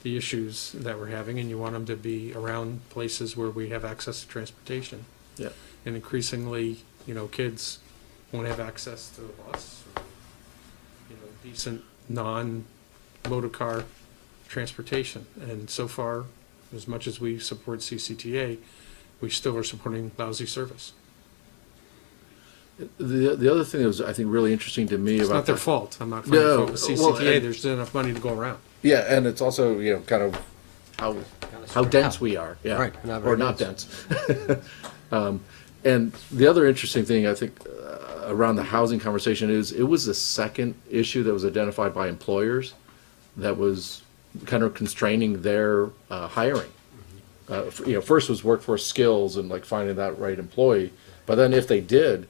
the issues that we're having, and you want them to be around places where we have access to transportation. Yeah. And increasingly, you know, kids won't have access to a bus, or, you know, decent non-motor car transportation. And so far, as much as we support CCTA, we still are supporting lousy service. The other thing that was, I think, really interesting to me It's about not their that- fault. I'm not finding fault with CCTA. Well, There's enough money to go around. Yeah, and it's also, you know, kind of how dense we are. Yeah, Right, not or very not dense. dense. And the other interesting thing, I think, around the housing conversation is it was the second issue that was identified by employers that was kind of constraining their hiring. You know, first was workforce skills and like finding that right employee, but then if they did,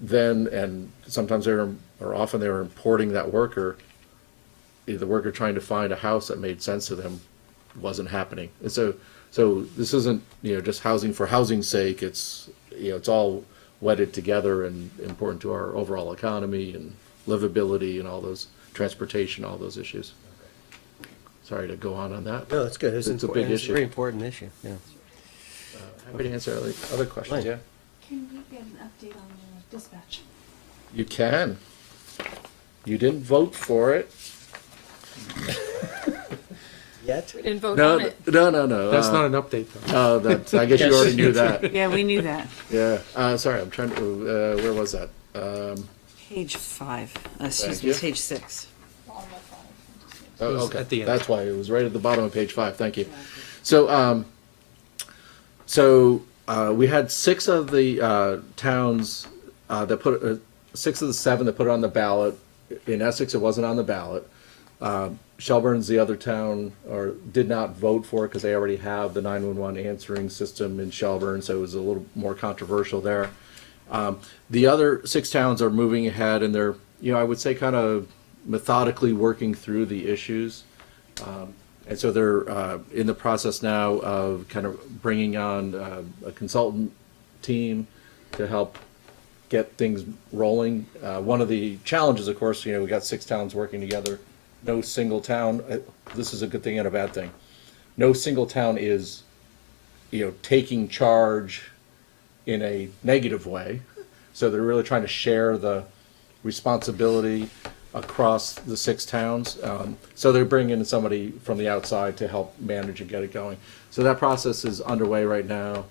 then, and sometimes often they were importing that worker, the worker trying to find a house that made sense to them wasn't happening. And so this isn't, you know, just housing for housing's sake. It's, you know, it's all wedded together and important to our overall economy and livability and all those, transportation, all those issues. Sorry to go on that. No, that's good. It's a important. big It's a issue. very important issue, yeah. Happy to answer other questions, yeah. Can we get an update on the dispatch? You can. You didn't vote for it. Yet? We didn't vote No, on it. no. That's not an update, though. No, that's, I guess you already knew that. Yeah, we knew that. Yeah, sorry, I'm trying to, where was that? Page 5, Thank you. page 6. Oh, It was okay, at the end. that's why, it was right at the bottom of page 5, thank you. So, we had 6 of the towns that put, 6 of the 7 that put it on the ballot. In Essex, it wasn't on the ballot. Shelburne's the other town, or did not vote for it because they already have the 911 answering system in Shelburne, so it was a little more controversial there. The other 6 towns are moving ahead, and they're, you know, I would say kind of methodically working through the issues. And so they're in the process now of kind of bringing on a consultant team to help get things rolling. One of the challenges, of course, you know, we got 6 towns working together. No single town, this is a good thing and a bad thing. No single town is, you know, taking charge in a negative way. So they're really trying to share the responsibility across the 6 towns. So they're bringing in somebody from the outside to help manage and get it going. So that process is underway right now.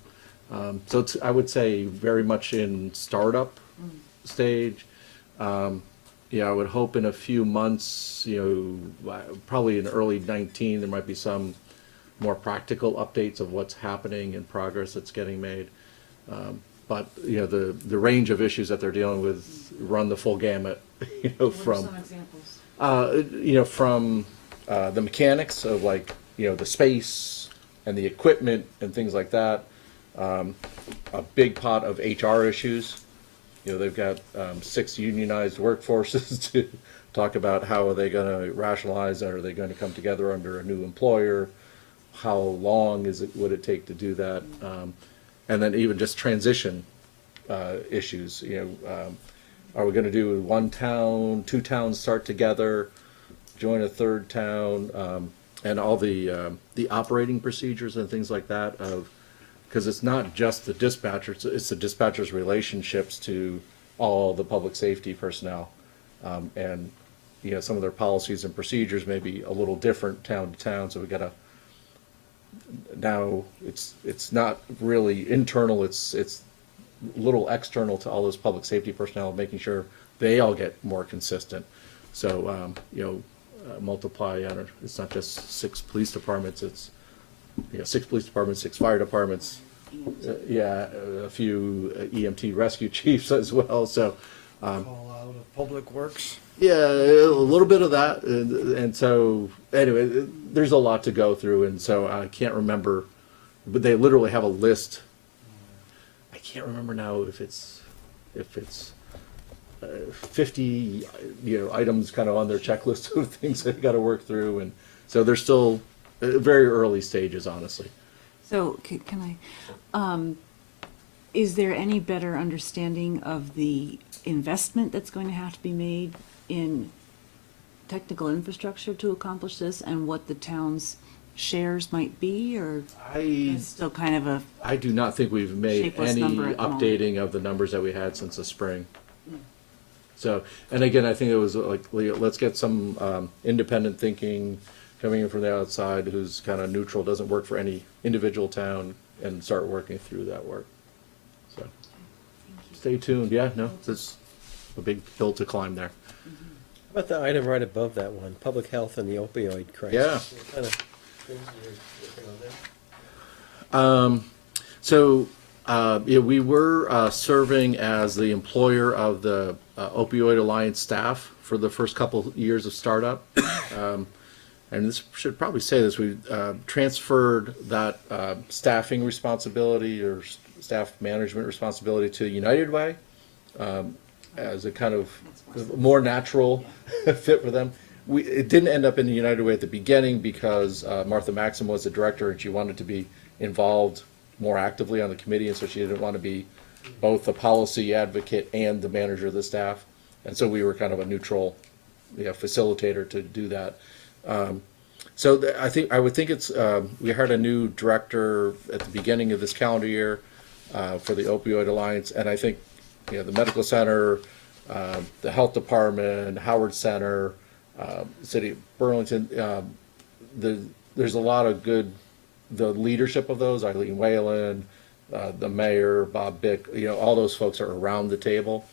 So it's, I would say, very much in startup stage. Yeah, I would hope in a few months, you know, probably in early 19, there might be some more practical updates of what's happening and progress that's getting made. But, you know, the range of issues that they're dealing with run the full gamut, you know, from, Some examples. you know, from the mechanics of, like, you know, the space and the equipment and things like that. A big pot of HR issues. You know, they've got 6 unionized workforces talk about how are they gonna rationalize, are they gonna come together under a new employer? How long would it take to do that? And then even just transition issues, are we gonna do one town, two towns start together, join a third town, and all the operating procedures and things like that because it's not just the dispatchers, it's the dispatchers' relationships to all the public safety personnel. And, some of their policies and procedures may be a little different town to town, so we gotta, now, it's not really internal, it's a little external to all those public safety personnel, making sure they all get more consistent. So, multiply, it's not just 6 police departments, it's, 6 police departments, 6 fire departments, a few EMT rescue chiefs as well, so. Call out of Public Works. Yeah, a little bit of that, and so, anyway, there's a lot to go through, and so I can't remember, but they literally have a list. I can't remember now if it's 50, items kind of on their checklist of things they got to work through, and so they're still very early stages, honestly. So can I, is there any better understanding of the investment that's going to have to be made in technical infrastructure to accomplish this, and what the town's shares might be, or it's still kind of a I do not think we've made shapeless any number at the moment? updating of the numbers that we had since the spring. So, and again, I think it was like, let's get some independent thinking coming in from the outside who's kind of neutral, doesn't work for any individual town, and start working through that work. So, stay tuned. Yeah, no, it's a big hill to climb there. How about the item right above that one, public health and the opioid crisis? Yeah. What kind of things are you working on there? We were serving as the employer of the Opioid Alliance staff for the first couple years of startup. And this should probably say this, we transferred that staffing responsibility or staff management responsibility to United Way as a kind of more natural fit for them. It didn't end up in the United Way at the beginning because Martha Maxim was the director and she wanted to be involved more actively on the committee, and so she didn't want to be both the policy advocate and the manager of the staff. And so we were kind of a neutral facilitator to do that. I would think it's, we hired a new director at the beginning of this calendar year for the Opioid Alliance, and I think, the medical center, the health department, Howard Center, City of Burlington, there's a lot of good, the leadership of those, Eileen Whalen, the mayor, Bob Bick, all those folks are around the table.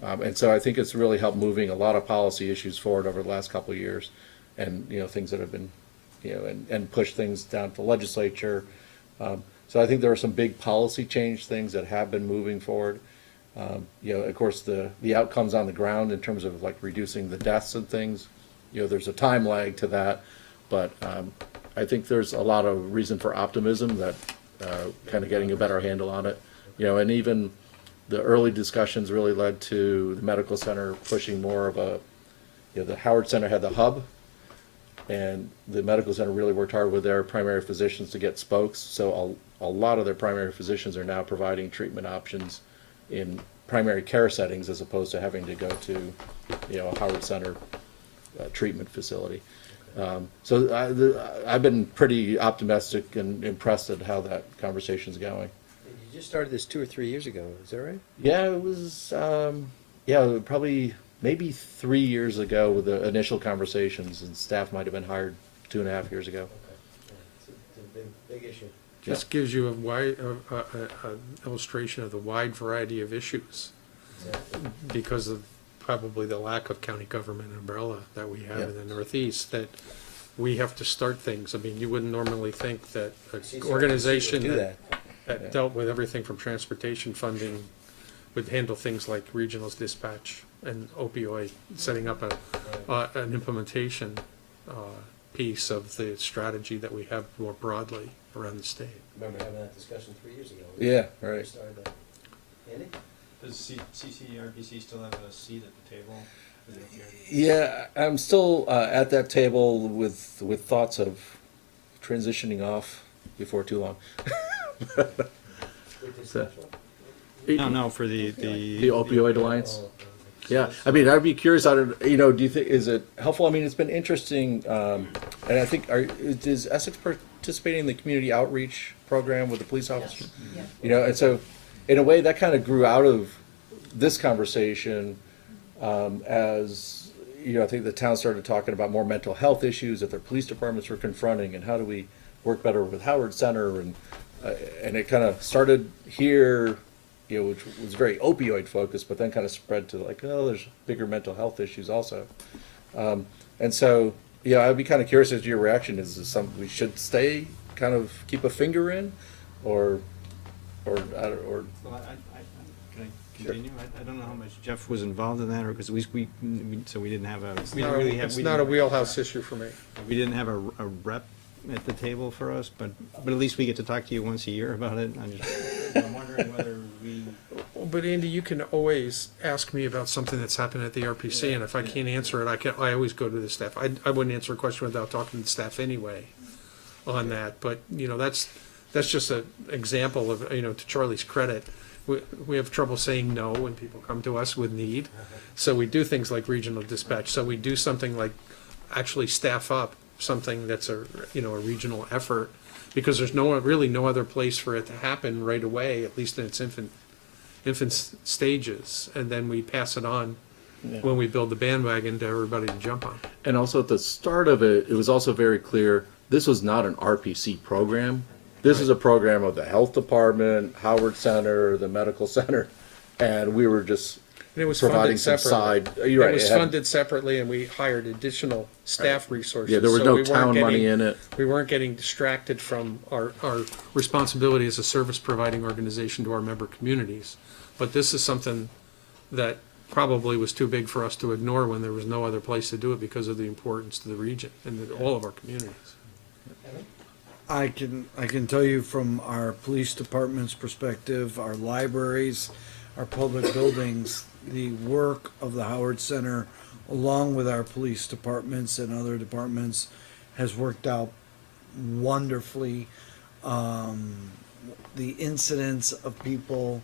And so I think it's really helped moving a lot of policy issues forward over the last couple of years, and, things that have been, and push things down to the legislature. So I think there are some big policy change things that have been moving forward. Of course, the outcomes on the ground in terms of like reducing the deaths and things, there's a time lag to that, but I think there's a lot of reason for optimism that kind of getting a better handle on it. And even the early discussions really led to the medical center pushing more of a, the Howard Center had the hub, and the medical center really worked hard with their primary physicians to get spokes. So a lot of their primary physicians are now providing treatment options in primary care settings as opposed to having to go to, a Howard Center treatment facility. So I've been pretty optimistic and impressed at how that conversation's going. You just started this 2 or 3 years ago, is that right? Yeah, it was, probably maybe 3 years ago with the initial conversations, and staff might have been hired 2.5 years ago. It's a big issue. Just gives you a wide, illustration of the wide variety of issues. Because of probably the lack of county government umbrella that we have in the Northeast, that we have to start things. I mean, you wouldn't normally think that an organization that dealt with everything from transportation funding would handle things like regional dispatch and opioid, setting up an implementation piece of the strategy that we have more broadly around the state. Remember having that discussion 3 years ago. Yeah, right. We started that. Andy? Does CCRPC still have a seat at the table? Yeah, I'm still at that table with thoughts of transitioning off before too long. So- No, for the opioid alliance. Yeah, I mean, I'd be curious. I don't, you know, do you think is it helpful? I mean, it's been interesting, and I think is Essex participating in the community outreach program with the police officers? Yes. You know, and so in a way that kind of grew out of this conversation as you know. I think the town started talking about more mental health issues that their police departments were confronting, and how do we work better with Howard Center, and it kind of started here. You know, which was very opioid focused, but then kind of spread to like, oh, there's bigger mental health issues also. And so, yeah, I'd be kind of curious as to your reaction. Is this something we should stay, kind of keep a finger in, or? Well, can I continue? I don't know how much Jeff was involved in that, or because we so we didn't have a. It's not a wheelhouse issue for me. We didn't have a rep at the table for us, but at least we get to talk to you once a year about it. I'm wondering whether we. But Andy, you can always ask me about something that's happened at the RPC, and if I can't answer it, I always go to the staff. I wouldn't answer a question without talking to the staff anyway on that. But you know, that's just an example of, you know, to Charlie's credit, we have trouble saying no when people come to us with need. So we do things like regional dispatch. So we do something like actually staff up something that's a regional effort, because there's really no other place for it to happen right away, at least in its infant stages, and then we pass it on when we build the bandwagon to everybody to jump on. And also at the start of it, it was also very clear this was not an RPC program. This is a program of the health department, Howard Center, the medical center, and we were just And it was providing funded some separately. side. You're right. It was had- funded separately, and we hired additional staff resources. Yeah, there was so no we weren't town money getting- in it. We weren't getting distracted from our responsibility as a service providing organization to our member communities. But this is something that probably was too big for us to ignore when there was no other place to do it because of the importance to the region and to all of our communities. I can tell you from our police department's perspective, our libraries, our public buildings, the work of the Howard Center, along with our police departments and other departments, has worked out wonderfully. The incidents of people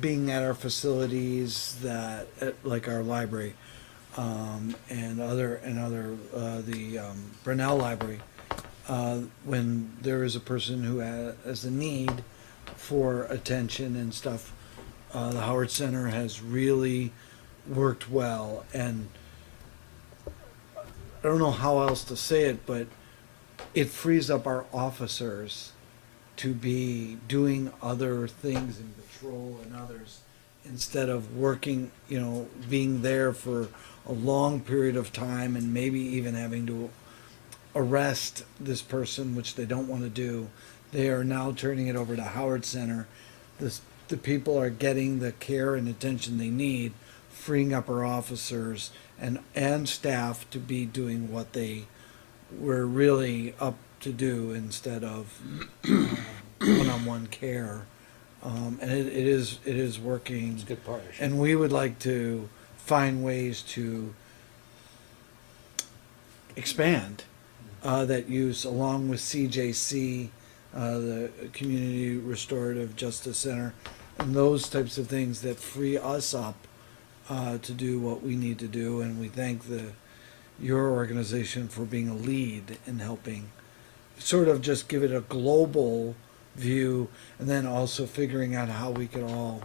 being at our facilities, like our library, and the Brunel Library, when there is a person who has a need for attention and stuff, the Howard Center has really worked well. And I don't know how else to say it, but it frees up our officers to be doing other things in patrol and others, instead of working, being there for a long period of time and maybe even having to arrest this person, which they don't want to do. They are now turning it over to Howard Center. The people are getting the care and attention they need, freeing up our officers and staff to be doing what they were really up to do, instead of one-on-one care. And it is working. It's a good partnership. And we would like to find ways to expand that use, along with CJC, the Community Restorative Justice Center, and those types of things that free us up to do what we need to do. And we thank your organization for being a lead in helping sort of just give it a global view, and then also figuring out how we can all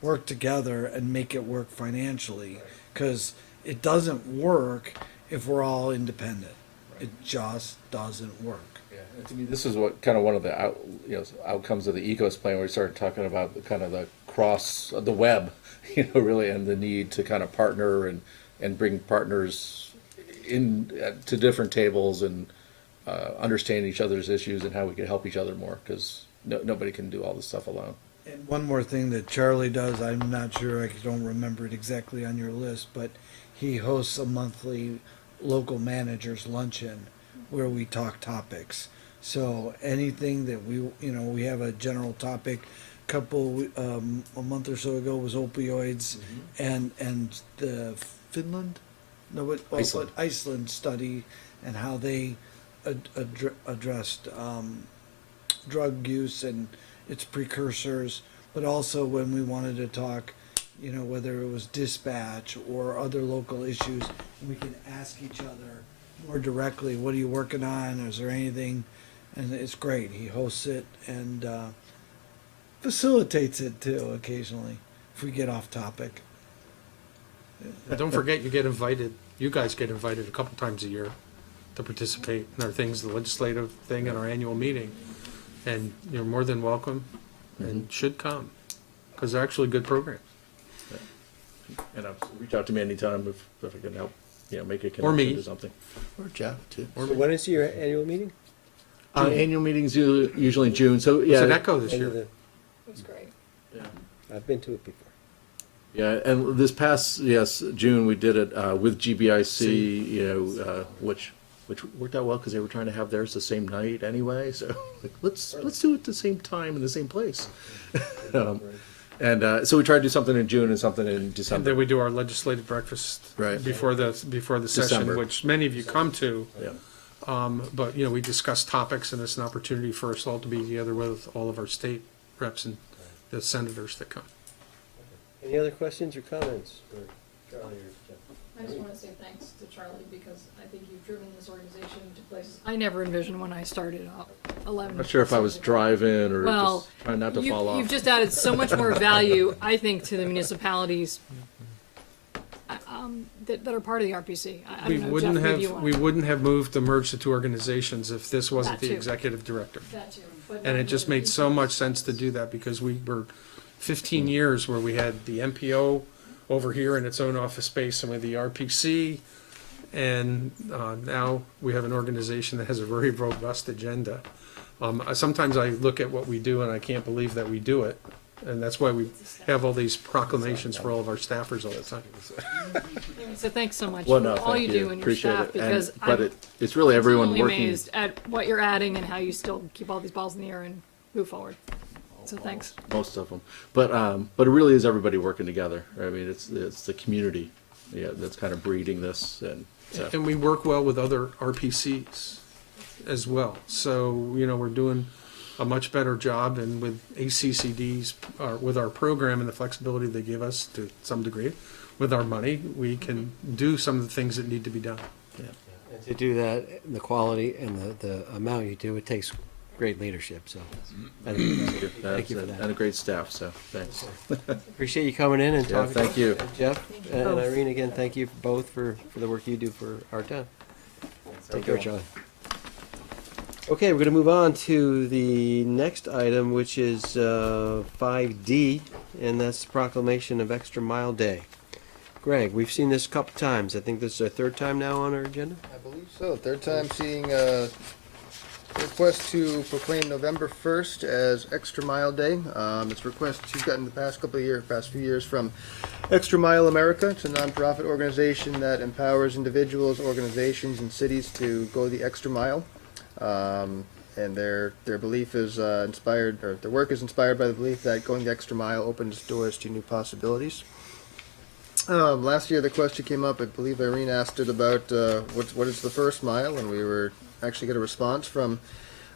work together and make it work financially, because it doesn't work if we're all independent. It just doesn't work. Yeah, and to me, this is what kind of one of the outcomes of the ECOS plan, where we started talking about the cross the web, really, and the need to kind of partner and bring partners in to different tables and understand each other's issues and how we can help each other more, because nobody can do all this stuff alone. And one more thing that Charlie does, I'm not sure, I don't remember it exactly on your list, but he hosts a monthly local managers luncheon where we talk topics. So anything that we have a general topic a month or so ago was opioids and the Finland, no, what, Iceland. Iceland study and how they addressed drug use and its precursors, but also when we wanted to talk, whether it was dispatch or other local issues, we can ask each other more directly, what are you working on? Is there anything? And it's great. He hosts it and facilitates it too occasionally if we get off topic. And don't forget, you guys get invited a couple times a year to participate in our things, the legislative thing and our annual meeting. And you're more than welcome and should come, because they're actually good programs. And reach out to me anytime if I can help, make a Or me. connection to something. Or Jeff, too. So when is your annual meeting? Annual meetings usually in June, so yeah. It's an echo this year. That's great. Yeah. I've been to it before. Yeah, and this past, June, we did it with GBIC, which worked out well because they were trying to have theirs the same night anyway. So let's do it at the same time in the same place. So we tried to do something in June and something in And December. then we do our legislative breakfast before the session, December. which many of you come to. Yeah. But we discuss topics, and it's an opportunity for us all to be together with all of our state reps and the senators that come. Any other questions or comments for Charlie or Jeff? I just want to say thanks to Charlie because I think you've driven this organization to places I never envisioned when I started out 11. I'm not sure if I was driving or Well, just trying not to fall off. You've just added so much more value, I think, to the municipalities that are part of the RPC. I We don't know, wouldn't Jeff, maybe you have, want we wouldn't have moved to merge the two organizations if this wasn't That the too. executive director. That too, but And it not just really. made so much sense to do that because we were 15 years where we had the MPO over here in its own office space and with the RPC. And now we have an organization that has a very robust agenda. Sometimes I look at what we do and I can't believe that we do it. And that's why we have all these proclamations for all of our staffers all the time. So thanks so much Well, for no, all thank you you. do and your Appreciate staff it. because But it's really everyone totally working. amazed at what you're adding and how you still keep all these balls in the air and move forward. So thanks. Most of them, but it really is everybody working together. I mean, it's the community, that's kind of breeding this, and so. And we work well with other RPCs as well. So, we're doing a much better job, and with ACCDs, with our program and the flexibility they give us to some degree, with our money, we can do some of the things that need to be done. And to do that, the quality and the amount you do, it takes great leadership, so. I think thank you for that. And a great staff, so thanks. Appreciate you coming in and Yeah, talking. thank you. Jeff and both. Irene, again, thank you both for the work you do for our town. Take care, Charlie. Okay, we're gonna move on to the next item, which is 5D, and that's proclamation of Extra Mile Day. Greg, we've seen this a couple times. I think this is our third time now on our agenda. I believe so. Third time seeing request to proclaim November 1st as Extra Mile Day. It's a request you've gotten the past few years from Extra Mile America. It's a nonprofit organization that empowers individuals, organizations, and cities to go the extra mile. And their belief is inspired, or their work is inspired by the belief that going the extra mile opens doors to new possibilities. Last year the question came up, I believe Irene asked it about what is the first mile, and we were actually get a response from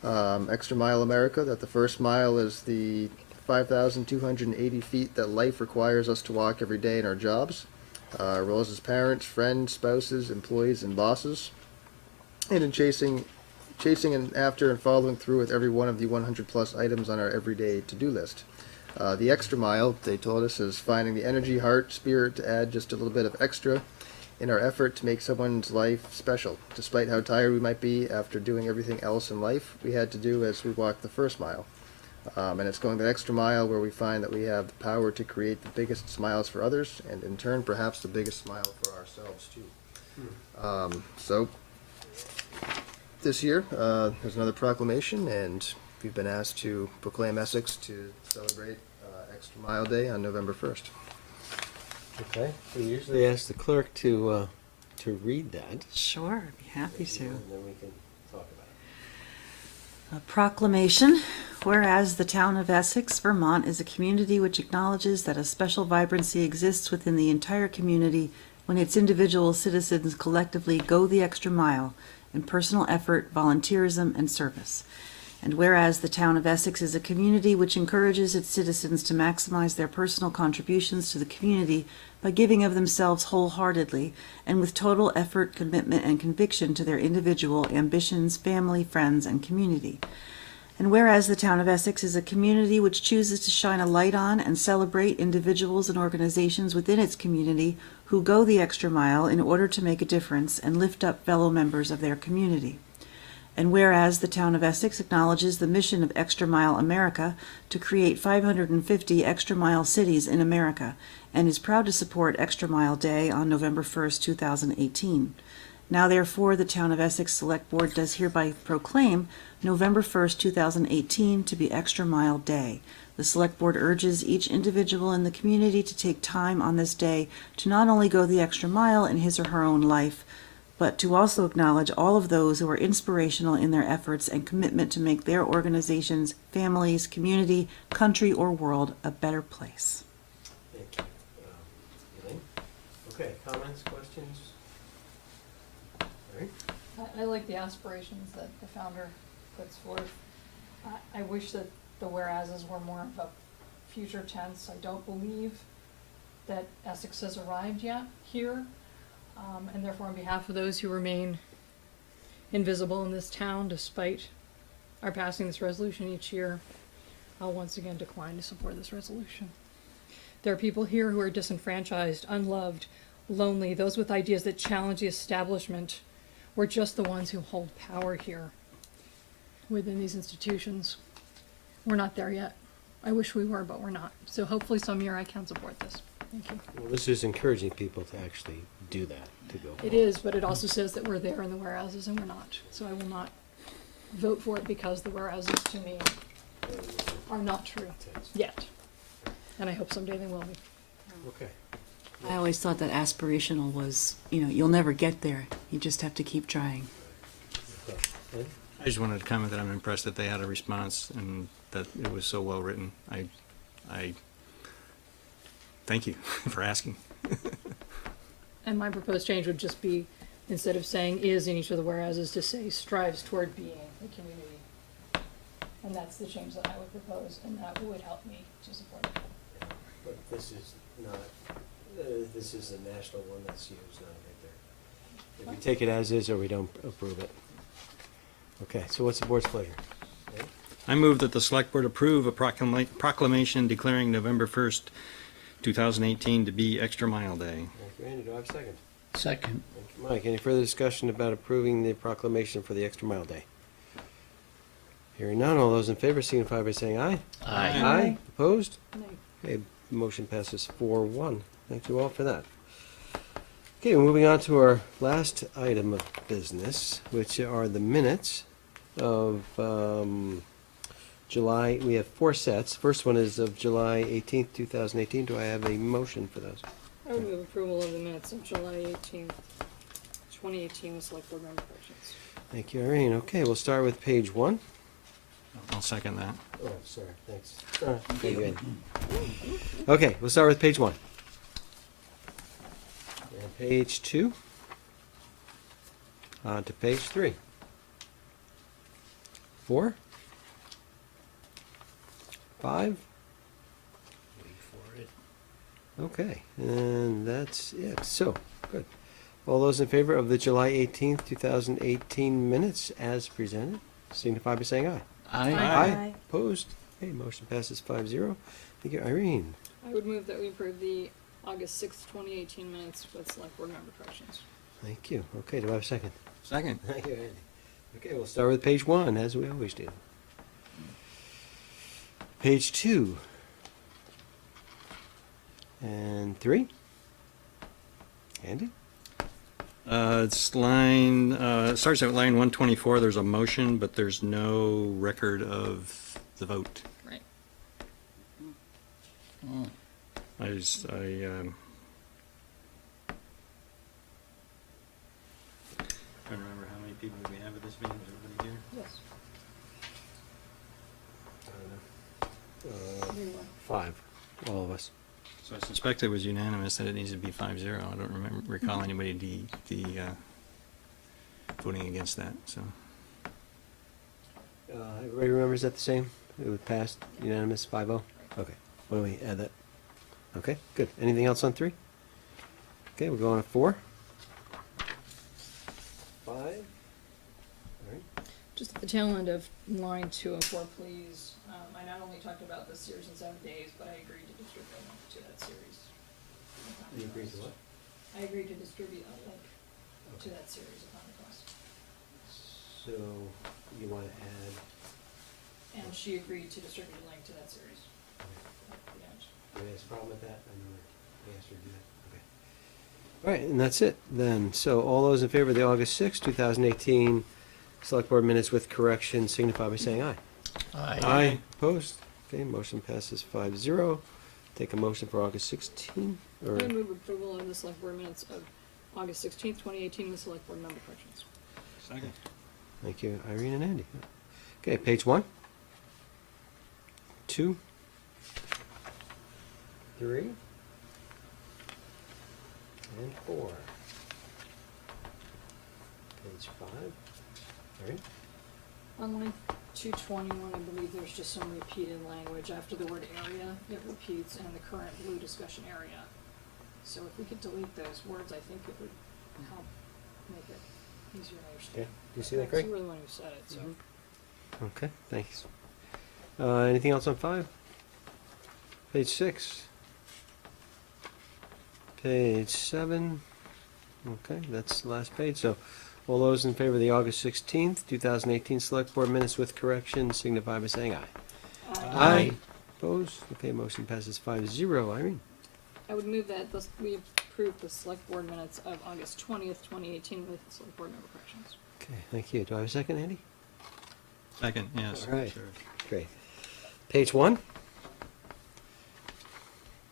Extra Mile America that the first mile is the 5,280 feet that life requires us to walk every day in our jobs, our roles as parents, friends, spouses, employees, and bosses, and in chasing and after and following through with every one of the 100 plus items on our everyday to-do list. The extra mile, they told us, is finding the energy, heart, spirit to add just a little bit of extra in our effort to make someone's life special. Despite how tired we might be after doing everything else in life we had to do as we walked the first mile. And it's going the extra mile where we find that we have the power to create the biggest smiles for others, and in turn, perhaps the biggest smile for ourselves too. So, this year, there's another proclamation, and we've been asked to proclaim Essex to celebrate Extra Mile Day on November 1st. Okay, we usually ask the clerk to read that. Sure, I'd be happy to. And then we can talk A proclamation. Whereas the town of Essex, Vermont is a community which acknowledges that a special vibrancy exists within the entire community when its individual citizens collectively go the extra mile in personal effort, volunteerism, and service. And whereas the town of Essex is a community which encourages its citizens to maximize their personal contributions to the community by giving of themselves wholeheartedly and with total effort, commitment, and conviction to their individual ambitions, family, friends, and community. And whereas the town of Essex is a community which chooses to shine a light on and celebrate individuals and organizations within its community who go the extra mile in order to make a difference and lift up fellow members of their community. And whereas the town of Essex acknowledges the mission of Extra Mile America to create 550 Extra Mile cities in America, and is proud to support Extra Mile Day on November 1st, 2018. Now therefore, the town of Essex Select Board does hereby proclaim November 1st, 2018 to be Extra Mile Day. The Select Board urges each individual in the community to take time on this day to not only go the extra mile in his or her own life, but to also acknowledge all of those who are inspirational in their efforts and commitment to make their organizations, families, community, country, or world a better place. Thank you. Elaine? Okay, comments, questions? All right. I like the aspirations that the founder puts forth. I wish that the whereases were more of a future tense. I don't believe that Essex has arrived yet here. And therefore, on behalf of those who remain invisible in this town, despite our passing this resolution each year, I'll once again decline to support this resolution. There are people here who are disenfranchised, unloved, lonely, those with ideas that challenge the establishment. We're just the ones who hold power here within these institutions. We're not there yet. I wish we were, but we're not. So hopefully some year I can support this. Thank you. Well, this is encouraging people to actually do that, to go. It is, but it also says that we're there in the whereases and we're not. So I will not vote for it because the whereases to me are not true yet. And I hope someday they will be. Okay. I always thought that aspirational was, you'll never get there. You just have to keep trying. Ed? I just wanted to comment that I'm impressed that they had a response and that it was so well written. I thank you for asking. And my proposed change would just be, instead of saying is in each of the whereases, to say strives toward being a community. And that's the change that I would propose, and that would help me to support it. But this is not, this is the national one that's used, not right there. If we take it as is or we don't approve it. Okay, so what's the board's pleasure? Ed? I move that the Select Board approve a proclamation declaring November 1st, 2018 to be Extra Mile Day. Thank you, Andy. Do I have a second? Second. Thank you, Mike. Any further discussion about approving the proclamation for the Extra Mile Day? Hearing none, all those in favor signify by saying aye. Aye. Aye. Opposed? Nay. Okay, motion passes 4-1. Thank you all for that. Okay, moving on to our last item of business, which are the minutes of July. We have 4 sets. First one is of July 18th, 2018. Do I have a motion for those? I would move approval of the minutes of July 18th, 2018 Select Board member corrections. Thank you, Irene. Okay, we'll start with page 1. I'll second that. Oh, sorry, thanks. Okay, good. Okay, we'll start with page 1. And page 2. On to page 3. 4. 5. Okay, and that's it. So, good. All those in favor of the July 18th, 2018 minutes as presented, signify by saying aye. Aye. Aye. Opposed? Okay, motion passes 5-0. Thank you, Irene. I would move that we approve the August 6th, 2018 minutes with Select Board member corrections. Thank you. Okay, do I have a second? Second. Thank you, Andy. Okay, we'll start with page 1, as we always do. Page 2. And 3. Andy? It's line, it starts at line 124. There's a motion, but there's no record of the vote. Right. I don't remember how many people we have at this meeting. Is everybody here? Yes. 5, all of us. So I suspect it was unanimous that it needs to be 5-0. I don't recall anybody voting against that, so. Everybody remembers that the same? It would pass unanimous 5-0? Okay, why don't we add that? Okay, good. Anything else on 3? Okay, we're going to 4. 5. All right. Just at the tail end of line 2 and 4, please. I not only talked about the series in 7 days, but I agreed to distribute a link to that series. You agreed to what? I agreed to distribute a link to that series upon request. So, you want to add, And she agreed to distribute a link to that series. anybody has a problem with that? I remember we asked her to do that. Okay. All right, and that's it then. So all those in favor of the August 6, 2018 Select Board minutes with correction signify by saying aye. Aye. Aye. Opposed? Okay, motion passes 5-0. Take a motion for August 16, or, I move approval of the select board minutes of August 16th, 2018 with select board member corrections. Second. thank you, Irene and Andy. Okay, page 1, 2, 3, and 4. Page 5. All right. On line 221, I believe there's just some repeated language. After the word area, it repeats, and the current blue discussion area. So if we could delete those words, I think it would help make it easier to understand. Okay, do you see that, Greg? You were the one who said it, so. Okay, thanks. Anything else on 5? Page 6. Page 7. Okay, that's the last page. So all those in favor of the August 16th, 2018 Select Board minutes with correction signify by saying aye. Aye. Opposed? Okay, motion passes 5-0. Irene? I would move that we approve the select board minutes of August 20th, 2018 with select board member corrections. Okay, thank you. Do I have a second, Andy? Second, yes. All right, Sure. great. Page 1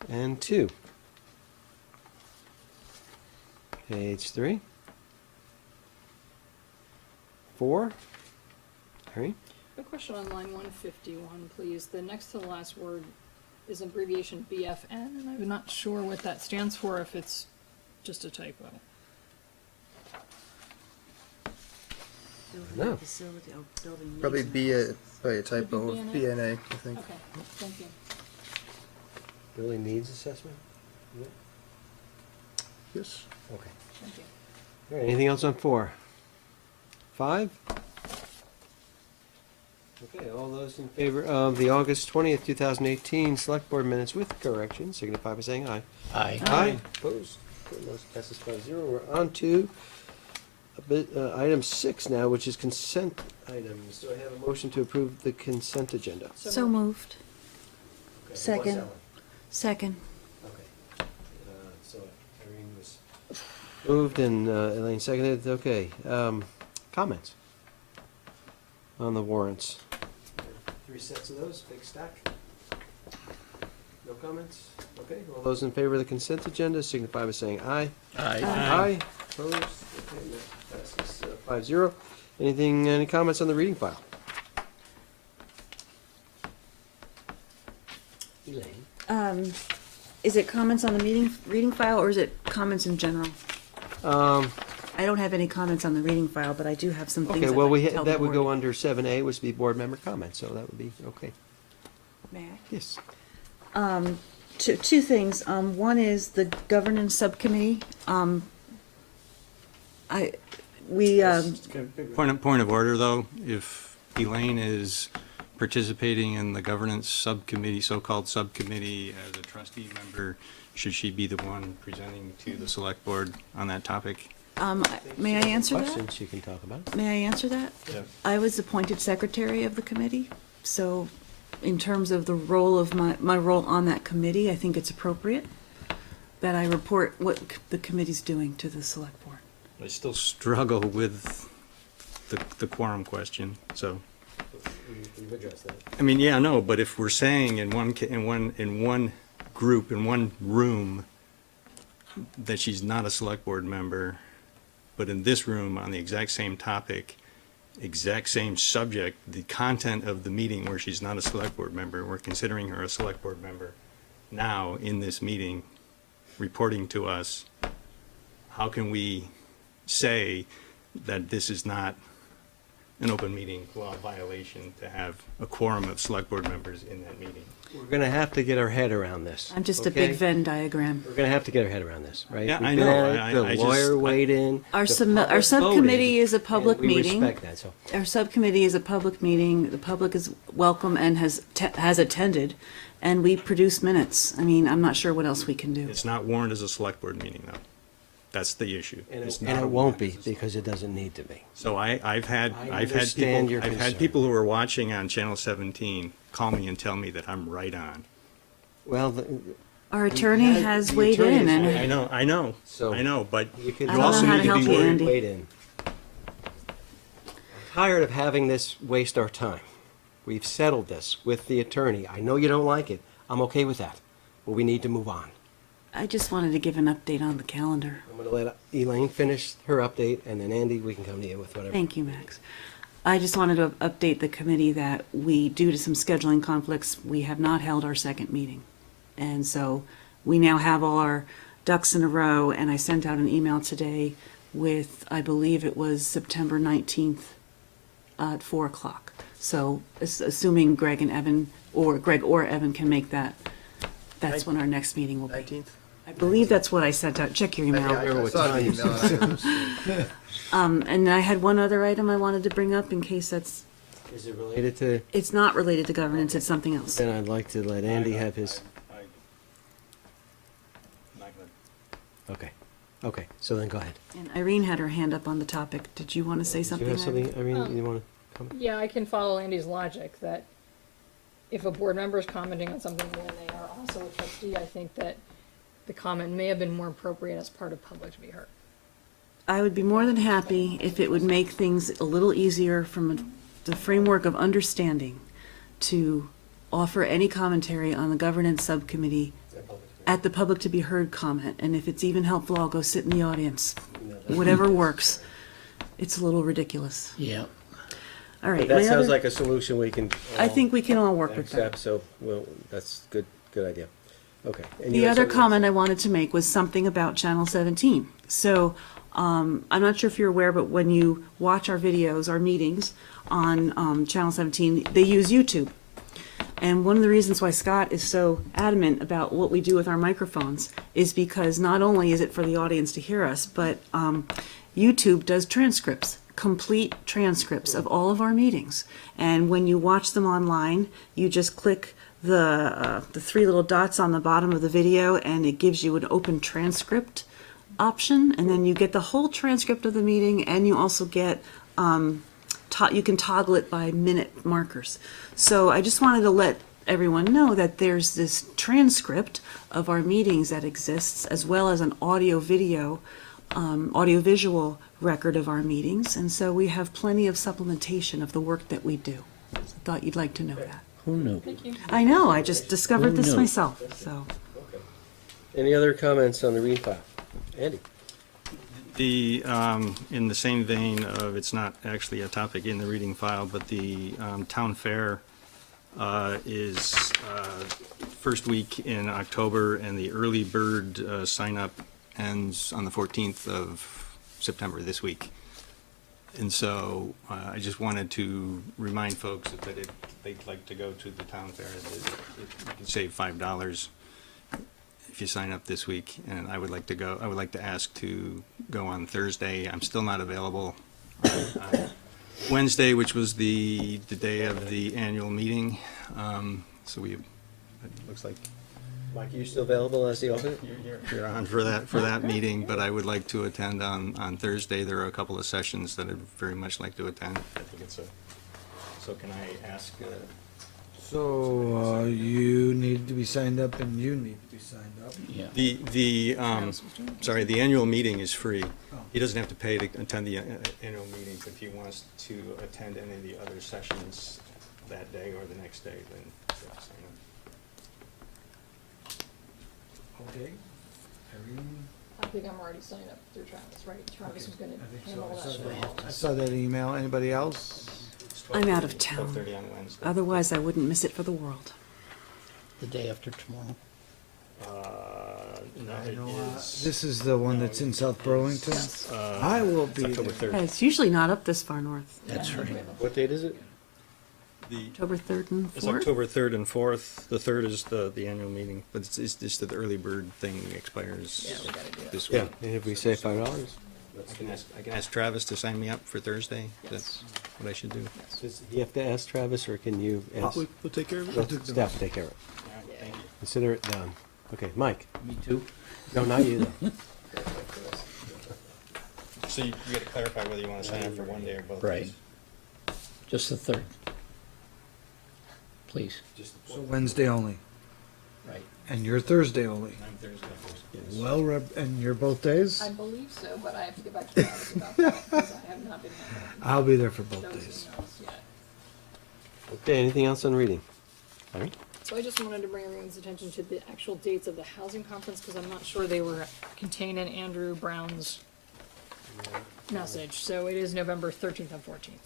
and 2. Page 3. 4. Irene? A question on line 151, please. The next to the last word is abbreviation BFN, and I'm not sure what that stands for, if it's just a typo. Building No. facility, oh, building Probably needs be and a typo of BNA? BNA, I think. Okay, thank you. Building needs assessment? Yes. Okay. Thank you. All right, anything else on 4? 5? Okay, all those in favor of the August 20th, 2018 Select Board minutes with correction signify by saying aye. Aye. Aye. Opposed? Okay, motion passes 5-0. We're on to item 6 now, which is consent items. Do I have a motion to approve the consent agenda? So moved. Okay, who Second. wants that one? Second. Okay. So Irene was moved and Elaine seconded. Okay. Comments on the warrants? 3 sets of those, big stack. No comments? Okay. All those in favor of the consent agenda signify by saying aye. Aye. Aye. Opposed? Okay, that passes 5-0. Any comments on the reading file? Elaine? Is it comments on the reading file, or is it comments in general? I don't have any comments on the reading file, but I do have some things Okay, I'd well, like to tell the that would board. go under 7A, which would be board member comments, so that would be okay. May I? Yes. Two things. One is the governance subcommittee. Point of order, though, if Elaine is participating in the governance subcommittee, so-called subcommittee as a trustee member, should she be the one presenting to the select board on that topic? May I answer that? Questions you can talk about. May I answer that? Yeah. I was appointed secretary of the committee, so in terms of the role of my role on that committee, I think it's appropriate that I report what the committee's doing to the select board. I still struggle with the quorum question, so. You've addressed that. I mean, yeah, no, but if we're saying in one group, in one room, that she's not a select board member, but in this room on the exact same topic, exact same subject, the content of the meeting where she's not a select board member, we're considering her a select board member now in this meeting, reporting to us, how can we say that this is not an open meeting law violation to have a quorum of select board members in that meeting? We're gonna have to get our head around this. I'm just a okay? big Venn diagram. We're gonna have to get our head around this, right? Yeah, We've I been know. at it, I the lawyer weighed in. Our the our public subcommittee voted, is a public and we meeting. respect that, so. Our subcommittee is a public meeting. The public is welcome and has attended, and we produce minutes. I mean, I'm not sure what else we can do. It's not warned as a select board meeting, though. That's the issue. It's not And a it won't warrant. be, because it doesn't need to be. So I've had I understand your I've had concern. people who are watching on Channel 17 call me and tell me that I'm right on. Well, Our attorney has weighed in, and I know, So I know, but you can I don't know how to help you, Andy. weighed in. I'm tired of having this waste our time. We've settled this with the attorney. I know you don't like it. I'm okay with that, but we need to move on. I just wanted to give an update on the calendar. I'm gonna let Elaine finish her update, and then Andy, we can come to you with whatever. Thank you, Max. I just wanted to update the committee that we, due to some scheduling conflicts, we have not held our second meeting. And so we now have all our ducks in a row, and I sent out an email today with, I believe it was September 19th at 4 o'clock. So assuming Greg and Evan, or Greg or Evan can make that, that's when our next meeting will be. 19th? I believe that's what I sent out. Check your email. I saw the email. And I had one other item I wanted to bring up in case that's, Is it related to, it's not related to governance, it's something else. then I'd like to let Andy have his, okay, okay, so then go ahead. And Irene had her hand up on the topic. Did you want to say Do something? you have something, Irene, you wanna comment? Yeah, I can follow Andy's logic that if a board member is commenting on something when they are also a trustee, I think that the comment may have been more appropriate as part of public to be heard. I would be more than happy if it would make things a little easier from the framework of understanding to offer any commentary on the governance subcommittee at the public to be heard comment. And if it's even helpful, I'll go sit in the audience. Whatever works. It's a little ridiculous. Yeah. All right. That my sounds other- like a solution we can. I think we can all work with that. accept, so, well, that's good idea. Okay. And The you had other something else? comment I wanted to make was something about Channel 17. So, I'm not sure if you're aware, but when you watch our videos, our meetings on Channel 17, they use YouTube. And one of the reasons why Scott is so adamant about what we do with our microphones is because not only is it for the audience to hear us, but YouTube does transcripts, complete transcripts of all of our meetings. And when you watch them online, you just click the three little dots on the bottom of the video, and it gives you an open transcript option, and then you get the whole transcript of the meeting, and you also get you can toggle it by minute markers. So I just wanted to let everyone know that there's this transcript of our meetings that exists, as well as an audio-visual record of our meetings, and so we have plenty of supplementation of the work that we do. I thought you'd like to know that. Who knew? I know, I just discovered Who this knew? myself, so. Any other comments on the read file? Andy? In the same vein of, it's not actually a topic in the reading file, but the town fair is first week in October, and the early bird sign up ends on the 14th of September, this week. And so I just wanted to remind folks that if they'd like to go to the town fair, that you can save $5 if you sign up this week. And I would like to go, I would like to ask to go on Thursday. I'm still not available on Wednesday, which was the day of the annual meeting. So it looks like Mike, are you still available as the alternate? you're on for that meeting, but I would like to attend on Thursday. There are a couple of sessions that I'd very much like to attend. I think it's so can I ask? So, you need to be signed up and you need to be signed up. Yeah. The annual meeting is free. He doesn't have to pay to attend the annual meeting, but if he wants to attend any of the other sessions that day or the next day, then he has to sign up. Okay. Irene? think I'm already signed up through Travis, right? Travis is gonna handle all that shit. I saw that email. Anybody else? I'm out of town. 12:30 on Wednesday. Otherwise, I wouldn't miss it for the world. The day after tomorrow. No, it is. This is the one that's in South Burlington. I will be October there. 3rd. Yeah, it's usually not up this far north. That's right. What date is it? October 3rd and It's 4th. October 3rd and 4th. The 3rd is the annual meeting, but it's just that the early bird thing expires Yeah, we gotta do that. this week. Yeah, and if we say $5, I can ask Travis to sign me up for Thursday. That's what I should do. does he have to ask Travis, or can you ask? We'll take care of it. Let staff take care of it. Thank you. Consider it done. Okay, Mike? Me too. No, not you, though. So you gotta clarify whether you wanna sign up for one day or both Right. days. Just the 3rd. Please. So Wednesday only, Right. and you're Thursday only. I'm Thursday. Well, and you're both days? I believe so, but I have to get back to Travis about that, because I have not been handling I'll be there for both those days. emails yet. Okay, anything else on reading? All right. So I just wanted to bring everyone's attention to the actual dates of the housing conference, because I'm not sure they were contained in Andrew Brown's message. So it is November 13th and 14th.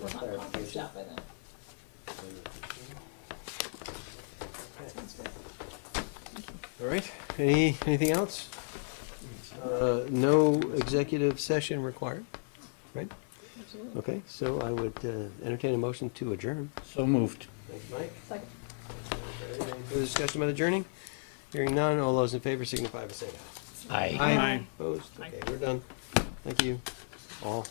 We'll have conference out by then. Sounds good. All right, anything else? No executive session required, right? Absolutely. Okay, so I would entertain a motion to adjourn. So moved. Thanks, Mike. Second. Any further discussion about adjourning? Hearing none, all those in favor signify by saying aye. Aye. Opposed? Okay, we're done. Thank you, all.